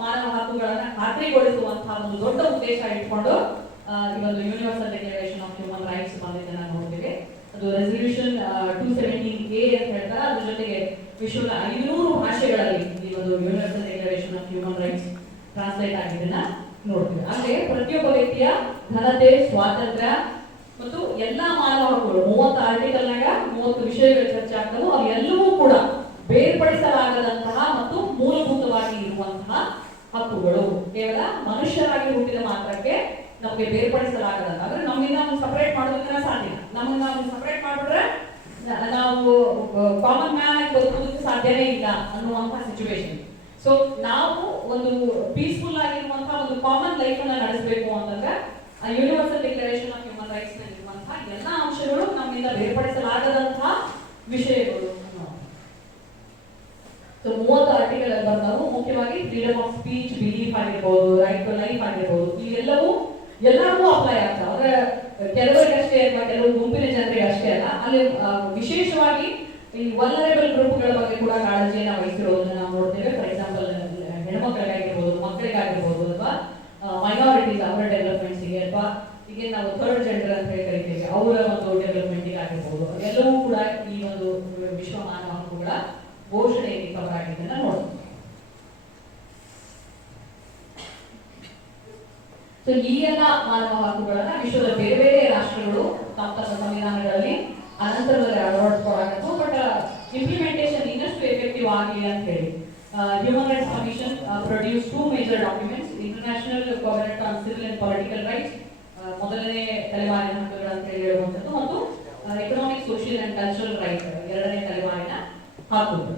ಮಾನವ ಹಕ್ಕುಗಳನ್ನ ಖಾತ್ರಿಗೊಳಿಸುವಂತಹ ಒಂದು ದೊಡ್ಡ ಉದ್ದೇಶ ಇಟ್ಕೊಂಡು ಈ ಒಂದು universal declaration of human rights ಬಂದಿದ್ದನ್ನ ನೋಡ್ತೀವಿ. ಅದು ರೆಸಲ್ಯೂಷನ್ 217A ಅಂತ ಹೇಳ್ತಾರೆ. ಅದ್ರ ಜೊತೆಗೆ ವಿಶ್ವದ 500 ಭಾಷೆಗಳಲ್ಲಿ ಈ ಒಂದು universal declaration of human rights translate ಆಗಿದ್ದನ್ನ ನೋಡ್ತೀವಿ. ಅಂದ್ರೆ ಪ್ರತಿಯೊಬ್ಬ ವ್ಯಕ್ತಿಯ ಘನತೆ, ಸ್ವಾತಂತ್ರ್ಯ ಮತ್ತು ಎಲ್ಲಾ ಮಾನವ ಹಕ್ಕುಗಳು 30 ಆರ್ಟಿಕಲ್ನಾಗ 30 ವಿಷಯಗಳು ಚರ್ಚೆ ಆಗ್ತವೆ. ಅವು ಎಲ್ಲವೂ ಕೂಡ ಬೇರ್ಪಡಿಸಲಾಗದಂತಹ ಮತ್ತು ಮೂಲಭೂತವಾಗಿ ಇರುವಂತಹ ಹಕ್ಕುಗಳು. ಕೇವಲ ಮನುಷ್ಯರಾಗಿ ಹುಟ್ಟಿದ ಮಾತ್ರಕ್ಕೆ ನಮಗೆ ಬೇರ್ಪಡಿಸಲಾಗದಂತ, ಅಂದ್ರೆ ನಮ್ಮಿಂದ ಒಂದು ಸಪರೇಟ್ ಮಾಡೋದಕ್ಕೆ ಸಾಧ್ಯ. ನಮ್ಮನ್ನ ಒಂದು ಸಪರೇಟ್ ಮಾಡಿಬಿಟ್ರೆ ನಾವು ಕಾಮನ್ ಮ್ಯಾನ್ ಆಗಿ ಬದುಕೋದಕ್ಕೆ ಸಾಧ್ಯನೇ ಇಲ್ಲ ಅನ್ನುವಂತಹ ಸಿಚುವೇಶನ್. ಸೊ ನಾವು ಒಂದು ಪೀಸ್ಫುಲ್ ಆಗಿರುವಂತಹ ಒಂದು ಕಾಮನ್ ಲೈಫ್ ಅನ್ನ ನಡೆಸಬೇಕು ಅಂತಂದ್ರೆ universal declaration of human rights ನಲ್ಲಿರುವಂತಹ ಎಲ್ಲಾ ಅಂಶಗಳು ನಮ್ಮಿಂದ ಬೇರ್ಪಡಿಸಲಾಗದಂತಹ ವಿಷಯಗಳು. ಸೊ 30 ಆರ್ಟಿಕಲ್ ಬರ್ತಾವು. ಮುಖ್ಯವಾಗಿ ಫ್ರೀಡಮ್ ಆಫ್ ಸ್ಪೀಚ್, ಬಿಲೀಫ್ ಆಗಿರ್ಬೋದು, ರೈಟ್ ಟು ಲೈಫ್ ಆಗಿರ್ಬೋದು, ಇವೆಲ್ಲವೂ ಎಲ್ಲರಿಗೂ ಅಪ್ಲೈ ಆಗ್ತಾವೆ. ಅಂದ್ರೆ ಕೆಲವರಿಗಷ್ಟೇ ಅಥವಾ ಕೆಲವು ಗುಂಪಿನ ಜನರಿಗೆ ಅಷ್ಟೇ ಅಲ್ಲ. ಅಲ್ಲಿ ವಿಶೇಷವಾಗಿ ಈ ವಲ್ನರೇಬಲ್ ಗ್ರೂಪ್ಗಳ ಬಗ್ಗೆ ಕೂಡ ಕಾಳಜಿಯನ್ನು ವಹಿಸಿರೋದನ್ನ ನಾವು ನೋಡ್ತೇವೆ. ಫಾರ್ ಎಕ್ಸಾಂಪಲ್ ಹೆಣ್ಮಕ್ಳಿಗಾಗಿರ್ಬೋದು, ಮಕ್ಕಳಿಗಾಗಿರ್ಬೋದು, ಅಥವಾ ಮೈನಾರಿಟೀಸ್ ಅವರ ಡೆವಲಪ್ಮೆಂಟ್ಸ್ಗೆ, ಅಥವಾ ಈಗ ನಾವು ಥರ್ಡ್ ಜೆಂಡರ್ ಅಂತ ಹೇಳಿ ಕರಿತೀವಿ ಅವರ ಒಂದು ಡೆವಲಪ್ಮೆಂಟ್ಗೆ ಆಗಿರ್ಬೋದು, ಎಲ್ಲವೂ ಕೂಡ ಈ ಒಂದು ವಿಶ್ವ ಮಾನವ ಹಕ್ಕುಗಳ ಘೋಷಣೆಯಲ್ಲಿ ಕವರ್ ಆಗಿದ್ದನ್ನ ನೋಡ್ತೀವಿ. ಸೊ ಈ ಎಲ್ಲ ಮಾನವ ಹಕ್ಕುಗಳನ್ನ ವಿಶ್ವದ ಬೇರೆ ಬೇರೆ ರಾಷ್ಟ್ರಗಳು ತಮ್ಮ ಸಂವಿಧಾನಗಳಲ್ಲಿ ಅನಂತರದಲ್ಲಿ ಅಳವಡಿಸ್ಕೊಳಾಗತ್ತು. ಬಟ್ ಇಂಪ್ಲಿಮೆಂಟೇಷನ್ ಇನ್ನಷ್ಟು ಎಫೆಕ್ಟಿವ್ ಆಗಲಿ ಅಂತ ಹೇಳಿ human rights commission produce 2 major documents: international covenant on civil and political rights, ಮೊದಲನೇ ತಲೆಮಾರಿನ ಹಕ್ಕುಗಳು ಅಂತ ಹೇಳಿ ಹೇಳುವಂಥದ್ದು, ಮತ್ತು economic, social and cultural right, ಎರಡನೇ ತಲೆಮಾರಿನ ಹಕ್ಕುಗಳು.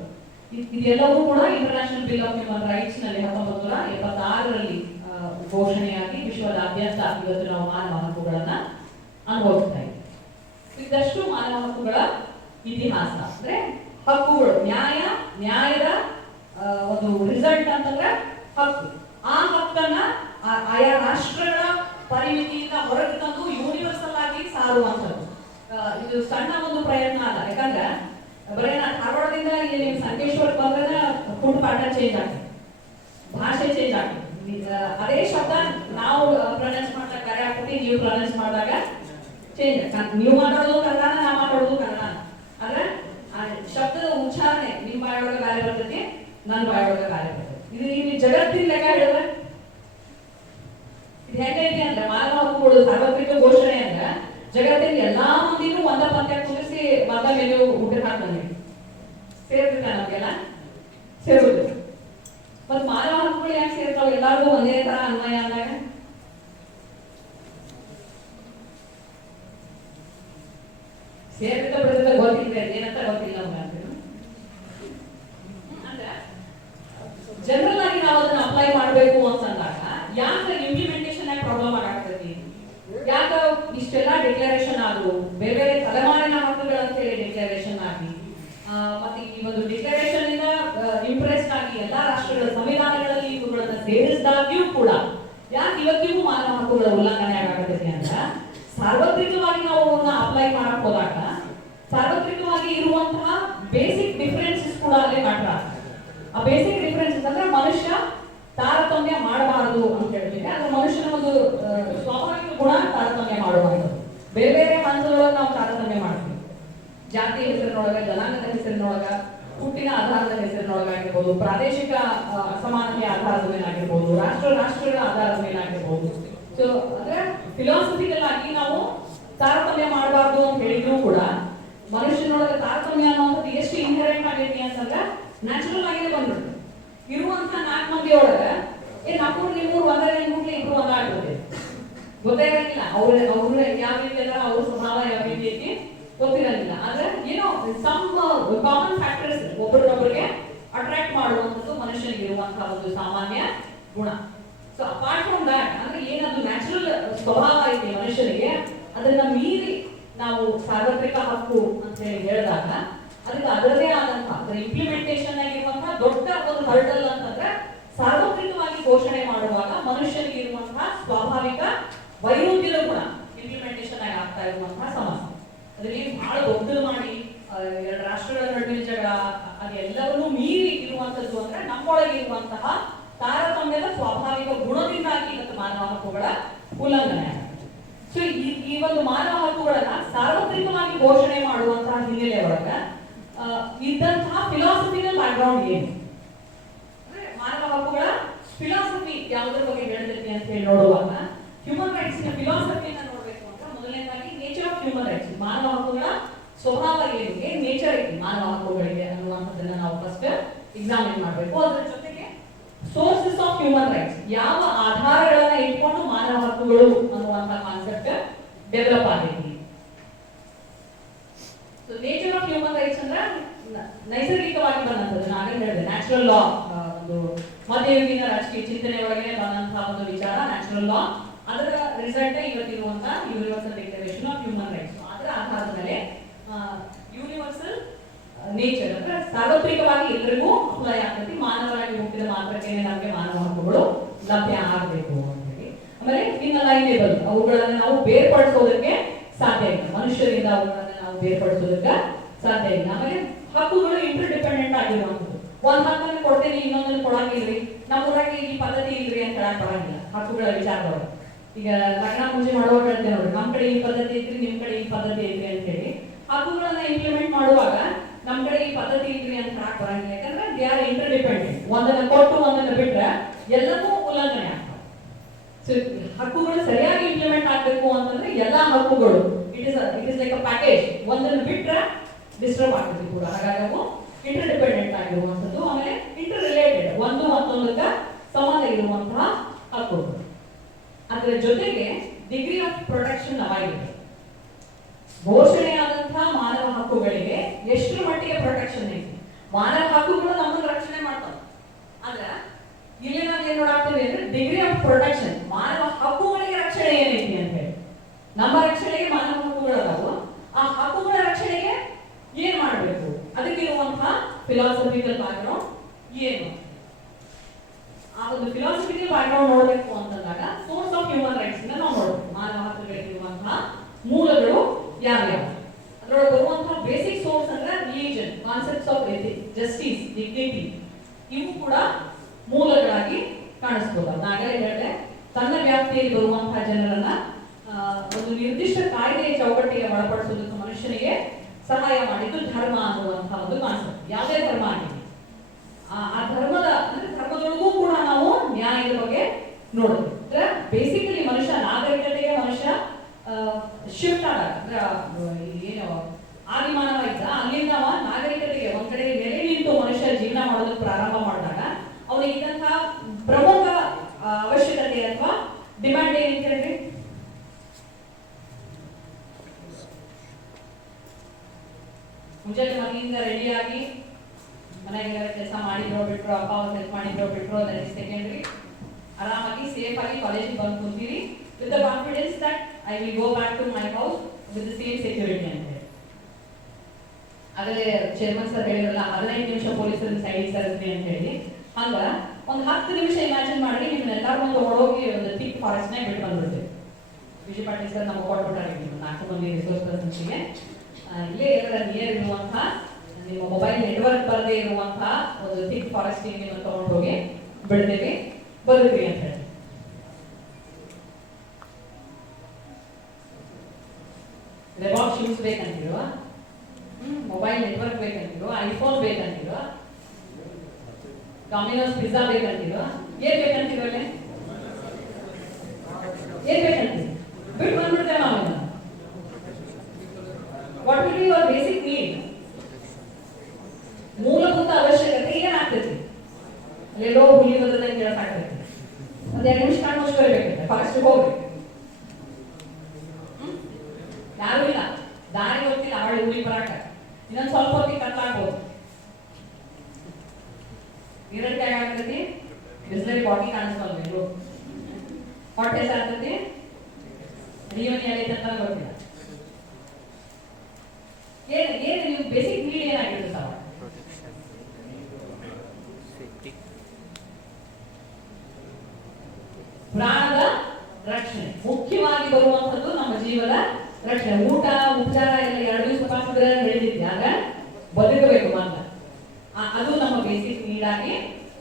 ಇದೆಲ್ಲವೂ ಕೂಡ international bill of human rights ನಲ್ಲಿ 1976ರಲ್ಲಿ ಘೋಷಣೆಯಾಗಿ ವಿಶ್ವದಾದ್ಯಂತ ಇವತ್ತು ನಾವು ಮಾನವ ಹಕ್ಕುಗಳನ್ನ ಅನುಭವಿಸ್ತಾ ಇದ್ದೀವಿ. ಇದಷ್ಟು ಮಾನವ ಹಕ್ಕುಗಳ ಇತಿಹಾಸ. ಅಂದ್ರೆ ಹಕ್ಕುಗಳು, ನ್ಯಾಯದ ಒಂದು ರಿಸಲ್ಟ್ ಅಂತಂದ್ರೆ ಹಕ್ಕು. ಆ ಹಕ್ಕನ್ನ ಆಯಾ ರಾಷ್ಟ್ರಗಳ ಪರಿಮಿತಿಯಿಂದ ಹೊರಗೆ ತಂದು ಯೂನಿವರ್ಸಲ್ ಆಗಿ ಸಾರುವಂಥದ್ದು. ಇದು ಸಣ್ಣ ಒಂದು ಪ್ರಯತ್ನ ಅಲ್ಲ. ಯಾಕಂದ್ರೆ ಬರೀ ನಾನು ಧಾರವಾಡದಿಂದ ಇಲ್ಲಿ ನೀವು ಸಂಕೇಶ್ವರಕ್ಕೆ ಬಂದ್ರೆ ಫುಡ್ ಪ್ಯಾಟರ್ನ್ ಚೇಂಜ್ ಆಗ್ತದೆ, ಭಾಷೆ ಚೇಂಜ್ ಆಗ್ತದೆ. ಅದೇ ಶಬ್ದ ನಾವು ಪ್ರೊನೌನ್ಸ್ ಮಾಡಿದಾಗ ಬೇರೆ ಆಗ್ತದೆ, ನೀವು ಪ್ರೊನೌನ್ಸ್ ಮಾಡಿದಾಗ ಚೇಂಜ್. ನೀವು ಮಾತಾಡೋದು ಕನ್ನಡ, ನಾ ಮಾತಾಡೋದು ಕನ್ನಡ. ಆದ್ರೆ ಶಬ್ದದ ಉಚ್ಚಾರಣೆ ನಿಮ್ಮ ಬಾಯೊಳಗೆ ಬೇರೆ ಬರ್ತೈತಿ, ನನ್ನ ಬಾಯೊಳಗೆ ಬೇರೆ ಬರ್ತೈತಿ. ಇದು ಇಲ್ಲಿ ಜಗತ್ತಿನ ಲೆಕ್ಕ ಹೇಳಿದ್ರೆ ಇದು ಹೆಂಗೈತಿ ಅಂದ್ರೆ ಮಾನವ ಹಕ್ಕುಗಳು ಸಾರ್ವತ್ರಿಕ ಘೋಷಣೆ ಸೇರಿದ ಪ್ರತಿದ ಗೊತ್ತಿಲ್ಲ ಏನಂತ ಗೊತ್ತಿಲ್ಲ ನಮ್ಗೆ ಅಂದ್ರೆ ಜನರಲ್ ಆಗಿ ನಾವು ಅದನ್ನ ಅಪ್ಲೈ ಮಾಡಬೇಕು ಅಂತಂದಾಗ ಯಾಕೆ ಇಂಪ್ಲಿಮೆಂಟೇಷನ್ ಆಗಿ ಪ್ರಾಬ್ಲಮ್ ಆಗ್ತೈತಿ, ಯಾಕೆ ಇಷ್ಟೆಲ್ಲ ಡಿಕ್ಲರೇಷನ್ ಆದವು, ಬೇರೆ ಬೇರೆ ತಲೆಮಾರಿನ ಹಕ್ಕುಗಳಂತ ಹೇಳಿ ಡಿಕ್ಲರೇಷನ್ ಆಗಿ ಮತ್ತೆ ಈ ಒಂದು ಡಿಕ್ಲರೇಷನ್ ಇಂದ ಇಂಪ್ರೆಸ್ ಆಗಿ ಎಲ್ಲಾ ರಾಷ್ಟ್ರಗಳ ಸಂವಿಧಾನಗಳಲ್ಲಿ ಇವುಗಳನ್ನ ಸೇರಿಸಿದಾಗ್ಯೂ ಕೂಡ ಯಾಕೆ ಇವತ್ತಿಗೂ ಮಾನವ ಹಕ್ಕುಗಳ ಉಲ್ಲಂಘನೆ ಆಗತೈತಿ ಅಂತ ಸಾರ್ವತ್ರಿಕವಾಗಿ ನಾವು ಅವನ್ನ ಅಪ್ಲೈ ಮಾಡಕ್ ಹೋದಾಗ ಸಾರ್ವತ್ರಿಕವಾಗಿ ಇರುವಂತಹ ಬೇಸಿಕ್ ಡಿಫರೆನ್ಸಸ್ ಕೂಡ ಅಲ್ಲೇ ಮ್ಯಾಟರ್ ಆಗ್ತದೆ. ಆ ಬೇಸಿಕ್ ಡಿಫರೆನ್ಸಸ್ ಅಂದ್ರೆ ಮನುಷ್ಯ ತಾರತಮ್ಯ ಮಾಡಬಾರದು ಅಂತ ಹೇಳ್ತೀವಿ. ಅದು ಮನುಷ್ಯನ ಒಂದು ಸ್ವಾಭಾವಿಕ ಗುಣ ತಾರತಮ್ಯ ಮಾಡಬಾರದು. ಬೇರೆ ಬೇರೆ ಹಂತದೊಳಗೆ ನಾವು ತಾರತಮ್ಯ ಮಾಡ್ತೀವಿ. ಜಾತಿ ಹೆಸರಿನೊಳಗ, ಜನಾಂಗದ ಹೆಸರಿನೊಳಗ, ಹುಟ್ಟಿನ ಆಧಾರದ ಹೆಸರಿನೊಳಗಾಗಿರ್ಬೋದು, ಪ್ರಾದೇಶಿಕ ಅಸಮಾನತೆಯ ಆಧಾರದ ಮೇಲಾಗಿರ್ಬೋದು, ರಾಷ್ಟ್ರಗಳ ಆಧಾರದ ಮೇಲಾಗಿರ್ಬೋದು. ಸೊ ಅಂದ್ರೆ ಫಿಲಾಸಫಿಕಲ್ ಆಗಿ ನಾವು ತಾರತಮ್ಯ ಮಾಡಬಾರ್ದು ಅಂತ ಹೇಳಿದ್ರು ಕೂಡ ಮನುಷ್ಯನೊಳಗೆ ತಾರತಮ್ಯ ಅನ್ನೋದು ಎಷ್ಟು ಇನ್ಹೆರೆಂಟ್ ಆಗೈತಿ ಅಂತಂದ್ರೆ ನ್ಯಾಚುರಲ್ ಆಗಿನೇ ಬಂದ್ಬಿಡುತ್ತೆ. ಇರುವಂತ 4 ಮಂದಿ ಒಳಗ ನಮ್ಮೂರು ನಿಮ್ಮೂರು ಒಂದೇ ನಿಮ್ಮೂರ್ಲಿ ಇಬ್ರು ಒಂದಾಗ್ತದೆ ಗೊತ್ತೇ ಇರಂಗಿಲ್ಲ. ಅವ್ರ ಯಾವ ರೀತಿ ಅಲ್ಲ, ಅವ್ರ ಸ್ವಭಾವ ಯಾವ ರೀತಿ ಐತಿ ಗೊತ್ತಿರಂಗಿಲ್ಲ. ಆದ್ರೆ ಏನೋ ಸಮ್ ಕಾಮನ್ ಫ್ಯಾಕ್ಟರ್ಸ್ ಒಬ್ಬರನ್ನೊಬ್ಬರಿಗೆ ಅಟ್ರಾಕ್ಟ್ ಮಾಡುವಂಥದ್ದು ಮನುಷ್ಯನಿಗೆ ಇರುವಂತಹ ಒಂದು ಸಾಮಾನ್ಯ ಗುಣ. ಸೊ ಅಪಾರ್ಟ್ ಫ್ರಮ್ ದ್ಯಾಟ್ ಅಂದ್ರೆ ಏನದು ನ್ಯಾಚುರಲ್ ಸ್ವಭಾವ ಐತಿ ಮನುಷ್ಯನಿಗೆ, ಅದನ್ನ ಮೀರಿ ನಾವು ಸಾರ್ವತ್ರಿಕ ಹಕ್ಕು ಅಂತ ಹೇಳಿ ಹೇಳಿದಾಗ ಅದಕ್ಕೆ ಅದರದೇ ಆದಂತಹ ಇಂಪ್ಲಿಮೆಂಟೇಷನ್ ಆಗಿರುವಂತಹ ದೊಡ್ಡ ಒಂದು ಹರ್ಡಲ್ ಅಂತಂದ್ರೆ ಸಾರ್ವತ್ರಿಕವಾಗಿ ಘೋಷಣೆ ಮಾಡುವಾಗ ಮನುಷ್ಯನಿಗೆ ಇರುವಂತಹ ಸ್ವಾಭಾವಿಕ ವೈರುಧ್ಯದ ಗುಣ ಇಂಪ್ಲಿಮೆಂಟೇಷನ್ ಆಗಿ ಆಗ್ತಾ ಇರುವಂತಹ ಸಮಸ್ಯೆ. ಅದರಲ್ಲಿ ಬಹಳ ದೊಡ್ಡದು ಮಾಡಿ 2 ರಾಷ್ಟ್ರಗಳ ನಡುವಿನ ಜಗಳ ಅದೆಲ್ಲವನ್ನೂ ಮೀರಿ ಇರುವಂತದ್ದು ಅಂದ್ರೆ ನಮ್ಮೊಳಗೆ ಇರುವಂತಹ ತಾರತಮ್ಯದ ಸ್ವಾಭಾವಿಕ ಗುಣದಿಂದಾಗಿ ಇವತ್ತು ಮಾನವ ಹಕ್ಕುಗಳ ಉಲ್ಲಂಘನೆ ಆಗುತ್ತೆ. ಸೊ ಈ ಒಂದು ಮಾನವ ಹಕ್ಕುಗಳನ್ನ ಸಾರ್ವತ್ರಿಕವಾಗಿ ಘೋಷಣೆ ಮಾಡುವಂತಹ ಹಿನ್ನೆಲೆ ಒಳಗ ಇದ್ದಂತಹ ಫಿಲಾಸಫಿಕಲ್ ಬ್ಯಾಕ್ಗ್ರೌಂಡ್ ಏನು, ಮಾನವ ಹಕ್ಕುಗಳ ಫಿಲಾಸಫಿ ಯಾವುದ್ರ ಬಗ್ಗೆ ಹೇಳ್ತೈತಿ ಅಂತ ಹೇಳಿ ನೋಡುವಾಗ ಹ್ಯೂಮನ್ ರೈಟ್ಸ್ ನ ಫಿಲಾಸಫಿಯನ್ನ ನೋಡ್ಬೇಕು ಅಂತ ಮೊದಲನೇದಾಗಿ ನೇಚರ್ ಆಫ್ ಹ್ಯೂಮನ್ ರೈಟ್ಸ್, ಮಾನವ ಹಕ್ಕುಗಳ ಸ್ವಭಾವ ಏನಿದೆ, ನೇಚರ್ ಐತಿ ಮಾನವ ಹಕ್ಕುಗಳಿಗೆ ಅನ್ನುವಂಥದ್ದನ್ನ ನಾವು ಫಸ್ಟ್ ಎಕ್ಸಾಮಿನ್ ಮಾಡಬೇಕು. ಅದರ ಜೊತೆಗೆ ಸೋರ್ಸಸ್ ಆಫ್ ಹ್ಯೂಮನ್ ರೈಟ್ಸ್, ಯಾವ ಆಧಾರಗಳನ್ನ ಇಟ್ಕೊಂಡು ಮಾನವ ಹಕ್ಕುಗಳು ಅನ್ನುವಂತ ಕಾನ್ಸೆಪ್ಟ್ ಡೆವಲಪ್ ಆಗೈತಿ. So nature of human rights ಅಂದ್ರೆ ನೈಸರ್ಗಿಕವಾಗಿ ಬಂದಂಥದ್ದು, ನಾನು ಹೇಳಿದೆ ನ್ಯಾಚುರಲ್ ಲಾ, ಒಂದು ಮಧ್ಯಯುಗೀನ ರಾಜಕೀಯ ಚಿಂತನೆ ಒಳಗೆ ಬಂದಂತಹ ಒಂದು ವಿಚಾರ ನ್ಯಾಚುರಲ್ ಲಾ. ಅದರ ರಿಸಲ್ಟ್ ಇವತ್ತಿರುವಂತಹ universal declaration of human rights. ಅದರ ಆಧಾರದ ಮೇಲೆ ಯೂನಿವರ್ಸಲ್ ನೇಚರ್ ಅಂದ್ರೆ ಸಾರ್ವತ್ರಿಕವಾಗಿ ಎಲ್ಲರಿಗೂ ಅಪ್ಲೈ ಆಗ್ತದೆ. ಮಾನವರಾಗಿ ಹುಟ್ಟಿದ ಮಾತ್ರಕ್ಕೆ ನಮಗೆ ಮಾನವ ಹಕ್ಕುಗಳು ಲಭ್ಯ ಆಗಬೇಕು ಅಂತ ಹೇಳಿ. ಆಮೇಲೆ ಇನ್ಅಲೈನೇಬಲ್, ಅವುಗಳನ್ನ ನಾವು ಬೇರ್ಪಡಿಸೋದಕ್ಕೆ ಸಾಧ್ಯ ಇಲ್ಲ, ಮನುಷ್ಯರಿಂದ ಅವುಗಳನ್ನ ನಾವು ಬೇರ್ಪಡಿಸೋದಕ್ಕೆ ಸಾಧ್ಯ ಇಲ್ಲ. ಆಮೇಲೆ ಹಕ್ಕುಗಳು ಇಂಟರ್ ಡಿಪೆಂಡೆಂಟ್ ಆಗಿರುವಂಥದ್ದು. ಒಂದ್ ಹಕ್ಕನ್ನು ಕೊಡ್ತೀನಿ ಇನ್ನೊಂದನ್ನು ಕೊಡಂಗಿಲ್ರಿ, ನಮ್ಮೂರಾಗಿ ಈ ಪದ್ಧತಿ ಇಲ್ರಿ ಅಂತ ಹೇಳಕ್ ಬರಂಗಿಲ್ಲ ಹಕ್ಕುಗಳ ವಿಚಾರದೊಳಗೆ. ಈಗ ಲಗ್ನ ಪೂಜೆ ಮಾಡುವಾಗ ಹೇಳ್ತೇವೆ ನೋಡ್ರಿ, ನಮ್ ಕಡೆ ಈ ಪದ್ಧತಿ ಐತ್ರಿ, ನಿಮ್ ಕಡೆ ಈ ಪದ್ಧತಿ ಐತ್ರಿ ಅಂತ ಹೇಳಿ ಹಕ್ಕುಗಳನ್ನ ಇಂಪ್ಲಿಮೆಂಟ್ ಮಾಡುವಾಗ ನಮ್ ಕಡೆ ಈ ಪದ್ಧತಿ ಇದ್ರಿ ಅಂತ ಹೇಳಕ್ ಬರಂಗಿಲ್ಲ. ಯಾಕಂದ್ರೆ ದೇ ಆರ್ ಇಂಟರ್ ಡಿಪೆಂಡೆಂಟ್. ಒಂದನ್ನ ಕೊಟ್ಟು ಒಂದನ್ನ ಬಿಟ್ರೆ ಎಲ್ಲವೂ ಉಲ್ಲಂಘನೆ ಆಗ್ತವೆ. ಸೊ ಹಕ್ಕುಗಳು ಸರಿಯಾಗಿ ಇಂಪ್ಲಿಮೆಂಟ್ ಆಗ್ಬೇಕು ಅಂತಂದ್ರೆ ಎಲ್ಲಾ ಹಕ್ಕುಗಳು it is like a package. ಒಂದನ್ನು ಬಿಟ್ರೆ ಡಿಸ್ಟರ್ಬ್ ಆಗ್ತದೆ ಕೂಡ. ಹಾಗಾಗಿ ಅವು ಇಂಟರ್ ಡಿಪೆಂಡೆಂಟ್ ಆಗಿರುವಂಥದ್ದು. ಆಮೇಲೆ ಇಂಟರ್ ರಿಲೇಟೆಡ್, ಒಂದು ಮತ್ತೊಂದಕ್ಕೆ ಸಂಬಂಧ ಇರುವಂತಹ ಹಕ್ಕುಗಳು. ಅದರ ಜೊತೆಗೆ ಡಿಗ್ರಿ ಆಫ್ ಪ್ರೊಟೆಕ್ಷನ್ ಅವೈಲೇಬಲ್. ಘೋಷಣೆಯಾದಂತಹ ಮಾನವ ಹಕ್ಕುಗಳಿಗೆ ಎಷ್ಟು ಮಟ್ಟಿಗೆ ಪ್ರೊಟೆಕ್ಷನ್ ಐತಿ. ಮಾನವ ಹಕ್ಕುಗಳು ನಮ್ಮನ್ನು ರಕ್ಷಣೆ ಮಾಡ್ತಾವೆ. ಆದ್ರೆ ಇಲ್ಲಿ ನಾವು ಏನ್ ನೋಡಾಕ್ತೀವಿ ಅಂದ್ರೆ ಡಿಗ್ರಿ ಆಫ್ ಪ್ರೊಟೆಕ್ಷನ್, ಮಾನವ ಹಕ್ಕುಗಳಿಗೆ ರಕ್ಷಣೆ ಏನೈತಿ ಅಂತ ಹೇಳಿ. ನಮ್ಮ ರಕ್ಷಣೆಗೆ ಮಾನವ ಹಕ್ಕುಗಳು ಅದಾವು, ಆ ಹಕ್ಕುಗಳ ರಕ್ಷಣೆಗೆ ಏನ್ ಮಾಡಬೇಕು, ಅದಕ್ಕಿರುವಂತಹ ಫಿಲಾಸಫಿಕಲ್ ಬ್ಯಾಕ್ಗ್ರೌಂಡ್ ಏನು. ಆ ಒಂದು ಫಿಲಾಸಫಿಕಲ್ ಬ್ಯಾಕ್ಗ್ರೌಂಡ್ ನೋಡಬೇಕು ಅಂತಂದಾಗ ಸೋರ್ಸ್ ಆಫ್ ಹ್ಯೂಮನ್ ರೈಟ್ಸ್ ನಾವು ನೋಡಬೇಕು. ಮಾನವ ಹಕ್ಕುಗಳಿಗಿರುವಂತಹ ಮೂಲಗಳು ಯಾವ್ಯಾವ, ಅದರೊಳಗೆ ಬರುವಂತಹ ಬೇಸಿಕ್ ಸೋರ್ಸ್ ಅಂದ್ರೆ religion, concepts of ethics, justice, dignity, ಇವು ಕೂಡ ಮೂಲಗಳಾಗಿ ಕಾಣಿಸ್ಬೋದು. ನಾಗಲೇ ಹೇಳಿದೆ, ತನ್ನ ವ್ಯಾಪ್ತಿಯಲ್ಲಿ ಬರುವಂತಹ ಜನರನ್ನ ಒಂದು ನಿರ್ದಿಷ್ಟ ಕಾಯ್ದೆಯ ಚೌಕಟ್ಟಿಗೆ ಒಳಪಡಿಸೋದಕ್ಕೆ ಮನುಷ್ಯನಿಗೆ ಸಹಾಯ ಮಾಡಿದ್ದು ಧರ್ಮ ಅನ್ನುವಂತಹ ಒಂದು ಕಾನ್ಸೆಪ್ಟ್. ಯಾವುದೇ ಧರ್ಮ ಆಗಿದೆ, ಆ ಧರ್ಮದ ಅಂದ್ರೆ ಧರ್ಮದೊಳಗೂ ಕೂಡ ನಾವು ನ್ಯಾಯದ ಬಗ್ಗೆ ನೋಡೋದು. ಅಂದ್ರೆ ಬೇಸಿಕಲಿ ಮನುಷ್ಯ ನಾಗರಿಕತೆಗೆ ಮನುಷ್ಯ ಶಿಫ್ಟ್ ಆದಾಗ ಅಂದ್ರೆ ಏನು ಆದಿಮಾನವ ಇದ್ದ ಅಲ್ಲಿಂದ ನಾಗರಿಕತೆಗೆ ಒಂದ್ ಕಡೆ ನೆಲೆ ನಿಂತು ಮನುಷ್ಯ ಜೀವನ ಮಾಡೋದಕ್ಕೆ ಪ್ರಾರಂಭ ಮಾಡಿದಾಗ ಅವನಿಗೆ ಇದ್ದಂತಹ ಪ್ರಮುಖ ಅವಶ್ಯಕತೆ ಅಥವಾ ಡಿಮ್ಯಾಂಡ್ ಏನಿದೆ ಮುಂಜಾನೆ ಮನೆಯಿಂದ ರೆಡಿಯಾಗಿ ಮನೆಗೆಲ್ಲ ಕೆಲಸ ಮಾಡಿದ್ರೋ ಬಿಟ್ರೋ, ಅಪ್ಪ ಅವ್ರು ಹೆಲ್ಪ್ ಮಾಡಿದ್ರೋ ಬಿಟ್ರೋ, ದಟ್ ಇಸ್ ಸೆಕೆಂಡ್ರಿ. ಆರಾಮಾಗಿ ಸೇಫ್ ಆಗಿ ಕಾಲೇಜಿಗೆ ಬಂದು ಕುಂತೀರಿ with the confidence that I will go back to my house with the same security ಅಂತ ಹೇಳಿ. ಆಗಲೇ ಚೇರ್ಮನ್ ಸರ್ ಹೇಳಿದ್ರಲ್ಲ 15 ನಿಮಿಷ ಪೊಲೀಸರು ಸೈಡ್ ಸರಿಸ್ರಿ ಅಂತ ಹೇಳಿ. ಹಂಗ ಒಂದು 10 ನಿಮಿಷ ಇಮ್ಯಾಜಿನ್ ಮಾಡಿ ನಿಮ್ಮನ್ನೆಲ್ಲರೂ ಒಂದು ಓಡೋಗಿ ಒಂದು ಥಿಕ್ ಫಾರೆಸ್ಟ್ನಾಗ ಬಿಟ್ಟು ಬಂದ್ಬಿಡ್ತೀವಿ. ವಿಜಯ್ ಪಾಟೀಲ್ ಸರ್ ನಮಗೆ ಕೊಟ್ಬಿಟ್ಟಾರೆ 4 ಮಂದಿ ರಿಸೋರ್ಸ್ ಪರ್ಸನ್ಸ್ಗೆ. ಇಲ್ಲೇ ಎಲ್ಲರ ನಿಯರ್ ಇರುವಂತಹ ನಿಮ್ಮ ಮೊಬೈಲ್ ನೆಟ್ವರ್ಕ್ ಬರದೇ ಇರುವಂತಹ ಒಂದು ಥಿಕ್ ಫಾರೆಸ್ಟ್ ನೀವು ತಗೊಂಡೋಗಿ ಬಿಡ್ತೇವೆ, ಬದುಕ್ರಿ ಅಂತ ಹೇಳಿ. ರೆಬಾಕ್ ಶೂಸ್ ಬೇಕಂತಿರುವ, ಮೊಬೈಲ್ ನೆಟ್ವರ್ಕ್ ಬೇಕಂತಿರುವ, ಐಫೋನ್ ಬೇಕಂತಿರುವ, ಡಾಮಿನೋಸ್ ಪಿಜ್ಜಾ ಬೇಕಂತಿರುವ, ಏನ್ ಬೇಕಂತಿರೋಲ್ಲ, ಏನ್ ಬೇಕಂತೀವಿ ಬಿಟ್ಟು ಬಂದ್ಬಿಡ್ತೇವೆ ನಾವು. What will be your basic need? ಮೂಲಭೂತ ಅವಶ್ಯಕತೆ ಏನಾಗ್ತೈತಿ? ಅಲ್ಲೆಲ್ಲೋ ಹುಲಿ ಬದಲಾಗಿ ಕೇಳಸಾಗ್ತೈತಿ. ಒಂದ್ 2 ನಿಮಿಷ ಕಾಣ್ ಮುಚ್ಕೊಳ್ಬೇಕಂತೆ, ಫಾಸ್ಟ್ ಹೋಗ್ರಿ. ಯಾರು ಇಲ್ಲ, ದಾರಿ ಗೊತ್ತಿಲ್ಲ, ಅವಳು ಹುಲಿ ಬರಾಕ ಇನ್ನೊಂದ್ ಸ್ವಲ್ಪ ಹೊತ್ತಿಗೆ ಕತ್ಲಾಗ್ಬೋದು. ನೀರಲ್ಲಿ ಆಗ್ತೈತಿ, ಬಿಸ್ಲರಿ ಬಾಟಿ ಕಾಣಿಸ್ಬಲ್ವ ಇವರು, ಹೊಟ್ಟೆ ಸಾರ್ತೈತಿ, ಜೀವನ ಆಗೈತೆ ಅಂತ ಗೊತ್ತಿಲ್ಲ. ಏನು ನೀವು ಬೇಸಿಕ್ ನೀಡ್ ಏನಾಗಿರುತ್ತೆ ಸರ್? ಪ್ರಾಣದ ರಕ್ಷಣೆ ಮುಖ್ಯವಾಗಿ ಬರುವಂತದ್ದು ನಮ್ಮ ಜೀವನ ರಕ್ಷಣೆ. ಊಟ ಉಪಚಾರ ಎಲ್ಲ 2 ದಿವಸ ಪಾಸಿದ್ರೆ ಹೇಳಿದ್ದೆ, ಆಗ ಬದುಕಬೇಕು ಮಾತ್ರ. ಅದು ನಮ್ಮ ಬೇಸಿಕ್ ನೀಡ್ ಆಗಿ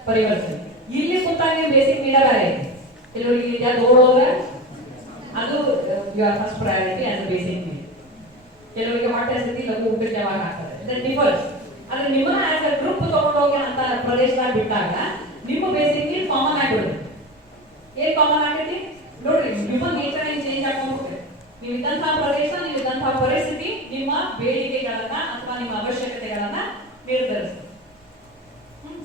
ಪರಿವರ್ತನೆ. ಇಲ್ಲಿ ಕೂತಾಗ ಬೇಸಿಕ್ ನೀಡ ಬೇರೆ ಐತಿ. ಕೆಲವರಿಗೆ ಓಡೋದ್ರೆ ಅದು your first priority as basic need. ಕೆಲವರಿಗೆ ಹೊಟ್ಟೆ ಹಸಿತಿ ಲಘು ಊಟಕ್ಕೆ ಯಾವಾಗ ಆಗ್ತದೆ, ದಟ್ ಡಿಫರ್ಸ್. ಆದ್ರೆ ನಿಮ್ಮನ್ನ ಆಸ್ ಅ ಗ್ರೂಪ್ ತಗೊಂಡೋಗಿ ಅಂತ ಪ್ರದೇಶದಾಗ ಬಿಟ್ಟಾಗ ನಿಮ್ಮ ಬೇಸಿಕ್ ನೀಡ್ ಕಾಮನ್ ಆಗಿಬಿಡುತ್ತೆ. ಏನ್ ಕಾಮನ್ ಆಗೈತಿ ನೋಡ್ರಿ, ಹ್ಯೂಮನ್ ನೇಚರ್ ಏನ್ ಚೇಂಜ್ ಆಗ್ಕೊಂಡ್ಬಿಡುತ್ತೆ. ನೀವು ಇದ್ದಂತಹ ಪ್ರದೇಶ, ನೀವು ಇದ್ದಂತಹ ಪರಿಸ್ಥಿತಿ ನಿಮ್ಮ ಬೇಡಿಕೆಗಳನ್ನ ಅಥವಾ ನಿಮ್ಮ ಅವಶ್ಯಕತೆಗಳನ್ನ ನಿರ್ಧರಿಸ್ತದೆ.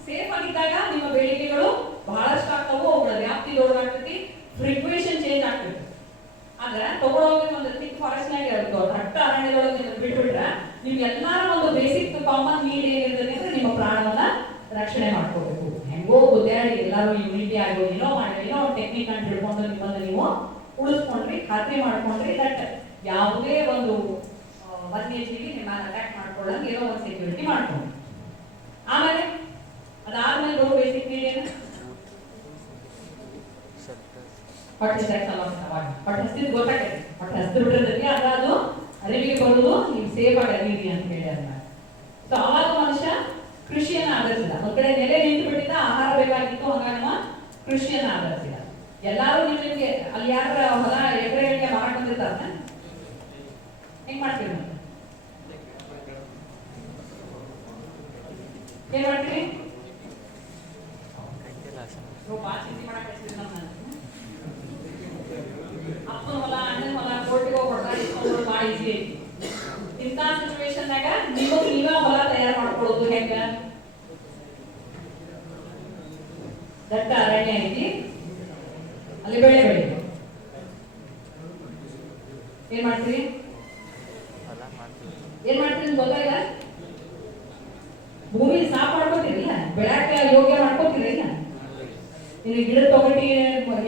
ಸೇಫ್ ಆಗಿದ್ದಾಗ ನಿಮ್ಮ ಬೇಡಿಕೆಗಳು ಬಹಳಷ್ಟು ಆಗ್ತಾವು, ಅವುಗಳ ವ್ಯಾಪ್ತಿ ದೊಡ್ಡದಾಗ್ತೈತಿ, ಫ್ರೀಕ್ವೆನ್ಷನ್ ಚೇಂಜ್ ಆಗ್ತೈತಿ. ಆದ್ರೆ ತಗೊಳ್ಳೋಗಿ ಒಂದು ಥಿಕ್ ಫಾರೆಸ್ಟ್ನಾಗ ದಟ್ಟ ಅರಣ್ಯದೊಳಗೆ ಬಿಟ್ಬಿಟ್ರೆ ನಿಮ್ಗೆಲ್ಲಾರ ಒಂದು ಬೇಸಿಕ್ ಕಾಮನ್ ನೀಡ್ ಏನಿರ್ತದೆ ಅಂದ್ರೆ ನಿಮ್ಮ ಪ್ರಾಣವನ್ನ ರಕ್ಷಣೆ ಮಾಡ್ಕೋಬೇಕು. ಹೆಂಗೋ ಗುದ್ದಾಡಿ ಎಲ್ಲರೂ ಯೂನಿಟಿ ಆಗೋ ಏನೋ ಮಾಡಿ ಏನೋ ಟೆಕ್ನಿಕ್ ಅಂತ ಹಿಡ್ಕೊಂಡು ನಿಮ್ಮನ್ನ ನೀವು ಉಳಿಸ್ಕೊಂಡ್ರಿ, ಖಾತ್ರಿ ಮಾಡ್ಕೊಂಡ್ರಿ ದಟ್ ಯಾವುದೇ ಒಂದು ವನ್ಯಜೀವಿ ನಿಮ್ಮ ಅಟ್ಯಾಕ್ ಮಾಡ್ಕೊಳ್ಳಂಗೆ ಏನೋ ಒಂದು ಸೆಕ್ಯೂರಿಟಿ ಮಾಡ್ಕೊಂಡ್ರಿ. ಆಮೇಲೆ ಅದಾದ್ಮೇಲೆ ಬರೋ ಬೇಸಿಕ್ ನೀಡ್ ಏನು? ಹೊಟ್ಟೆ ಹೊಟ್ಟೆ ಹಸ್ತಿದ್ ಗೊತ್ತಾಗೈತಿ, ಹೊಟ್ಟೆ ಹಸ್ತು ಬಿಟ್ಟಿರ್ತೈತಿ, ಆಗ ಅದು ಅರಿವಿಗೆ ಬರುವುದು ನೀವು ಸೇಫ್ ಆಗಿ ಅರಿವಿರಿ ಅಂತ ಹೇಳಿ ಅದನ್ನ. ಸೊ ಅವಾಗ ಮನುಷ್ಯ ಕೃಷಿಯನ್ನ ಆಧರಿಸಿದ. ಒಂದ್ ಕಡೆ ನೆಲೆ ನಿಂತು ಬಿಟ್ಟಿದ್ದ, ಆಹಾರ ಬೇಕಾಗಿತ್ತು, ಹಂಗಾಗಿ ನಮ್ಮ ಕೃಷಿಯನ್ನ ಆಧರಿಸಿದ. ಎಲ್ಲಾರು ನಿಮ್ಗೆ ಅಲ್ಲಿ ಯಾರ ಹೊಲ ಎಕರೆಗಳಿಗೆ ಮಾರಾಟ ಬಂದಿರ್ತಾರ, ಹೆಂಗ್ ಮಾಡ್ತೀರಿ? ಏನ್ ಮಾಡ್ತೀರಿ? ಚಿಂತೆ ಮಾಡಕ್ ಅಪ್ಪನ ಹೊಲ ಅಣ್ಣನ ಹೊಲ ಕೋರ್ಟಿಗೆ ಹೋಗಿ ಇಸ್ಕೊಂಡು ಭಾಳ ಈಸಿ ಐತಿ. ಇಂಥ ಸಿಚುವೇಶನ್ನಾಗ ನಿಮಗೆ ನೀವೇ ಹೊಲ ತಯಾರು ಮಾಡ್ಕೊಳ್ಳೋದು ಹೆಂಗ? ದಟ್ಟ ಅರಣ್ಯ ಐತಿ, ಅಲ್ಲಿ ಬೆಳೆ ಬೆಳಿ ಏನ್ ಮಾಡ್ತೀರಿ? ಏನ್ ಮಾಡ್ತೀರಿ ಗೊತ್ತಾಗ? ಭೂಮಿ ಸಾಫ್ ಮಾಡ್ಕೋತೀರಿಲ್ಲ, ಬೆಳಕ ಯೋಗ್ಯ ಮಾಡ್ಕೋತೀರಿಲ್ಲ. ನೀವು ಗಿಡ ತಗೊಂಡು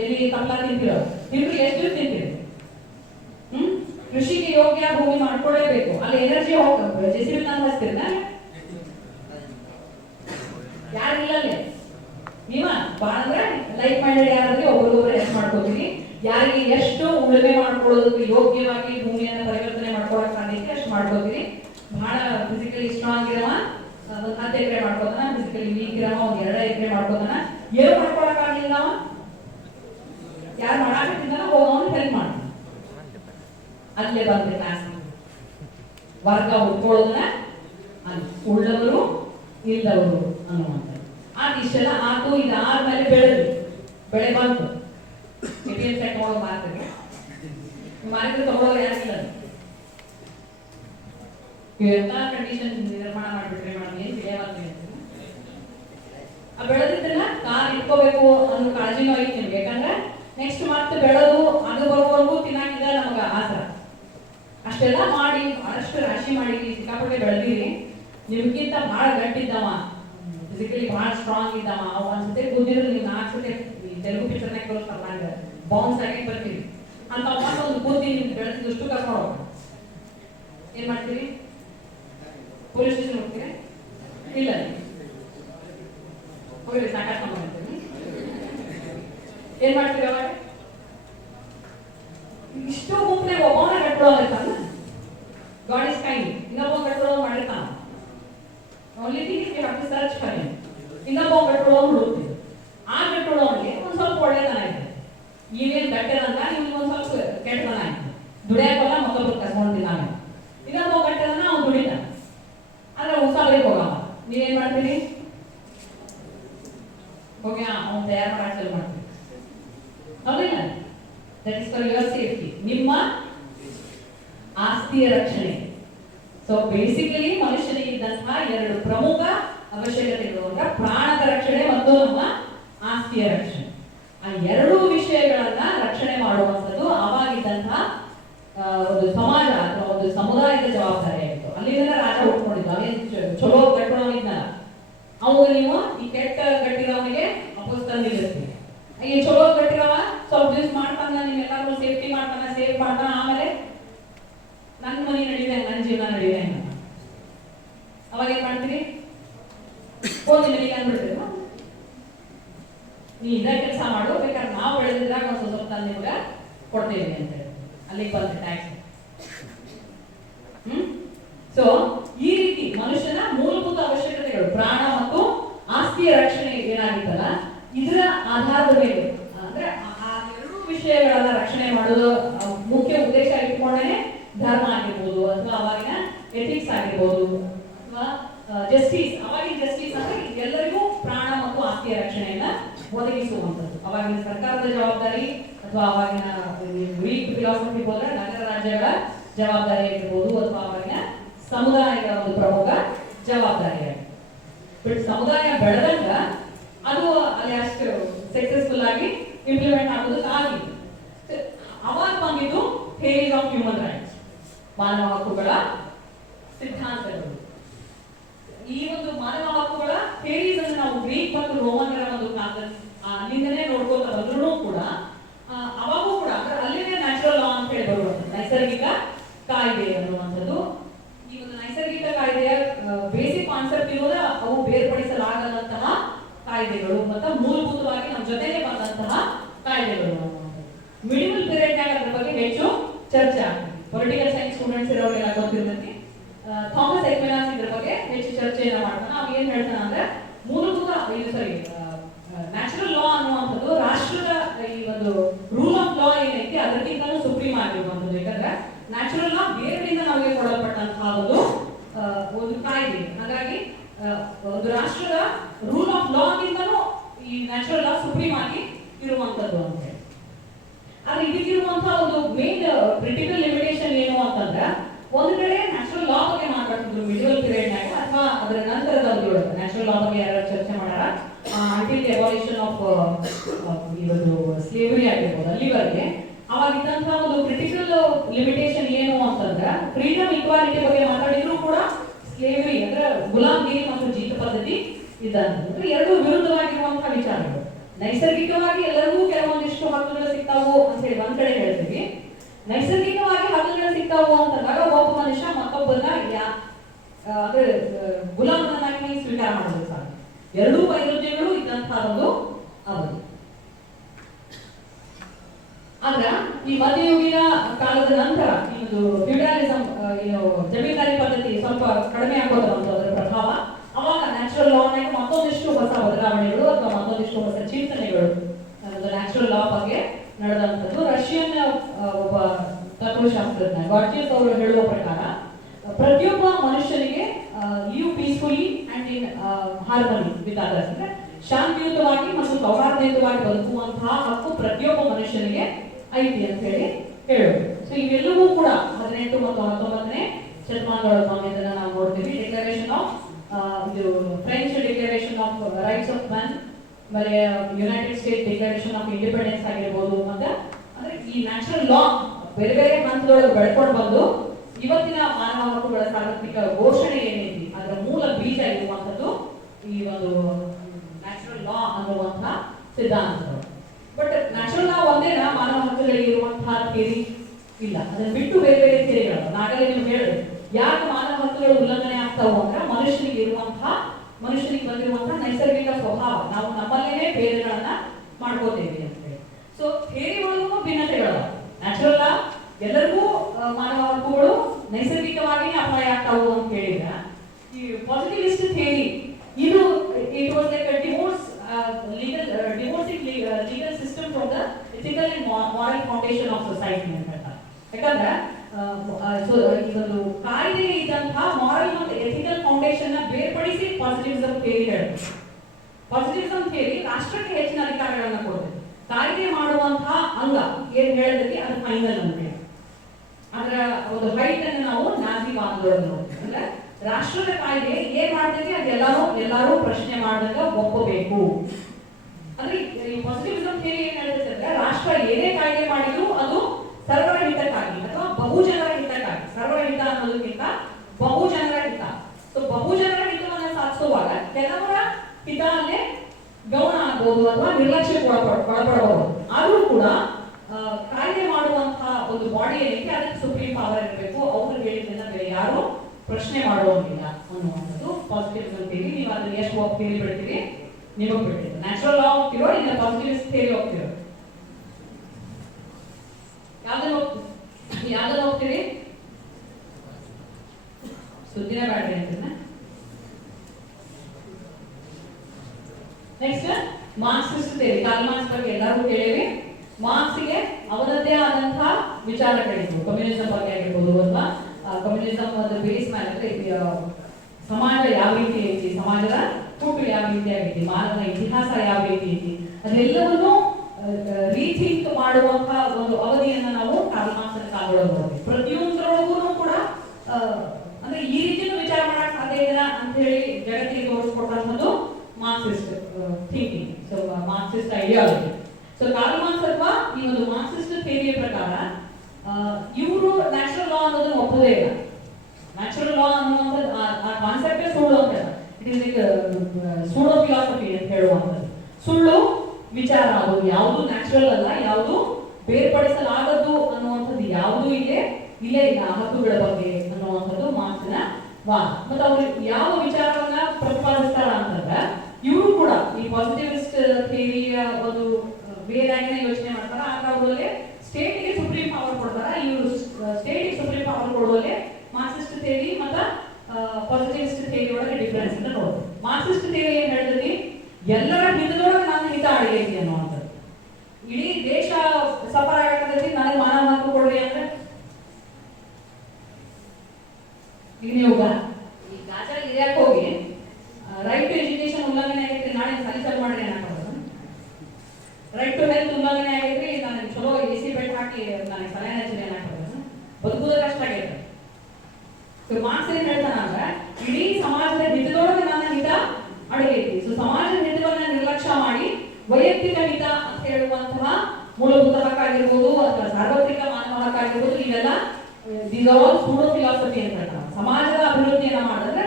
ಎಲ್ಲಿ ತಪ್ಪಲ ತಿಂತೀರೋ ತಿಂದ್ರು ಎಷ್ಟು ತಿಂತೀರಿ? ಕೃಷಿಗೆ ಯೋಗ್ಯ ಭೂಮಿ ಮಾಡ್ಕೊಳ್ಳೇಬೇಕು. ಅಲ್ಲಿ ಎನರ್ಜಿ ಹೋಗ್ತದೆ. ಜೆಸಿಬಿ ತಂದು ಹಚ್ತೀರ ಯಾರಿಲ್ಲ ಅಲ್ಲಿ ನೀವ ಬಾಳ ಅಂದ್ರೆ ಲೈಕ್ ಮೈಂಡೆಡ್ ಯಾರಾದ್ರೆ ಒಬ್ಬರಿಗೊಬ್ಬರು ಹೆಲ್ಪ್ ಮಾಡ್ಕೋತೀರಿ. ಯಾರಿಗೆ ಎಷ್ಟು ಉಳುಮೆ ಮಾಡ್ಕೊಳ್ಳೋದಕ್ಕೆ ಯೋಗ್ಯವಾಗಿ ಭೂಮಿಯನ್ನ ಪರಿವರ್ತನೆ ಮಾಡ್ಕೊಳಕ್ ಸಾಧ್ಯತೆ ಅಷ್ಟು ಮಾಡ್ಕೋತೀರಿ. ಬಹಳ ಫಿಸಿಕಲಿ ಸ್ಟ್ರಾಂಗ್ ಇರವ ಒಂದು 10 ಎಕರೆ ಮಾಡ್ಕೋತಾನ, ಫಿಸಿಕಲಿ ವೀಕ್ ಇರವ ಒಂದು 2 ಎಕರೆ ಮಾಡ್ಕೋತಾನ. ಏನು ಮಾಡ್ಕೊಳಕ್ ಆಗ್ಲಿಲ್ಲ ಅವ ಯಾರು ಮಾಡಾಕತ್ತಿದ್ದಾನ ಹೋಗೋನು ಹೆಲ್ಪ್ ಮಾಡ್ತಾನ. ಅಲ್ಲೇ ಬಂದ್ರೆ ಕ್ಲಾಸ್ ವರ್ಗ ಉಟ್ಕೊಳ್ಳೋದನ್ನ ಉಳ್ಳವರು ಇಲ್ಲದವರು ಅನ್ನುವಂಥದ್ದು. ಇಷ್ಟೆಲ್ಲ ಆತು. ಇದಾದ್ಮೇಲೆ ಬೆಳೆ ಬಂತು, ATM ಸೆಟ್ ಮಾಡೋದು ಮಾರ್ತೀವಿ, ಮಾರಿದ್ರೆ ತಗೊಳ್ಳೋರು ಯಾರಿಲ್ಲ. ಇವೆಲ್ಲ ಕಂಡೀಷನ್ ನಿರ್ಮಾಣ ಮಾಡಿಬಿಟ್ರೆ ಮೇಡಮ್ ಏನ್ ತಿಳಿಯವಾಗ್ತದೆ ಆ ಬೆಳೆದಿದ್ದನ್ನ ಕಾರ್ ಇಟ್ಕೋಬೇಕು ಅನ್ನೋ ಕಾಳಜಿನೂ ಐತಿ ನಿಮ್ಗೆ. ಯಾಕಂದ್ರೆ ನೆಕ್ಸ್ಟ್ ಮತ್ತೆ ಬೆಳೆದು ಅದು ಬರುವವರೆಗೂ ತಿನ್ನಾಕಿದ ನಮಗ ಆಸರ. ಅಷ್ಟು ಅಷ್ಟೆಲ್ಲ ಮಾಡಿ ಬಹಳಷ್ಟು ರಾಶಿ ಮಾಡಿ ಸಿಕ್ಕಾಪಟ್ಟೆ ಬೆಳೆದಿರಿ. ನಿಮ್ಗಿಂತ ಬಹಳ ಗಟ್ಟಿದ್ದವ, ಫಿಸಿಕಲಿ ಬಹಳ ಸ್ಟ್ರಾಂಗ್ ಇದ್ದವ. ಅವ ಒಂದ್ಸತಿ ಕೂದಿದ್ರೆ ನೀವು 4 ಸತಿ ತೆಲುಗು ಪಿಕ್ಚರ್ನಾಗ ತೋರಿಸ್ತಾರ ನಂಗೆ ಬೌನ್ಸ್ ಆಗಿ ಬರ್ತೀವಿ ಅಂತ ಒಂದು ಕೂದಿ ನಿಮ್ಗೆ ಬೆಳೆಸಿದಷ್ಟು ಕರ್ಕೊಂಡು ಏನ್ ಮಾಡ್ತೀರಿ? ಪೊಲೀಸ್ ಸ್ಟೇಷನ್ ಹೋಗ್ತೀರಿ? ಇಲ್ಲ ಹೋಗ್ರಿ, ಸಾಕಾಗ್ತಾ ಮಾಡ್ತೀನಿ. ಏನ್ ಮಾಡ್ತೀರಿ ಅವಾಗ? ಇಷ್ಟು ಗುಂಪಿನಾಗ ಒಬ್ಬನ ಕಟ್ಕೊಳ್ಳೋದಿರ್ತಾನ, ಗಾಡ್ ಇಸ್ ಕೈಂಡ್, ಇನ್ನೊಬ್ಬ ಕಟ್ಕೊಳ್ಳೋದು ಮಾಡಿರ್ತಾನ. Only thing is we have to search for him. ಇನ್ನೊಬ್ಬ ಕಟ್ಕೊಳ್ಳೋದು ಹುಡುಕ್ತೀವಿ. ಆ ಕಟ್ಕೊಳ್ಳೋನಿಗೆ ಒಂದ್ ಸ್ವಲ್ಪ ಒಳ್ಳೆತನ ಇದೆ, ಇವೇನ್ ಗಟ್ಟೆದಂಗ ಇವ್ನಿಗೆ ಒಂದ್ ಸ್ವಲ್ಪ ಕೆಟ್ಟತನ ಆಯ್ತು. ದುಡಿಯಾಕಲ್ಲ ಮತ್ತೊಬ್ರು ಕಸ್ಕೊಂಡ್ತೀನಿ ನಾನು. ಇನ್ನೊಬ್ಬ ಗಟ್ಟೆದನ ಅವ್ನು ದುಡಿತಾನ, ಆದ್ರೆ ಉಸಾಬರಿಗೆ ಹೋಗಲ್ಲ. ನೀವೇನ್ ಮಾಡ್ತೀರಿ? ಹೋಗಿ ಅವ್ನು ತಯಾರು ಮಾಡಕ್ ಶುರು ಮಾಡ್ತೀವಿ, ಹೌದಿಲ್ಲ? That is for your safety, ನಿಮ್ಮ ಆಸ್ತಿಯ ರಕ್ಷಣೆ. ಸೊ ಬೇಸಿಕಲಿ ಮನುಷ್ಯನಿಗೆ ಇದ್ದಂತಹ 2 ಪ್ರಮುಖ ಅವಶ್ಯಕತೆಗಳು ಅಂದ್ರೆ ಪ್ರಾಣದ ರಕ್ಷಣೆ ಮತ್ತು ನಮ್ಮ ಆಸ್ತಿಯ ರಕ್ಷಣೆ. ಆ 2 ವಿಷಯಗಳನ್ನ ರಕ್ಷಣೆ ಮಾಡುವಂಥದ್ದು ಆವಾಗಿದ್ದಂತಹ ಒಂದು ಸಮಾಜ ಅಥವಾ ಒಂದು ಸಮುದಾಯದ ಜವಾಬ್ದಾರಿ ಆಯಿತು. ಅಲ್ಲಿಂದ ರಾಜ ಉಟ್ಕೊಂಡಿದ್ದು, ಅವೇನ್ ಚಲೋ ಗಟ್ಟಿರೋನಿದ್ನಲ್ಲ ಅವಾಗ ನೀವು ಈ ಕೆಟ್ಟ ಗಟ್ಟಿರೋನಿಗೆ ಅಪೋಸ್ ತಂದಿರ್ತೀವಿ. ಈ ಚಲೋ ಗಟ್ಟಿರವ ಸ್ವಲ್ಪ ದಿವಸ ಮಾಡ್ತಾನ, ನಿಮ್ಮೆಲ್ಲರೂ ಸೇಫ್ಟಿ ಮಾಡ್ತಾನ, ಸೇಫ್ ಮಾಡ್ತಾನ, ಆಮೇಲೆ ನನ್ನ ಮನೆ ನಡೀದೆ, ನನ್ನ ಜೀವನ ನಡೀದೆ ಅಂತ ಅವಾಗ ಏನ್ ಮಾಡ್ತೀರಿ? ಹೋಗಿ ಮನೆಗೆ ಅಂದ್ಬಿಡ್ತೀರಿ, ನೀ ಇದ ಕೆಲಸ ಮಾಡು, ಬೇಕಾದ್ರೆ ನಾವು ಬೆಳೆದಿದ್ರಾಗ ಒಂದು ಸ್ವಲ್ಪ ನಿಮ್ಗೆ ಕೊಡ್ತೇವೆ ಅಂತ ಹೇಳಿ ಅಲ್ಲಿಗೆ ಬಂದ ಟ್ಯಾಕ್ಸ್. ಸೊ ಈ ರೀತಿ ಮನುಷ್ಯನ ಮೂಲಭೂತ ಅವಶ್ಯಕತೆಗಳು ಪ್ರಾಣ ಮತ್ತು ಆಸ್ತಿಯ ರಕ್ಷಣೆ ಏನಾಗಿತ್ತಲ್ಲ, ಇದರ ಆಧಾರದ ಮೇಲೆ ಅಂದ್ರೆ ಆ 2 ವಿಷಯಗಳನ್ನ ರಕ್ಷಣೆ ಮಾಡೋದು ಮುಖ್ಯ ಉದ್ದೇಶ ಇಟ್ಕೊಂಡೇ ಧರ್ಮ ಆಗಿರ್ಬೋದು, ಅಥವಾ ಅವಾಗಿನ ಎಥಿಕ್ಸ್ ಆಗಿರ್ಬೋದು, ಅಥವಾ ಜಸ್ಟಿಸ್. ಅವಾಗಿನ ಜಸ್ಟಿಸ್ ಅಂದ್ರೆ ಎಲ್ಲರಿಗೂ ಪ್ರಾಣ ಮತ್ತು ಆಸ್ತಿಯ ರಕ್ಷಣೆಯನ್ನ ಒದಗಿಸುವಂಥದ್ದು ಅವಾಗಿನ ಸರ್ಕಾರದ ಜವಾಬ್ದಾರಿ, ಅಥವಾ ಅವಾಗಿನ ಗ್ರೀಕ್ ಫಿಲಾಸಫಿ ಹೋದ್ರೆ ನಗರ ರಾಜ್ಯಗಳ ಜವಾಬ್ದಾರಿ ಆಗಿರ್ಬೋದು, ಅಥವಾ ಅವಾಗಿನ ಸಮುದಾಯಗಳ ಒಂದು ಪ್ರಮುಖ ಜವಾಬ್ದಾರಿ ಆಗಿದೆ. ಬಟ್ ಸಮುದಾಯ ಬೆಳೆದಂಗ ಅದು ಅಲ್ಲಿ ಅಷ್ಟು ಸಕ್ಸಸ್ಫುಲ್ ಆಗಿ ಇಂಪ್ಲಿಮೆಂಟ್ ಆಗೋದಕ್ಕಾಗಿತ್ತು. ಅವಾಗ ಬಂದಿದ್ದು ಥಿಯರೀಸ್ ಆಫ್ ಹ್ಯೂಮನ್ ರೈಟ್ಸ್, ಮಾನವ ಹಕ್ಕುಗಳ ಸಿದ್ಧಾಂತಗಳು. ಈ ಒಂದು ಮಾನವ ಹಕ್ಕುಗಳ ಥಿಯರೀಸ್ ಅನ್ನು ನಾವು ಗ್ರೀಕ್ ಮತ್ತು ರೋಮನ್ರ ಒಂದು ಅಲ್ಲಿಂದನೇ ನೋಡ್ಕೋತ ಬಂದ್ರೂ ಕೂಡ ಅವಾಗೂ ಕೂಡ ಅಲ್ಲಿನೇ ನ್ಯಾಚುರಲ್ ಲಾ ಅಂತ ಹೇಳಿ ಬರುವಂಥದ್ದು, ನೈಸರ್ಗಿಕ ಕಾಯ್ದೆ ಅನ್ನುವಂಥದ್ದು. ಈ ಒಂದು ನೈಸರ್ಗಿಕ ಕಾಯ್ದೆಯ ಬೇಸಿಕ್ ಕಾನ್ಸೆಪ್ಟ್ ಇರೋದ ಅವು ಬೇರ್ಪಡಿಸಲಾಗದಂತಹ ಕಾಯ್ದೆಗಳು ಮತ್ತು ಮೂಲಭೂತವಾಗಿ ನಮ್ಮ ಜೊತೆಗೆ ಬಂದಂತಹ ಕಾಯ್ದೆಗಳು. ಮಿಡಿವಲ್ ಪೀರಿಯಡ್ನಾಗ ಅದ್ರ ಬಗ್ಗೆ ಹೆಚ್ಚು ಚರ್ಚೆ ಆಗ್ತದೆ. ಪೊಲಿಟಿಕಲ್ ಸೈನ್ಸ್ ಸ್ಟೂಡೆಂಟ್ಸ್ ಇರೋರಿಗೆಲ್ಲ ಗೊತ್ತಿರ್ತೈತಿ. ಥಾಮಸ್ ಎಕ್ವಿನಾಸ್ ಇದ್ರ ಬಗ್ಗೆ ಹೆಚ್ಚು ಚರ್ಚೆಯನ್ನ ಮಾಡ್ತಾನೆ. ಅವ್ ಏನ್ ಹೇಳ್ತಾನ ಅಂದ್ರೆ ಮೂಲಭೂತ ನ್ಯಾಚುರಲ್ ಲಾ ಅನ್ನುವಂಥದ್ದು ರಾಷ್ಟ್ರದ ಈ ಒಂದು ರೂಲ್ ಆಫ್ ಲಾ ಏನೈತಿ ಅದಕ್ಕಿಂತಲೂ ಸುಪ್ರೀಂ ಆಗಿರುವಂಥದ್ದು. ಯಾಕಂದ್ರೆ ನ್ಯಾಚುರಲ್ ಲಾ ಬೇರೆಯಿಂದ ನಮಗೆ ಕೊಡಲ್ಪಟ್ಟಂತಹ ಒಂದು ಕಾಯ್ದೆ. ಹಾಗಾಗಿ ಒಂದು ರಾಷ್ಟ್ರದ ರೂಲ್ ಆಫ್ ಲಾಗಿಂತಲೂ ಈ ನ್ಯಾಚುರಲ್ ಲಾ ಸುಪ್ರೀಂ ಆಗಿ ಇರುವಂಥದ್ದು ಅಂತ ಹೇಳಿ. ಆದ್ರೆ ಇದಕ್ಕಿರುವಂತಹ ಒಂದು ಮೇನ್ ಕ್ರಿಟಿಕಲ್ ಲಿಮಿಟೇಷನ್ ಏನು ಅಂತಂದ್ರೆ, ಒಂದು ಕಡೆ ನ್ಯಾಚುರಲ್ ಲಾ ಬಗ್ಗೆ ಮಾತಾಡ್ತಿದ್ರು ಮಿಡಿವಲ್ ಪೀರಿಯಡ್ನಾಗ, ಅಥವಾ ಅದರ ನಂತರದ ಅವಧಿಯೊಳಗೆ ನ್ಯಾಚುರಲ್ ಲಾ ಬಗ್ಗೆ ಯಾರು ಚರ್ಚೆ ಮಾಡಾರ ಅಂಟಿಲ್ ದಿ ಅಬಾಲಿಷನ್ ಆಫ್ ಈ ಒಂದು ಸ್ಲೇವರಿ ಆಗಿರ್ಬೋದು ಅಲ್ಲಿವರೆಗೆ. ಅವಾಗಿದ್ದಂತಹ ಒಂದು ಕ್ರಿಟಿಕಲ್ ಲಿಮಿಟೇಷನ್ ಏನು ಅಂತಂದ್ರೆ, ಫ್ರೀಡಮ್ ಇಕ್ವಾಲಿಟಿ ಬಗ್ಗೆ ಮಾತಾಡಿದ್ರು ಕೂಡ ಸ್ಲೇವರಿ ಅಂದ್ರೆ ಗುಲಾಮಗಿರಿ ಮತ್ತು ಜೀತ ಪದ್ಧತಿ ಇದ್ದಂಥದ್ದು 2 ವಿರುದ್ಧವಾಗಿರುವಂತಹ ವಿಚಾರಗಳು. ನೈಸರ್ಗಿಕವಾಗಿ ಎಲ್ಲರಿಗೂ ಕೆಲವೊಂದಿಷ್ಟು ಹಕ್ಕುಗಳು ಸಿಗ್ತಾವು ಅಂತ ಹೇಳಿ ಒಂದ್ ಕಡೆ ಹೇಳ್ತೀವಿ. ನೈಸರ್ಗಿಕವಾಗಿ ಹಕ್ಕುಗಳು ಸಿಗ್ತಾವು ಅಂತಂದಾಗ ಒಬ್ಬ ಮನುಷ್ಯ ಮತ್ತೊಬ್ಬರನ್ನ ಅಂದ್ರೆ ಗುಲಾಮನನ್ನಾಗಿ ಸ್ವೀಕಾರ ಮಾಡೋದು ಸಾಧ್ಯ. 2 ವೈರುಧ್ಯಗಳು ಇದ್ದಂತಹ ಒಂದು ಅವಧಿ. ಆದ್ರ ಈ ಮಧ್ಯಯುಗೀನ ಕಾಲದ ನಂತರ ಈ ಒಂದು ಫ್ಯೂಡಲಿಸಂ ಜಮೀನ್ದಾರಿ ಪದ್ಧತಿ ಸ್ವಲ್ಪ ಕಡಿಮೆ ಆಗೋದಂತ ಅದರ ಪ್ರಭಾವ. ಅವಾಗ ನ್ಯಾಚುರಲ್ ಲಾನಾಗ ಮತ್ತೊಂದಿಷ್ಟು ಹೊಸ ಬದಲಾವಣೆಗಳು ಅಥವಾ ಮತ್ತೊಂದಿಷ್ಟು ಹೊಸ ಚಿಂತನೆಗಳು ನ್ಯಾಚುರಲ್ ಲಾ ಬಗ್ಗೆ ನಡೆದಂಥದ್ದು. ರಷ್ಯನ್ ಒಬ್ಬ ತತ್ವಶಾಸ್ತ್ರಜ್ಞ ಗಾರ್ಜಿಯಸ್ ಅವರು ಹೇಳುವ ಪ್ರಕಾರ ಪ್ರತಿಯೊಬ್ಬ ಮನುಷ್ಯನಿಗೆ live peacefully and in harmony with others, ಅಂದ್ರೆ ಶಾಂತಿಯುತವಾಗಿ ಮತ್ತು ಸೌಹಾರ್ದಯುತವಾಗಿ ಬದುಕುವಂತಹ ಹಕ್ಕು ಪ್ರತಿಯೊಬ್ಬ ಮನುಷ್ಯನಿಗೆ ಐತಿ ಅಂತ ಹೇಳಿ ಹೇಳೋದು. ಸೊ ಇವೆಲ್ಲವೂ ಕೂಡ 18 ಮತ್ತು 19ನೇ ಶತಮಾನದೊಳಗೆ ಇದನ್ನ ನಾವು ನೋಡ್ತೀವಿ. ಡಿಕ್ಲರೇಷನ್ ಆಫ್ ಇದು French declaration of rights of man, ಆಮೇಲೆ United States declaration of independence ಆಗಿರ್ಬೋದು. ಮತ್ತೆ ಅಂದ್ರೆ ಈ ನ್ಯಾಚುರಲ್ ಲಾ ಬೇರೆ ಬೇರೆ ಹಂತದೊಳಗೆ ಬೆಳ್ಕೊಂಡು ಬಂದು ಇವತ್ತಿನ ಮಾನವ ಹಕ್ಕುಗಳ ಸಾರ್ವತ್ರಿಕ ಘೋಷಣೆ ಏನೈತಿ ಅದರ ಮೂಲ ಬೀಜ ಇರುವಂತದ್ದು ಈ ಒಂದು ನ್ಯಾಚುರಲ್ ಲಾ ಅನ್ನುವಂತಹ ಸಿದ್ಧಾಂತಗಳು. ಬಟ್ ನ್ಯಾಚುರಲ್ ಲಾ ಒಂದೇನ ಮಾನವ ಹಕ್ಕುಗಳಿಗೆ ಇರುವಂತಹ ಥಿಯರಿ ಇಲ್ಲ, ಅದನ್ನ ಬಿಟ್ಟು ಬೇರೆ ಬೇರೆ ಥಿಯರಿಗಳು. ನಾಗಲೇ ನಿಮ್ಗೆ ಹೇಳಿದೆ ಯಾಕೆ ಮಾನವ ಹಕ್ಕುಗಳು ಉಲ್ಲಂಘನೆ ಆಗ್ತಾವು ಅಂದ್ರೆ ಮನುಷ್ಯನಿಗೆ ಬಂದಿರುವಂತಹ ನೈಸರ್ಗಿಕ ಸ್ವಭಾವ, ನಾವು ನಮ್ಮಲ್ಲೇನೆ ಭೇದಗಳನ್ನ ಮಾಡ್ಕೋತೇವೆ ಅಂತ ಹೇಳಿ. ಸೊ ಥಿಯರಿ ಒಳಗೂ ಭಿನ್ನತೆಗಳು. ನ್ಯಾಚುರಲ್ ಲಾ ಎಲ್ಲರಿಗೂ ಮಾನವ ಹಕ್ಕುಗಳು ನೈಸರ್ಗಿಕವಾಗಿಯೇ ಅಪ್ಲೈ ಆಗ್ತಾವು ಅಂತ ಹೇಳಿದ್ರೆ, ಈ ಪಾಸಿಟಿವಿಸ್ಟ್ ಥಿಯರಿ ಇದು it was like divorcing legal system from the ethical and moral foundation of society ಅಂತ ಹೇಳ್ತಾರೆ. ಯಾಕಂದ್ರೆ ಈ ಒಂದು ಕಾಯ್ದೆಗೆ ಇದ್ದಂತಹ ಮಾರಲ್ ಮತ್ತು ಎಥಿಕಲ್ ಫೌಂಡೇಶನ್ ನ ಬೇರ್ಪಡಿಸಿ ಪಾಸಿಟಿವಿಸಂ ಥಿಯರಿ ಹೇಳುತ್ತೆ. ಪಾಸಿಟಿವಿಸಂ ಥಿಯರಿ ರಾಷ್ಟ್ರಕ್ಕೆ ಹೆಚ್ಚಿನ ಅಧಿಕಾರಗಳನ್ನ ಕೊಡುತ್ತೆ. ಕಾಯ್ದೆ ಮಾಡುವಂತಹ ಅಂಗ ಏನ್ ಹೇಳಿದ್ರೆ ಅದು ಫೈನಲ್ ಅಂತ ಹೇಳಿ ಅದರ ಒಂದು ಹೈಟ್ ಅನ್ನು ನಾವು ನಾಜಿವಾದದೊಳಗೆ ನೋಡ್ತೀವಿ. ಅಂದ್ರೆ ರಾಷ್ಟ್ರದ ಕಾಯ್ದೆ ಏನ್ ಮಾಡ್ತೀವಿ ಅದು ಎಲ್ಲರೂ ಪ್ರಶ್ನೆ ಮಾಡಿದಾಗ ಒಪ್ಪಬೇಕು. ಅಂದ್ರೆ ಈ ಪಾಸಿಟಿವಿಸಂ ಥಿಯರಿ ಏನ್ ಹೇಳ್ತೈತೆ ಅಂದ್ರೆ ರಾಷ್ಟ್ರ ಏನೇ ಕಾಯ್ದೆ ಮಾಡಿದ್ರು ಅದು ಸರ್ವರ ಹಿತಕ್ಕಾಗಿ ಅಥವಾ ಬಹುಜನರ ಹಿತಕ್ಕಾಗಿ. ಸರ್ವರ ಹಿತ ಅನ್ನೋದಕ್ಕಿಂತ ಬಹುಜನರ ಹಿತ. ಸೊ ಬಹುಜನರ ಹಿತವನ್ನ ಸಾಧಿಸುವಾಗ ಕೆಲವರ ಹಿತ ಅಲ್ಲೇ ಗೌಣ ಆಗ್ಬೋದು ಅಥವಾ ನಿರ್ಲಕ್ಷ್ಯಕ್ಕೆ ಒಳಪಡಬಹುದು. ಆದ್ರೂ ಕೂಡ ಕಾಯ್ದೆ ಮಾಡುವಂತಹ ಒಂದು ಬಾಡಿ ಏನೈತಿ ಅದಕ್ಕೆ ಸುಪ್ರೀಂ ಪವರ್ ಇರಬೇಕು. ಅವ್ರು ಹೇಳಿದ್ದನ್ನ ಬೇರೆ ಯಾರು ಪ್ರಶ್ನೆ ಮಾಡುವಂಗಿಲ್ಲ ಅನ್ನುವಂಥದ್ದು ಪಾಸಿಟಿವಿಸಂ ಥಿಯರಿ. ನೀವು ಅದನ್ನ ಎಷ್ಟು ಥಿಯರಿ ಬಿಡ್ತೀರಿ ನಿಮಗೆ ಬಿಟ್ಟಿದೆ. ನ್ಯಾಚುರಲ್ ಲಾ ಹೋಗ್ತಿರೋ ಇಲ್ಲ ಪಾಸಿಟಿವಿಸ್ಟ್ ಥಿಯರಿ ಹೋಗ್ತಿರೋ? ಯಾವ್ದನ್ನ ಹೋಗ್ತೀರಿ? ಸುದ್ದಿನ ಬ್ಯಾಟ್ರಿ ಅಂತೀನ. Next Marxist theory. Karl Marx ಬಗ್ಗೆ ಎಲ್ಲರೂ ಕೇಳಿವಿ. ಮಾರ್ಕ್ಸ್ಗೆ ಅವರದ್ದೇ ಆದಂತಹ ವಿಚಾರಗಳಿದ್ವು. ಕಮ್ಯುನಿಸಂ ಬಗ್ಗೆ ಆಗಿರ್ಬೋದು ಅಥವಾ ಕಮ್ಯುನಿಸಂ ಬೇಸ್ ಮೇಲೆ ಸಮಾಜ ಯಾವ ರೀತಿ ಐತಿ, ಸಮಾಜದ ಹುಟ್ಟು ಯಾವ ರೀತಿ ಆಗೈತಿ, ಮಾನವನ ಇತಿಹಾಸ ಯಾವ ರೀತಿ ಐತಿ, ಅದೆಲ್ಲವನ್ನೂ ರೀಥಿಂಕ್ ಮಾಡುವಂತಹ ಒಂದು ಅವಧಿಯನ್ನ ನಾವು ಕಾರ್ಲ್ ಮಾರ್ಕ್ಸ್ ಕಾಲದೊಳಗೆ ನೋಡ್ತೀವಿ. ಪ್ರತಿಯೊಂದರೊಳಗೂ ಕೂಡ ಅಂದ್ರೆ ಈ ರೀತಿಯೂ ವಿಚಾರ ಮಾಡಕ್ ಸಾಧ್ಯ ಇಲ್ಲ ಅಂತ ಹೇಳಿ ಜಗತ್ತಿಗೆ ತೋರಿಸ್ಕೊಟ್ಟಂಥದ್ದು Marxist thinking. So Marxist ideology. So Karl Marx ಅಥವಾ ಈ ಒಂದು ಮಾರ್ಕ್ಸಿಸ್ಟ್ ಥಿಯರಿಯ ಪ್ರಕಾರ ಇವರು ನ್ಯಾಚುರಲ್ ಲಾ ಅನ್ನೋದನ್ನ ಒಪ್ಪೋದೇ ಇಲ್ಲ. ನ್ಯಾಚುರಲ್ ಲಾ ಅನ್ನುವಂಥದ್ದು ಆ ಕಾನ್ಸೆಪ್ಟೇ ಸುಳ್ಳು ಅಂತ. It is like pseudo philosophy ಅಂತ ಹೇಳುವಂಥದ್ದು. ಸುಳ್ಳು ವಿಚಾರ. ಅದು ಯಾವುದು ನ್ಯಾಚುರಲ್ ಅಲ್ಲ, ಯಾವುದು ಬೇರ್ಪಡಿಸಲಾಗದ್ದು ಅನ್ನುವಂಥದ್ದು ಯಾವುದು ಇಲ್ಲೇ ಇಲ್ಲ ಹಕ್ಕುಗಳ ಬಗ್ಗೆ ಅನ್ನುವಂಥದ್ದು ಮಾರ್ಕ್ಸ್ನ ವಾದ. ಮತ್ತೆ ಅವರು ಯಾವ ವಿಚಾರವನ್ನ ಪ್ರತಿಪಾದಿಸ್ತಾರ ಅಂತಂದ್ರೆ ಇವರು ಕೂಡ ಈ ಪಾಸಿಟಿವಿಸ್ಟ್ ಥಿಯರಿಯ ಒಂದು ಬೇರಾಗಿನ ಯೋಚನೆ ಮಾಡ್ತಾರ. ಆದ್ರೆ ಅವರಲ್ಲಿ ಸ್ಟೇಟ್ಗೆ ಸುಪ್ರೀಂ ಪವರ್ ಕೊಡ್ತಾರ. ಇವರು ಸ್ಟೇಟ್ಗೆ ಸುಪ್ರೀಂ ಪವರ್ ಕೊಡುವಲ್ಲಿ ಮಾರ್ಕ್ಸಿಸ್ಟ್ ಥಿಯರಿ ಮತ್ತು ಪಾಸಿಟಿವಿಸ್ಟ್ ಥಿಯರಿ ಒಳಗೆ ಡಿಫರೆನ್ಸ್ ಅಂತ ನೋಡ್ತೀವಿ. ಮಾರ್ಕ್ಸಿಸ್ಟ್ ಥಿಯರಿ ಏನ್ ಹೇಳ್ತೈತಿ, ಎಲ್ಲರ ಹಿತದೊಳಗೆ ನನ್ನ ಹಿತ ಅಡಗೈತಿ ಅನ್ನುವಂಥದ್ದು. ಇಡೀ ದೇಶ ಸಫರ್ ಆಗತೈತಿ, ನನಗೆ ಮಾನವ ಹಕ್ಕು ಕೊಡ್ರಿ ಅಂದ್ರೆ ಈಗ ನೀವು ಈ ಗಾಜಾ ಏರಿಯಾಕ್ ಹೋಗಿ ರೈಟ್ ಟು ಎಜುಕೇಶನ್ ಉಲ್ಲಂಘನೆ ಆಗೈತ್ರಿ, ನಾಳೆ ಸರಿ ಚಾಲು ಮಾಡ್ರಿ ಅನ್ನೋದು. ರೈಟ್ ಟು ಹೆಲ್ತ್ ಉಲ್ಲಂಘನೆ ಆಗೈತ್ರಿ, ನನಗೆ ಚಲೋ AC ಬೆಡ್ ಹಾಕಿ ನನಗೆ ಸಲಹೆ ಹಚ್ಚಿರಿ ಅನ್ನೋದು. ಬದುಕುವುದು ಕಷ್ಟ ಆಗೈತೆ. ಮಾರ್ಕ್ಸ್ ಏನ್ ಹೇಳ್ತಾನ ಅಂದ್ರೆ ಇಡೀ ಸಮಾಜದ ಹಿತದೊಳಗೆ ನನ್ನ ಹಿತ ಅಡಗೈತಿ. ಸೊ ಸಮಾಜದ ಹಿತವನ್ನ ನಿರ್ಲಕ್ಷ್ಯ ಮಾಡಿ ವೈಯಕ್ತಿಕ ಹಿತ ಅಂತ ಹೇಳುವಂತಹ ಮೂಲಭೂತ ಹಕ್ಕಾಗಿರ್ಬೋದು ಅಥವಾ ಸಾರ್ವತ್ರಿಕ ಮಾನವ ಹಕ್ಕಾಗಿರ್ಬೋದು, ಇವೆಲ್ಲ these are all pseudo philosophy ಅಂತ ಹೇಳ್ತಾರೆ. ಸಮಾಜದ ಅಭಿವೃದ್ಧಿಯನ್ನ ಮಾಡಿದ್ರೆ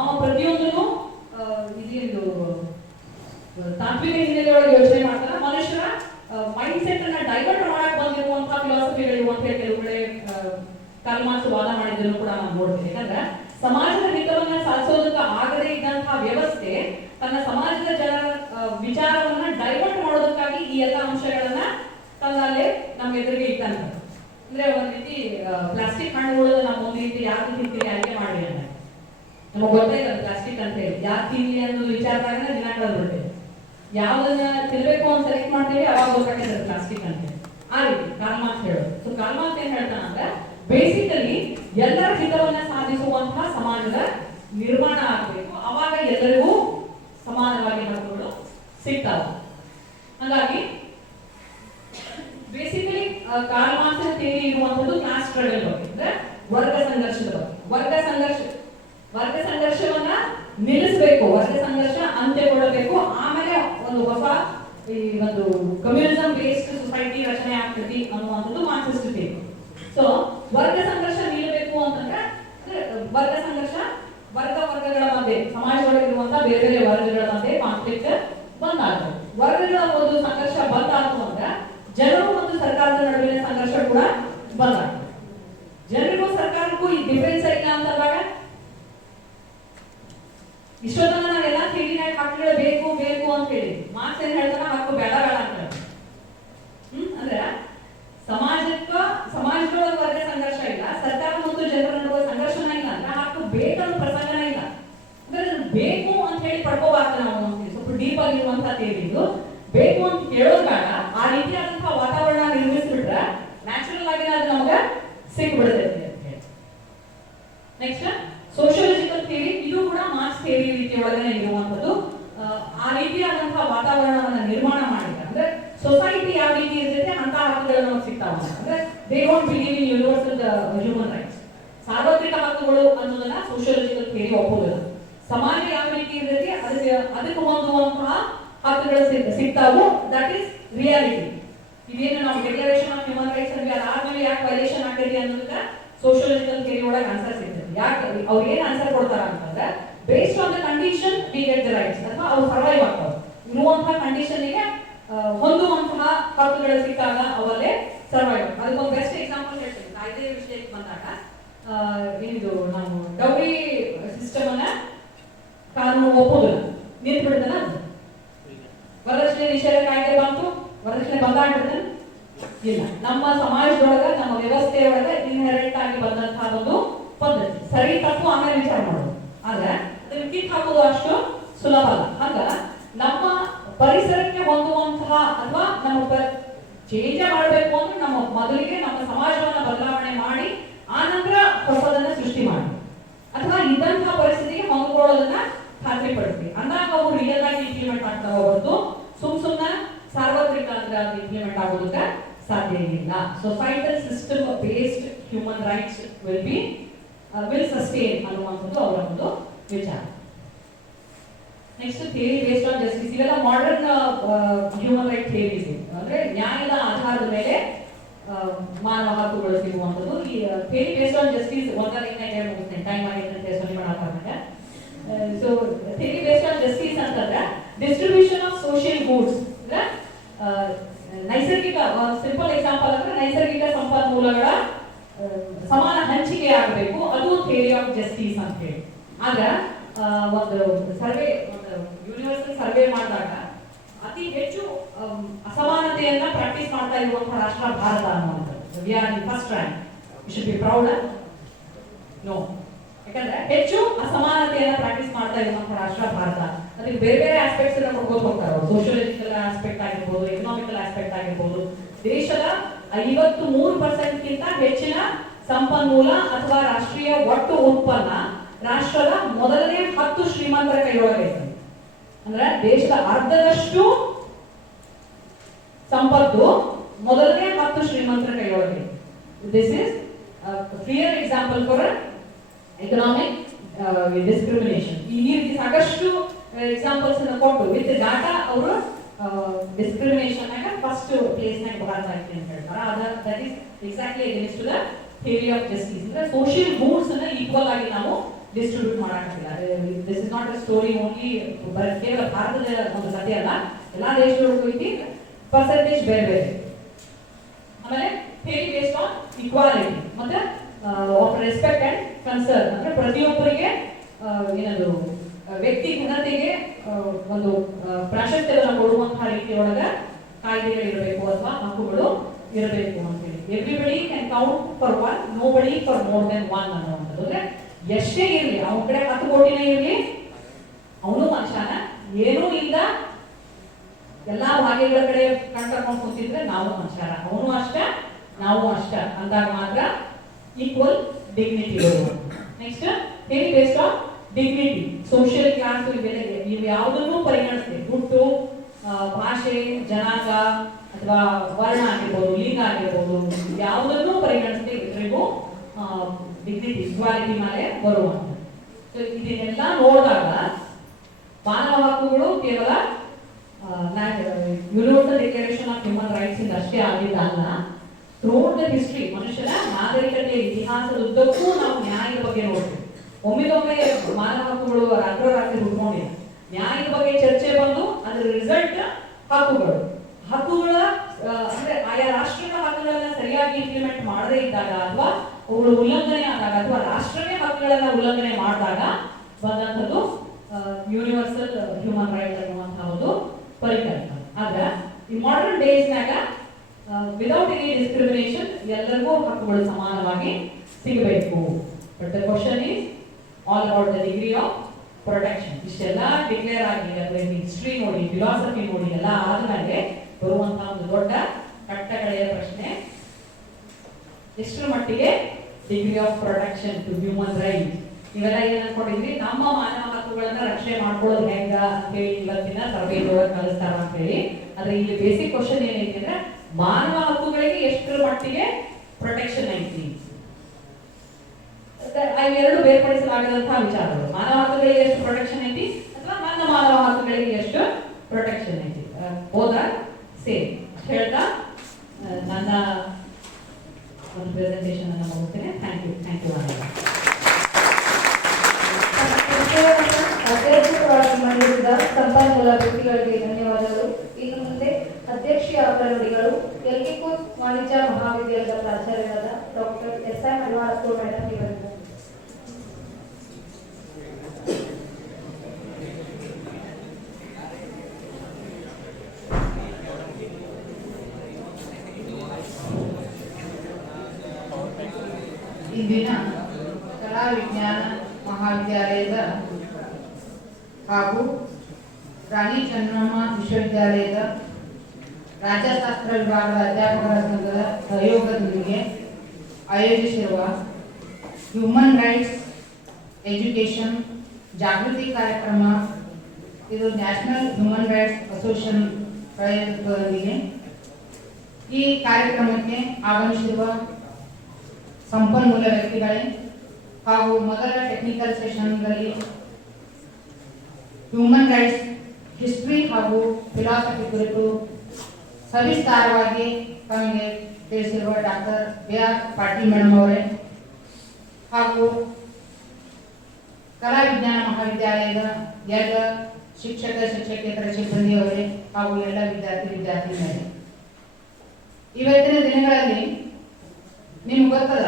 ಅವ ಪ್ರತಿಯೊಂದನ್ನು ಇದೇನು ತಾತ್ವಿಕ ಹಿನ್ನೆಲೆಯೊಳಗೆ ಯೋಚನೆ ಮಾಡ್ತಾನೆ. ಮನುಷ್ಯರ ಮೈಂಡ್ ಸೆಟ್ ಅನ್ನ ಡೈವರ್ಟ್ ಮಾಡಕ್ ಬಂದಿರುವಂತಹ ಫಿಲಾಸಫಿಗಳು ಅಂತ ಹೇಳಿ ಕೆಲವು ಕಡೆ ಕಾರ್ಲ್ ಮಾರ್ಕ್ಸ್ ವಾದ ಮಾಡಿದ್ದನ್ನು ಕೂಡ ನಾವು ನೋಡ್ತೀವಿ. ಯಾಕಂದ್ರೆ ಸಮಾಜದ ಹಿತವನ್ನ ಸಾಧಿಸೋದಕ್ಕೆ ಆಗದೇ ಇದ್ದಂತಹ ವ್ಯವಸ್ಥೆ ತನ್ನ ಸಮಾಜದ ಜನರ ವಿಚಾರವನ್ನ ಡೈವರ್ಟ್ ಮಾಡೋದಕ್ಕಾಗಿ ಈ ಎಲ್ಲ ಅಂಶಗಳನ್ನ ತನ್ನಲ್ಲೇ ನಮ್ಮ ಎದುರಿಗೆ ಇಟ್ಟಂತ. ಅಂದ್ರೆ ಒಂದ್ ರೀತಿ ಪ್ಲಾಸ್ಟಿಕ್ ಹಣ್ಣುಗಳು ನಮ್ಮ ಒಂದು ರೀತಿ ಯಾರು ತಿಂತೀರಿ ಅಲ್ಲಿಗೆ ಮಾಡಿ ಅಂತ ನಮಗೆ ಗೊತ್ತೇ ಇಲ್ಲ ಪ್ಲಾಸ್ಟಿಕ್ ಅಂತ ಹೇಳಿ. ಯಾರು ತಿನ್ಲಿ ಅನ್ನೋದು ವಿಚಾರದಾಗ ದಿನ ಕಳೆದ್ಬಿಡ್ತೇವೆ. ಯಾವ್ದನ್ನ ತಿನ್ಬೇಕು ಅಂತ ಸೆಲೆಕ್ಟ್ ಮಾಡ್ತೀವಿ ಅವಾಗ ಗೊತ್ತಾಗ್ತದೆ ಪ್ಲಾಸ್ಟಿಕ್ ಅಂತ ಹೇಳಿ. ಆ ರೀತಿ ಕಾರ್ಲ್ ಮಾರ್ಕ್ಸ್ ಹೇಳೋದು. ಸೊ ಕಾರ್ಲ್ ಮಾರ್ಕ್ಸ್ ಏನ್ ಹೇಳ್ತಾನ ಅಂದ್ರೆ ಬೇಸಿಕಲಿ ಎಲ್ಲರ ಹಿತವನ್ನ ಸಾಧಿಸುವಂತಹ ಸಮಾಜದ ನಿರ್ಮಾಣ ಆಗಬೇಕು. ಅವಾಗ ಎಲ್ಲರಿಗೂ ಸಮಾನವಾಗಿ ಹಕ್ಕುಗಳು ಸಿಗ್ತಾವ. ಹಾಗಾಗಿ ಬೇಸಿಕಲಿ ಕಾರ್ಲ್ ಮಾರ್ಕ್ಸ್ ಥಿಯರಿ ಇರುವಂತದ್ದು ಕ್ಲಾಸ್ ಸ್ಟ್ರಗಲ್ ಬಗ್ಗೆ, ಅಂದ್ರೆ ವರ್ಗ ಸಂಘರ್ಷದ ಬಗ್ಗೆ. ವರ್ಗ ಸಂಘರ್ಷವನ್ನ ನಿಲ್ಲಿಸಬೇಕು, ವರ್ಗ ಸಂಘರ್ಷ ಅಂತ್ಯಗೊಳ್ಳಬೇಕು. ಆಮೇಲೆ ಒಂದು ಹೊಸ ಈ ಒಂದು ಕಮ್ಯುನಿಸಂ ಬೇಸ್ಡ್ ಸೊಸೈಟಿ ರಚನೆ ಆಗ್ತದೆ ಅನ್ನುವಂಥದ್ದು ಮಾರ್ಕ್ಸಿಸ್ಟ್ ಥಿಯರಿ. ಸೊ ವರ್ಗ ಸಂಘರ್ಷ ನಿಲ್ಲಬೇಕು ವರ್ಗಗಳ ಮಧ್ಯೆ ಸಮಾಜದೊಳಗಿರುವಂತಹ ಬೇರೆ ಬೇರೆ ವರ್ಗಗಳ ಮಧ್ಯೆ ಕಾನ್ಫ್ಲಿಕ್ಟ್ ಬಂದಾಗ್ತದೆ. ವರ್ಗಗಳ ಒಂದು ಸಂಘರ್ಷ ಬಂದಾಯ್ತು ಅಂದ್ರೆ ಜನರು ಮತ್ತು ಸರ್ಕಾರದ ನಡುವಿನ ಸಂಘರ್ಷ ಕೂಡ ಬಂದಾಗ್ತದೆ. ಜನರಿಗೂ ಸರ್ಕಾರಕ್ಕೂ ಈ ಡಿಫರೆನ್ಸ್ ಇಲ್ಲ ಅಂತಂದಾಗ ಇಷ್ಟೊತ್ತನ ನಾವೆಲ್ಲ ಥಿಯರಿನಾಗ ಹಕ್ಕುಗಳು ಬೇಕು ಬೇಕು ಅಂತ ಹೇಳಿ ಮಾರ್ಕ್ಸ್ ಏನ್ ಹೇಳ್ತಾನ ಹಕ್ಕು ಬೇಡ ಬೇಡ ಅಂತ ಅಂದ್ರೆ ಸಮಾಜದೊಳಗೆ ವರ್ಗ ಸಂಘರ್ಷ ಇಲ್ಲ, ಸರ್ಕಾರ ಮತ್ತು ಜನರ ನಡುವೆ ಸಂಘರ್ಷನ ಇಲ್ಲ ಅಂದ್ರೆ ಹಕ್ಕು ಬೇಕನ್ನೋ ಪ್ರಸಂಗನ ಇಲ್ಲ. ಅಂದ್ರೆ ಬೇಕು ಅಂತ ಹೇಳಿ ಪಡ್ಕೋಬಾರ್ದು ನಾವು ಅಂತೀವಿ. ಸ್ವಲ್ಪ ಡೀಪ್ ಆಗಿರುವಂತಹ ಥಿಯರಿ ಇದು. ಬೇಕು ಅಂತ ಹೇಳೋದ್ ಬೇಡ, ಆ ರೀತಿಯಾದಂತಹ ವಾತಾವರಣ ನಿರ್ಮಿಸ್ಬಿಟ್ರೆ ನ್ಯಾಚುರಲ್ ಆಗಿ ಅದು ನಮ್ಗೆ ಸಿಕ್ಬಿಡ್ತೈತಿ ಅಂತ ಹೇಳಿ. ನೆಕ್ಸ್ಟ್ ಸೋಷಿಯಾಲಜಿಕಲ್ ಥಿಯರಿ, ಇದು ಕೂಡ ಮಾರ್ಕ್ಸ್ ಥಿಯರಿ ರೀತಿಯ ಒಳಗನೆ ಇರುವಂತದ್ದು. ಆ ರೀತಿಯಾದಂತಹ ವಾತಾವರಣವನ್ನ ನಿರ್ಮಾಣ ಮಾಡಿದ್ದಾರೆ. ಅಂದ್ರೆ ಸೊಸೈಟಿ ಯಾವ ರೀತಿ ಇರ್ತೈತೆ ಅಂತ ಹಕ್ಕುಗಳು ನಮಗೆ ಸಿಗ್ತಾವ. ಅಂದ್ರೆ they don't believe in universal human rights. ಸಾರ್ವತ್ರಿಕ ಹಕ್ಕುಗಳು ಅನ್ನೋದನ್ನ ಸೋಷಿಯಾಲಜಿಕಲ್ ಥಿಯರಿ ಒಪ್ಪೋದಿಲ್ಲ. ಸಮಾಜ ಯಾವ ರೀತಿ ಇರ್ತೈತಿ ಅದಕ್ಕೆ ಹೊಂದುವಂತಹ ಹಕ್ಕುಗಳು ಸಿಗ್ತಾವು. That is reality. ಇದೇನು ನಾವು ಡಿಕ್ಲರೇಷನ್ ಆಫ್ ಹ್ಯೂಮನ್ ರೈಟ್ಸ್ ಅಂದ್ರೆ ಅದಾದ್ಮೇಲೆ ಯಾಕೆ ವೈಲೇಷನ್ ಆಗ್ತೈತಿ ಅನ್ನೋದಕ್ಕೆ ಸೋಷಿಯಾಲಜಿಕಲ್ ಥಿಯರಿ ಒಳಗೆ ಆನ್ಸರ್ ಸಿಗ್ತದೆ. ಯಾಕೆ ಅವ್ರು ಏನ್ ಆನ್ಸರ್ ಕೊಡ್ತಾರ ಅಂತಂದ್ರೆ based on the condition we get the rights, ಅಥವಾ ಅವ್ರು ಸರ್ವೈವ್ ಆಗ್ತಾವೆ ಇರುವಂತಹ ಕಂಡೀಷನ್ಗೆ ಹೊಂದುವಂತಹ ಹಕ್ಕುಗಳು ಸಿಕ್ಕಾಗ ಅವಲ್ಲೇ ಸರ್ವೈವ್. ಅದಕ್ಕೊಂದು ಬೆಸ್ಟ್ ಎಕ್ಸಾಂಪಲ್ ಹೇಳ್ತೀನಿ. ಕಾಯ್ದೆ ವಿಷಯಕ್ಕೆ ಬಂದಾಗ ಇದು ನಾವು ಡೌರಿ ಸಿಸ್ಟಮ್ ಅನ್ನ ಕಾನೂನು ಒಪ್ಪುದಿಲ್ಲ, ನಿಂತು ಬಿಡ್ತಾನ. ವರದಕ್ಷಿಣೆ ನಿಷೇಧ ಕಾಯ್ದೆ ಬಂತು, ವರದಕ್ಷಿಣೆ ಬಂದಾಗ್ಬಿಡ್ತಾನೆ ಇಲ್ಲ. ನಮ್ಮ ಸಮಾಜದೊಳಗ ನಮ್ಮ ವ್ಯವಸ್ಥೆಯೊಳಗ ಇನ್ಹೆರೆಂಟ್ ಆಗಿ ಬಂದಂತಹ ಒಂದು ಪದ್ಧತಿ. ಸರಿ ತಪ್ಪು ಆಮೇಲೆ ವಿಚಾರ ಮಾಡೋದು, ಆದ್ರೆ ಅದನ್ನ ಕಿತ್ ಹಾಕೋದು ಅಷ್ಟು ಸುಲಭ ಅಲ್ಲ. ಹಂಗ ನಮ್ಮ ಪರಿಸರಕ್ಕೆ ಹೊಂದುವಂತಹ ಅಥವಾ ನಮ್ಮ ಚೇಂಜ್ ಮಾಡಬೇಕು ಅಂದ್ರೆ ನಮ್ಮ ಮೊದಲಿಗೆ ನಮ್ಮ ಸಮಾಜವನ್ನ ಬದಲಾವಣೆ ಮಾಡಿ ಆನಂತರ ಹೊಸದನ್ನ ಸೃಷ್ಟಿ ಮಾಡಿ, ಅಥವಾ ಇದ್ದಂತಹ ಪರಿಸ್ಥಿತಿಗೆ ಹೊಂದ್ಕೊಳ್ಳೋದನ್ನ ಖಾತ್ರಿಪಡಿಸಿ. ಅಂದಾಗ ಅವು ರಿಯಲ್ ಆಗಿ ಇಂಪ್ಲಿಮೆಂಟ್ ಆಗ್ತಾವ ಹೊರತು ಸುಮ್ನೆ ಸಾರ್ವತ್ರಿಕ ಅಂದ್ರೆ ಅದು ಇಂಪ್ಲಿಮೆಂಟ್ ಆಗೋದಕ್ಕೆ ಸಾಧ್ಯ ಇಲ್ಲ. Societal system based human rights will sustain ಅನ್ನುವಂಥದ್ದು ಅವರ ಒಂದು ವಿಚಾರ. Next theory based on justice. ಇವೆಲ್ಲ ಮಾಡರ್ನ್ ಹ್ಯೂಮನ್ ರೈಟ್ ಥಿಯರೀಸ್. ಅಂದ್ರೆ ನ್ಯಾಯದ ಆಧಾರದ ಮೇಲೆ ಮಾನವ ಹಕ್ಕುಗಳು ಸಿಗುವಂಥದ್ದು. ಈ ಥಿಯರಿ ಬೇಸ್ಡ್ ಆನ್ ಜಸ್ಟಿಸ್ ಮುಗಿಸ್ತೇನೆ, ಟೈಮ್ ಆಗಿರ್ತಂತೆ ಸೊನ್ನೆ ಮಾಡಕ್ಕೆ. So theory based on justice ಅಂತಂದ್ರೆ ಡಿಸ್ಟ್ರಿಬ್ಯೂಷನ್ ಆಫ್ ಸೋಷಿಯಲ್ ಗೂಡ್ಸ್. ಅಂದ್ರೆ ನೈಸರ್ಗಿಕ, ಸಿಂಪಲ್ ಎಕ್ಸಾಂಪಲ್ ಅಂದ್ರೆ ನೈಸರ್ಗಿಕ ಸಂಪನ್ಮೂಲಗಳ ಸಮಾನ ಹಂಚಿಕೆ ಆಗಬೇಕು, ಅದು ಥಿಯರಿ ಆಫ್ ಜಸ್ಟಿಸ್ ಅಂತ ಹೇಳಿ. ಆದ್ರೆ ಒಂದು ಸರ್ವೆ, ಒಂದು ಯೂನಿವರ್ಸಲ್ ಸರ್ವೆ ಮಾಡಿದಾಗ ಅತಿ ಹೆಚ್ಚು ಅಸಮಾನತೆಯನ್ನ ಪ್ರಾಕ್ಟೀಸ್ ಮಾಡ್ತಾ ಇರುವಂತಹ ರಾಷ್ಟ್ರ ಭಾರತ ಅನ್ನುವಂಥದ್ದು. We are in first rank. You should be proud. No, ಯಾಕಂದ್ರೆ ಹೆಚ್ಚು ಅಸಮಾನತೆಯನ್ನ ಪ್ರಾಕ್ಟೀಸ್ ಮಾಡ್ತಾ ಇರುವಂತಹ ರಾಷ್ಟ್ರ ಭಾರತ. ಅದಕ್ಕೆ ಬೇರೆ ಬೇರೆ ಆಸ್ಪೆಕ್ಟ್ಸ್ ಅನ್ನ ಕೊಡ್ಬೋದು ಹೋಗ್ತಾರೆ. ಸೋಷಿಯಾಲಜಿಕಲ್ ಆಸ್ಪೆಕ್ಟ್ ಆಗಿರ್ಬೋದು, ಎಕನಾಮಿಕಲ್ ಆಸ್ಪೆಕ್ಟ್ ಆಗಿರ್ಬೋದು. ದೇಶದ 53% ಹೆಚ್ಚಿನ ಸಂಪನ್ಮೂಲ ಅಥವಾ ರಾಷ್ಟ್ರೀಯ ಒಟ್ಟು ಉತ್ಪನ್ನ ರಾಷ್ಟ್ರದ ಮೊದಲನೇ 10 ಶ್ರೀಮಂತರ ಕೈಯೊಳಗೈತೆ. ಅಂದ್ರೆ ದೇಶದ ಅರ್ಧದಷ್ಟು ಸಂಪತ್ತು ಮೊದಲನೇ 10 ಶ್ರೀಮಂತರ ಕೈಯೊಳಗೈತೆ. This is clear example for economic discrimination. ಈ ರೀತಿ ಸಾಕಷ್ಟು ಎಕ್ಸಾಂಪಲ್ಸ್ ಅನ್ನು ಕೊಟ್ಟು ವಿತ್ ಡಾಟಾ ಅವರು ಡಿಸ್ಕ್ರಿಮಿನೇಷನ್ ಆಗ ಫಸ್ಟ್ ಪ್ಲೇಸ್ ನಾಗ ಭಾರತ ಐತೆ ಅಂತ ಹೇಳ್ತಾರೆ. That is exactly against to the theory of justice. ಅಂದ್ರೆ ಸೋಷಿಯಲ್ ಗೂಡ್ಸ್ ಅನ್ನ ಈಕ್ವಲ್ ಆಗಿ ನಾವು ಡಿಸ್ಟ್ರಿಬ್ಯೂಟ್ ಮಾಡಕ್ಕಾಗಿಲ್ಲ. This is not a story only ಕೇವಲ ಭಾರತದ ಒಂದು ಕಥೆ ಅಲ್ಲ, ಎಲ್ಲಾ ದೇಶಗಳಿಗೂ ಐತಿ, ಪರ್ಸೆಂಟೇಜ್ ಬೇರೆ ಬೇರೆ. ಆಮೇಲೆ ಥಿಯರಿ ಬೇಸ್ಡ್ ಆನ್ ಇಕ್ವಾಲಿಟಿ ಮತ್ತೆ ಆಫ್ ರೆಸ್ಪೆಕ್ಟ್ ಅಂಡ್ ಕನ್ಸರ್ನ್. ಅಂದ್ರೆ ಪ್ರತಿಯೊಬ್ಬರಿಗೆ ಏನದು ವ್ಯಕ್ತಿ ಘನತೆಗೆ ಒಂದು ಪ್ರಾಶಸ್ತ್ಯವನ್ನು ಕೊಡುವಂತಹ ರೀತಿಯೊಳಗ ಕಾಯ್ದೆಗಳಿರಬೇಕು ಅಥವಾ ಹಕ್ಕುಗಳು ಇರಬೇಕು ಅಂತ ಹೇಳಿ. Everybody can count for one, nobody for more than one ಅನ್ನುವಂಥದ್ದು. ಅಂದ್ರೆ ಎಷ್ಟೇ ಇರಲಿ, ಅವನ ಕಡೆ 10 ಕೋಟಿನೇ ಇರಲಿ, ಅವನು ಮನುಷ್ಯನ. ಏನೂ ಇಲ್ಲ, ಎಲ್ಲಾ ಭಾಗ್ಯಗಳ ಕಡೆ ಕಣ್ಕರ್ಕೊಂಡು ಕೂತಿದ್ರೆ ನಾವು ಮನುಷ್ಯರ, ಅವನು ಅಷ್ಟ ನಾವು ಅಷ್ಟ ಅಂದಾಗ ಮಾತ್ರ ಈಕ್ವಲ್ ಡಿಗ್ನಿಟಿ ಬರುವುದು. Next theory based on dignity. Social class ಇವು ಯಾವುದನ್ನು ಪರಿಗಣಿಸ್ತೇವೆ. ಹುಟ್ಟು, ಭಾಷೆ, ಜನಾಂಗ ಅಥವಾ ವರ್ಣ ಆಗಿರ್ಬೋದು, ಲಿಂಗ ಆಗಿರ್ಬೋದು, ಯಾವುದನ್ನು ಪರಿಗಣಿಸ್ತೇವೆ. ಇದ್ರಿಗೂ ಡಿಗ್ನಿಟಿ, ಇಕ್ವಾಲಿಟಿ ಮೇಲೆ ಬರುವಂಥದ್ದು. ಸೊ ಇದನ್ನೆಲ್ಲ ನೋಡಿದಾಗ ಮಾನವ ಹಕ್ಕುಗಳು ಕೇವಲ universal declaration of human rights ಇಂದ ಅಷ್ಟೇ ಆಗಿದ್ದಲ್ಲ. ಥ್ರೂಔಟ್ ದ ಹಿಸ್ಟ್ರಿ, ಮನುಷ್ಯನ ನಾಗರಿಕತೆಯ ಇತಿಹಾಸದ ಉದ್ದಕ್ಕೂ ನಾವು ನ್ಯಾಯದ ಬಗ್ಗೆ ನೋಡ್ತೀವಿ. ಒಮ್ಮಿಗೊಮ್ಮೆ ಮಾನವ ಹಕ್ಕುಗಳು ರಾತ್ರೋರಾತ್ರಿ ಹುಡ್ಕೊಂಡಿಲ್ಲ. ನ್ಯಾಯದ ಬಗ್ಗೆ ಚರ್ಚೆ ಬಂದು ಅದರ ರಿಸಲ್ಟ್ ಹಕ್ಕುಗಳು. ಹಕ್ಕುಗಳ ಅಂದ್ರೆ ಆಯಾ ರಾಷ್ಟ್ರದ ಹಕ್ಕುಗಳನ್ನ ಸರಿಯಾಗಿ ಇಂಪ್ಲಿಮೆಂಟ್ ಮಾಡದೇ ಇದ್ದಾಗ ಅಥವಾ ಅವುಗಳು ಉಲ್ಲಂಘನೆ ಆದಾಗ ಅಥವಾ ರಾಷ್ಟ್ರವೇ ಹಕ್ಕುಗಳನ್ನ ಉಲ್ಲಂಘನೆ ಮಾಡಿದಾಗ ಬಂದಂಥದ್ದು ಯೂನಿವರ್ಸಲ್ ಹ್ಯೂಮನ್ ರೈಟ್ ಅನ್ನುವಂತಹ ಒಂದು ಪರಿಕಲ್ಪನೆ. ಆದ್ರೆ ಈ ಮಾಡರ್ನ್ ಡೇಸ್ನಾಗ ವಿದೌಟ್ ಎನಿ ಡಿಸ್ಕ್ರಿಮಿನೇಷನ್ ಎಲ್ಲರಿಗೂ ಹಕ್ಕುಗಳು ಸಮಾನವಾಗಿ ಸಿಗಬೇಕು. But the question is all about the degree of protection. ಇಷ್ಟೆಲ್ಲ ಡಿಕ್ಲೇರ್ ಆಗಿ ಅಥವಾ ಹಿಸ್ಟ್ರಿ ನೋಡಿ, ಫಿಲಾಸಫಿ ನೋಡಿ ಎಲ್ಲ ಆದ್ಮೇಲೆ ಬರುವಂತಹ ಒಂದು ದೊಡ್ಡ ಕಟ್ಟಕಡೆಯ ಪ್ರಶ್ನೆ, ಎಷ್ಟರ ಮಟ್ಟಿಗೆ degree of protection to human right. ಇವೆಲ್ಲ ಏನ್ ಅನ್ಕೊಂಡಿದ್ವಿ, ನಮ್ಮ ಮಾನವ ಹಕ್ಕುಗಳನ್ನ ರಕ್ಷಣೆ ಮಾಡ್ಕೊಳ್ಳೋದು ಹೆಂಗ ಅಂತೇಳಿ ಇವತ್ತಿನ ತರಬೇತಿಯೊಳಗೆ ಕಲಿಸ್ತಾರ ಅಂತ ಹೇಳಿ. ಆದ್ರೆ ಇಲ್ಲಿ ಬೇಸಿಕ್ ಕ್ವಶನ್ ಏನೈತಿ ಅಂದ್ರೆ ಮಾನವ ಹಕ್ಕುಗಳಿಗೆ ಎಷ್ಟರ ಮಟ್ಟಿಗೆ ಪ್ರೊಟೆಕ್ಷನ್ ಐತಿ. ಎರಡು ಬೇರ್ಪಡಿಸಲಾಗದಂತಹ ವಿಚಾರಗಳು. ಮಾನವ ಹಕ್ಕುಗಳಿಗೆ ಎಷ್ಟು ಪ್ರೊಟೆಕ್ಷನ್ ಐತಿ ಅಥವಾ ನನ್ನ ಮಾನವ ಹಕ್ಕುಗಳಿಗೆ ಎಷ್ಟು ಪ್ರೊಟೆಕ್ಷನ್ ಐತಿ, ಬೋತ್ ಆರ್ ಸೇಮ್ ಹೇಳ್ತಾ ನನ್ನ ಒಂದು ಪ್ರೆಸೆಂಟೇಷನ್ ಅನ್ನು ಮುಗಿಸ್ತೇನೆ. Thank you. ಅಧ್ಯಕ್ಷರಾಗಿ ಮಂಡಿಸಿದ ಸಂಪನ್ಮೂಲ ವ್ಯಕ್ತಿಗಳಿಗೆ ಧನ್ಯವಾದಗಳು. ಇನ್ನು ಮುಂದೆ ಅಧ್ಯಕ್ಷೀಯ ಅವರನುಡಿಗಳು ಎಲ್ಕಿಕು ವಾಣಿಜ್ಯ ಮಹಾವಿದ್ಯಾಲಯದ ಪ್ರಾಚಾರ್ಯರಾದ ಡಾಕ್ಟರ್ ಎಸ್.ಐ. ಮಲ್ವಾಳಪುರ್ ಮೇಡಮ್ ಇವರಿಂದ. ಇಂದಿನ ಕಲಾ ವಿಜ್ಞಾನ ಮಹಾವಿದ್ಯಾಲಯದ ಹಾಗೂ ರಾಣಿ ಚೆನ್ನಮ್ಮ ವಿಶ್ವವಿದ್ಯಾಲಯದ ರಾಜ್ಯಶಾಸ್ತ್ರ ವಿಭಾಗದ ಅಧ್ಯಾಪಕರ ಸಂಘದ ಸಹಯೋಗದೊಂದಿಗೆ ಆಯೋಜಿಸಿರುವ ಹ್ಯೂಮನ್ ರೈಟ್ಸ್ ಎಜುಕೇಷನ್ ಜಾಗೃತಿ ಕಾರ್ಯಕ್ರಮ, ಇದು ನ್ಯಾಷನಲ್ ಹ್ಯೂಮನ್ ರೈಟ್ಸ್ ಅಸೋಸಿಯೇಷನ್ ಪ್ರಾಯೋಜಕರೊಂದಿಗೆ ಈ ಕಾರ್ಯಕ್ರಮಕ್ಕೆ ಆಗಮಿಸಿರುವ ಸಂಪನ್ಮೂಲ ವ್ಯಕ್ತಿಗಳೇ ಹಾಗೂ ಮೊದಲ ಟೆಕ್ನಿಕಲ್ ಸೆಷನ್ನಲ್ಲಿ ಹ್ಯೂಮನ್ ರೈಟ್ಸ್ ಹಿಸ್ಟ್ರಿ ಹಾಗೂ ಫಿಲಾಸಫಿ ಕುರಿತು ಸವಿಸ್ತಾರವಾಗಿ ತಮಗೆ ತಿಳಿಸಿರುವ ಡಾಕ್ಟರ್ ಬಿ.ಆರ್. ಪಾಟೀಲ್ ಮೇಡಮ್ ಅವರೇ ಹಾಗೂ ಕಲಾ ವಿಜ್ಞಾನ ಮಹಾವಿದ್ಯಾಲಯದ ಎಲ್ಲ ಶಿಕ್ಷಕೇತರ ಸಿಬ್ಬಂದಿಯವರೇ ಹಾಗೂ ಎಲ್ಲ ವಿದ್ಯಾರ್ಥಿನಿಯರೇ, ಇವತ್ತಿನ ದಿನಗಳಲ್ಲಿ ನಿಮ್ಗೆ ಗೊತ್ತದ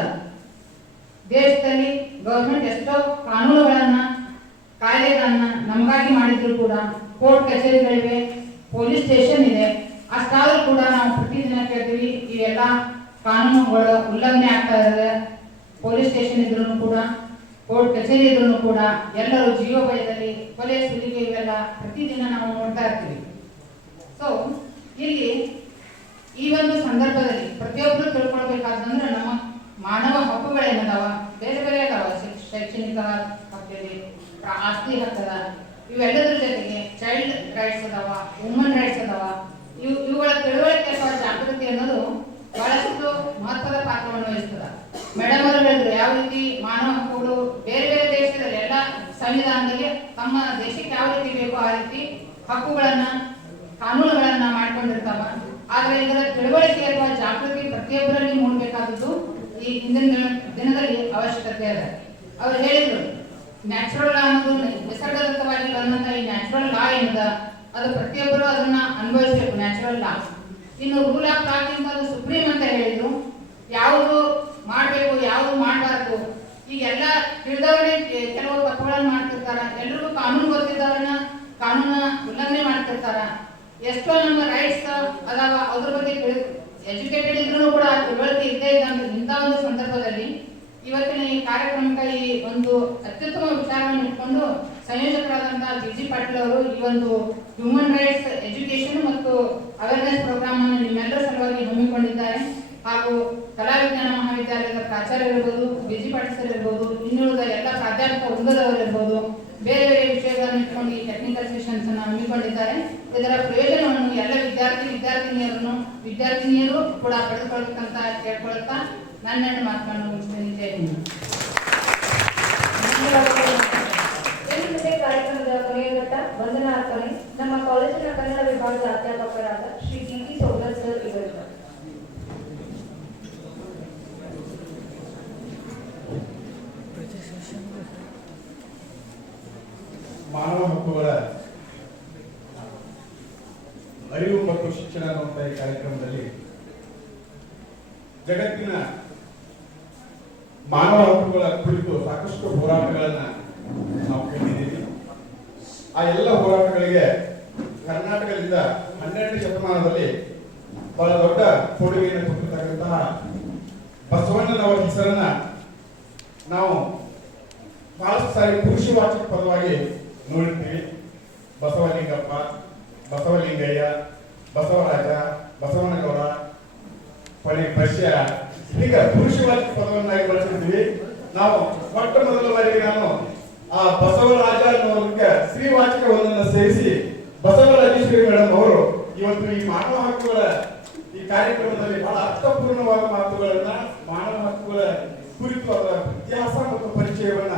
ದೇಶದಲ್ಲಿ ಗವರ್ಮೆಂಟ್ ಎಷ್ಟೋ ಕಾನೂನುಗಳನ್ನ ಕಾಯ್ದೆಗಳನ್ನ ನಮಗಾಗಿ ಮಾಡಿದ್ರು ಕೂಡ ಕೋರ್ಟ್ ಕಚೇರಿಗಳಿವೆ, ಪೊಲೀಸ್ ಸ್ಟೇಷನ್ ಇದೆ. ಅಷ್ಟಾದ್ರೂ ಕೂಡ ನಾವು ಪ್ರತಿದಿನ ಕೇಳ್ತೀವಿ ಇವೆಲ್ಲ ಕಾನೂನುಗಳು ಉಲ್ಲಂಘನೆ ಆಗ್ತಾ ಇದೆ. ಪೊಲೀಸ್ ಸ್ಟೇಷನ್ ಇದ್ರೂ ಕೂಡ, ಕೋರ್ಟ್ ಕಚೇರಿ ಇದ್ರೂ ಕೂಡ ಎಲ್ಲರೂ ಜೀವ ಭಯದಲ್ಲಿ ಕೊಲೆ ಸುಲಿಗೆ ಇವೆಲ್ಲ ಪ್ರತಿದಿನ ನಾವು ನೋಡ್ತಾ ಇರ್ತೀವಿ. ಸೊ ಇಲ್ಲಿ ಈ ಒಂದು ಸಂದರ್ಭದಲ್ಲಿ ಪ್ರತಿಯೊಬ್ಬರು ತಿಳ್ಕೊಳ್ಬೇಕಾದ್ರೆ ನಮ್ಮ ಮಾನವ ಹಕ್ಕುಗಳೇನದಾವ, ಬೇರೆ ಬೇರೆ ಅದಾವ. ಶೈಕ್ಷಣಿಕ ಹಕ್ಕಿದೆ, ಆಸ್ತಿ ಹಕ್ಕದ, ಇವೆಲ್ಲದರ ಜೊತೆಗೆ ಚೈಲ್ಡ್ ರೈಟ್ಸ್ ಅದಾವ, ವುಮನ್ ರೈಟ್ಸ್ ಅದಾವ. ಇವುಗಳ ತಿಳುವಳಿಕೆ ಅಥವಾ ಜಾಗೃತಿ ಅನ್ನೋದು ಬಹಳಷ್ಟು ಮಹತ್ವದ ಪಾತ್ರವನ್ನು ವಹಿಸ್ತದ. ಮೇಡಮ್ ಅವರು ಹೇಳಿದ್ರು ಯಾವ ರೀತಿ ಮಾನವ ಹಕ್ಕುಗಳು ಬೇರೆ ಬೇರೆ ದೇಶದಲ್ಲಿ ಎಲ್ಲ ಸಂವಿಧಾನದಲ್ಲಿ ತಮ್ಮ ದೇಶಕ್ಕೆ ಯಾವ ರೀತಿ ಬೇಕೋ ಆ ರೀತಿ ಹಕ್ಕುಗಳನ್ನ ಕಾನೂನುಗಳನ್ನ ಮಾಡ್ಕೊಂಡಿರ್ತಾವ. ಆದ್ರೆ ಇದರ ತಿಳುವಳಿಕೆ ಅಥವಾ ಜಾಗೃತಿ ಪ್ರತಿಯೊಬ್ಬರಲ್ಲಿ ಮೂಡಬೇಕಾದದ್ದು ಈ ಹಿಂದಿನ ದಿನದಲ್ಲಿ ಅವಶ್ಯಕತೆ ಇದೆ. ಅವ್ರು ಹೇಳಿದ್ರು ನ್ಯಾಚುರಲ್ ಲಾ ಅನ್ನೋದು ನಿಸರ್ಗದತ್ತವಾಗಿ ಬಂದಂತ ಈ ನ್ಯಾಚುರಲ್ ಲಾ ಏನಿದ ಅದು ಪ್ರತಿಯೊಬ್ಬರು ಅದನ್ನ ಅನುಭವಿಸಬೇಕು, ನ್ಯಾಚುರಲ್ ಲಾ. ಇನ್ನು ರೂಲ್ ಆಫ್ ಲಾಕ್ಕಿಂತ ಅದು ಸುಪ್ರೀಂ ಅಂತ ಹೇಳಿದ್ರು. ಯಾವುದು ಮಾಡಬೇಕು ಯಾವುದು ಮಾಡಬಾರ್ದು, ಈಗೆಲ್ಲ ತಿಳಿದವರೇ ಕೆಲವು ತಪ್ಪುಗಳನ್ನು ಮಾಡ್ತಿರ್ತಾರ. ಎಲ್ರಿಗೂ ಕಾನೂನು ಗೊತ್ತಿದ್ದವರನ್ನ ಕಾನೂನ ಉಲ್ಲಂಘನೆ ಮಾಡ್ತಿರ್ತಾರ. ಎಷ್ಟೋ ನಮ್ಮ ರೈಟ್ಸ್ ಅದಾವ, ಅದ್ರ ಬಗ್ಗೆ ಎಜುಕೇಟೆಡ್ ಇದ್ರೂ ಕೂಡ ತಿಳುವಳಿಕೆ ಇದ್ದೇ ಇದ್ದಂತ ಇಂಥ ಒಂದು ಸಂದರ್ಭದಲ್ಲಿ ಇವತ್ತಿನ ಈ ಕಾರ್ಯಕ್ರಮಕ್ಕೆ ಈ ಒಂದು ಅತ್ಯುತ್ತಮ ವಿಚಾರವನ್ನು ಇಟ್ಕೊಂಡು ಸಂಯೋಜಕರಾದಂತಹ ಬಿ.ಜಿ. ಪಾಟೀಲ್ ಅವರು ಈ ಒಂದು ಹ್ಯೂಮನ್ ರೈಟ್ಸ್ ಎಜುಕೇಶನ್ ಮತ್ತು ಅವೇರ್ನೆಸ್ ಪ್ರೋಗ್ರಾಮ್ ಅನ್ನು ನಿಮ್ಮೆಲ್ಲರ ಸಲುವಾಗಿ ಹಮ್ಮಿಕೊಂಡಿದ್ದಾರೆ. ಹಾಗೂ ಕಲಾ ವಿಜ್ಞಾನ ಮಹಾವಿದ್ಯಾಲಯದ ಪ್ರಾಚಾರ್ಯರಿರ್ಬೋದು, ಬಿ.ಜಿ. ಪಾಟೀಲ್ ಸರ್ ಇರ್ಬೋದು, ಇನ್ನುಳಿದ ಎಲ್ಲ ಪ್ರಾಧ್ಯಾಪಕ ವೃಂದದವರು ಇರ್ಬೋದು, ಬೇರೆ ಬೇರೆ ವಿಷಯಗಳನ್ನು ಇಟ್ಕೊಂಡು ಈ ಟೆಕ್ನಿಕಲ್ ಸೆಷನ್ಸ್ ಅನ್ನು ಹಮ್ಮಿಕೊಂಡಿದ್ದಾರೆ. ಇದರ ಪ್ರಯೋಜನವನ್ನು ಎಲ್ಲ ವಿದ್ಯಾರ್ಥಿನಿಯರು ಕೂಡ ಪಡೆದುಕೊಳ್ಳಬೇಕಂತ ಕೇಳ್ಕೊಳ್ತಾ ನನ್ನ ಮಾತನ್ನು ಮುಗಿಸ್ತೇನೆ. ಜೈ ಹಿಂದ್. ಕಾರ್ಯಕ್ರಮದ ಕೊನೆಯ ಘಟ್ಟ ವಂದನಾರ್ಪಣೆ. ನಮ್ಮ ಕಾಲೇಜಿನ ಕನ್ನಡ ವಿಭಾಗದ ಅಧ್ಯಾಪಕರಾದ ಶ್ರೀ ಡಿ.ಟಿ. ಸೋದರ್ ಸರ್ ಇವರಿಂದ. ಮಾನವ ಹಕ್ಕುಗಳ ಅರಿವು ಮತ್ತು ಶಿಕ್ಷಣ ಅನ್ನುವಂಥ ಈ ಕಾರ್ಯಕ್ರಮದಲ್ಲಿ ಜಗತ್ತಿನ ಮಾನವ ಹಕ್ಕುಗಳ ಕುರಿತು ಸಾಕಷ್ಟು ಹೋರಾಟಗಳನ್ನ ನಾವು ಕೇಳಿದ್ದೀವಿ. ಆ ಎಲ್ಲ ಹೋರಾಟಗಳಿಗೆ ಕರ್ನಾಟಕದಿಂದ 12ನೇ ಶತಮಾನದಲ್ಲಿ ಬಹಳ ದೊಡ್ಡ ಕೊಡುಗೆಯನ್ನು ಕೊಟ್ಟಿರ್ತಕ್ಕಂತಹ ಬಸವಣ್ಣನವರ ಹೆಸರನ್ನ ನಾವು ಬಹಳಷ್ಟು ಸಾರಿ ಪುರುಷವಾಚಕ ಪದವಾಗಿ ನೋಡಿರ್ತೀವಿ. ಬಸವಲಿಂಗಪ್ಪ, ಬಸವಲಿಂಗಯ್ಯ, ಬಸವರಾಜ, ಬಸವನಗೌಡ, ಪಶ್ಯ, ಈಗ ಪುರುಷವಾಚಕ ಪದವನ್ನಾಗಿ ಬಳಸಿರ್ತೀವಿ. ನಾವು ಮೊಟ್ಟ ಮೊದಲ ಬಾರಿಗೆ ನಾನು ಆ ಬಸವರಾಜ ಅನ್ನೋದಕ್ಕೆ ಸ್ತ್ರೀವಾಚಕವನ್ನ ಸೇರಿಸಿ ಬಸವರಾಜೇಶ್ವರಿ ಮೇಡಮ್ ಅವರು ಇವತ್ತು ಈ ಮಾನವ ಹಕ್ಕುಗಳ ಈ ಕಾರ್ಯಕ್ರಮದಲ್ಲಿ ಬಹಳ ಅರ್ಥಪೂರ್ಣವಾದ ಮಾತುಗಳನ್ನ, ಮಾನವ ಹಕ್ಕುಗಳ ಕುರಿತು ಅವರ ಇತಿಹಾಸ ಮತ್ತು ಪರಿಚಯವನ್ನ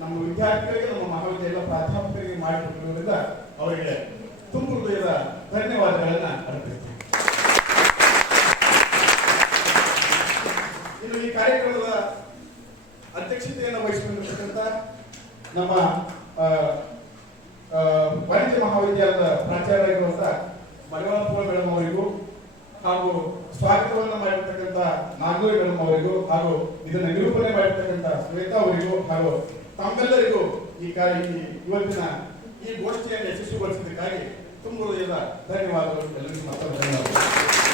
ನಮ್ಮ ವಿದ್ಯಾರ್ಥಿಗಳಿಗೆ, ನಮ್ಮ ಮಹಾವಿದ್ಯಾಲಯದ ಪ್ರಾಧ್ಯಾಪಕರಿಗೆ ಮಾಡಿಕೊಟ್ಟಿರುವುದರಿಂದ ಅವರಿಗೆ ತುಂಬ ಹೃದಯದ ಧನ್ಯವಾದಗಳನ್ನ ಅರ್ಪಿಸ್ತೀನಿ. ಇನ್ನು ಈ ಕಾರ್ಯಕ್ರಮದ ಅಧ್ಯಕ್ಷತೆಯನ್ನು ವಹಿಸಿಕೊಂಡಿರ್ತಕ್ಕಂಥ ನಮ್ಮ ವಾಣಿಜ್ಯ ಮಹಾವಿದ್ಯಾಲಯದ ಪ್ರಾಚಾರ್ಯರಾಗಿರುವಂತಹ ಮಡಿವಾಳಪ್ಪ ಮೇಡಮ್ ಅವರಿಗೂ ಹಾಗೂ ಸ್ವಾಗತವನ್ನು ಮಾಡಿರ್ತಕ್ಕಂಥ ನಾಗೂರಿ ಮೇಡಮ್ ಅವರಿಗೂ ಹಾಗೂ ಇದನ್ನು ನಿರೂಪಣೆ ಮಾಡಿರ್ತಕ್ಕಂಥ ಶ್ವೇತಾ ಅವರಿಗೂ ಹಾಗೂ ತಮ್ಮೆಲ್ಲರಿಗೂ ಇವತ್ತಿನ ಈ ಗೋಷ್ಠಿಯನ್ನು ಯಶಸ್ವಿಗೊಳಿಸಿದ್ದಕ್ಕಾಗಿ ತುಂಬ ಹೃದಯದ ಧನ್ಯವಾದಗಳು. ಎಲ್ಲರಿಗೂ ಮತ್ತೊಮ್ಮೆ ಧನ್ಯವಾದಗಳು.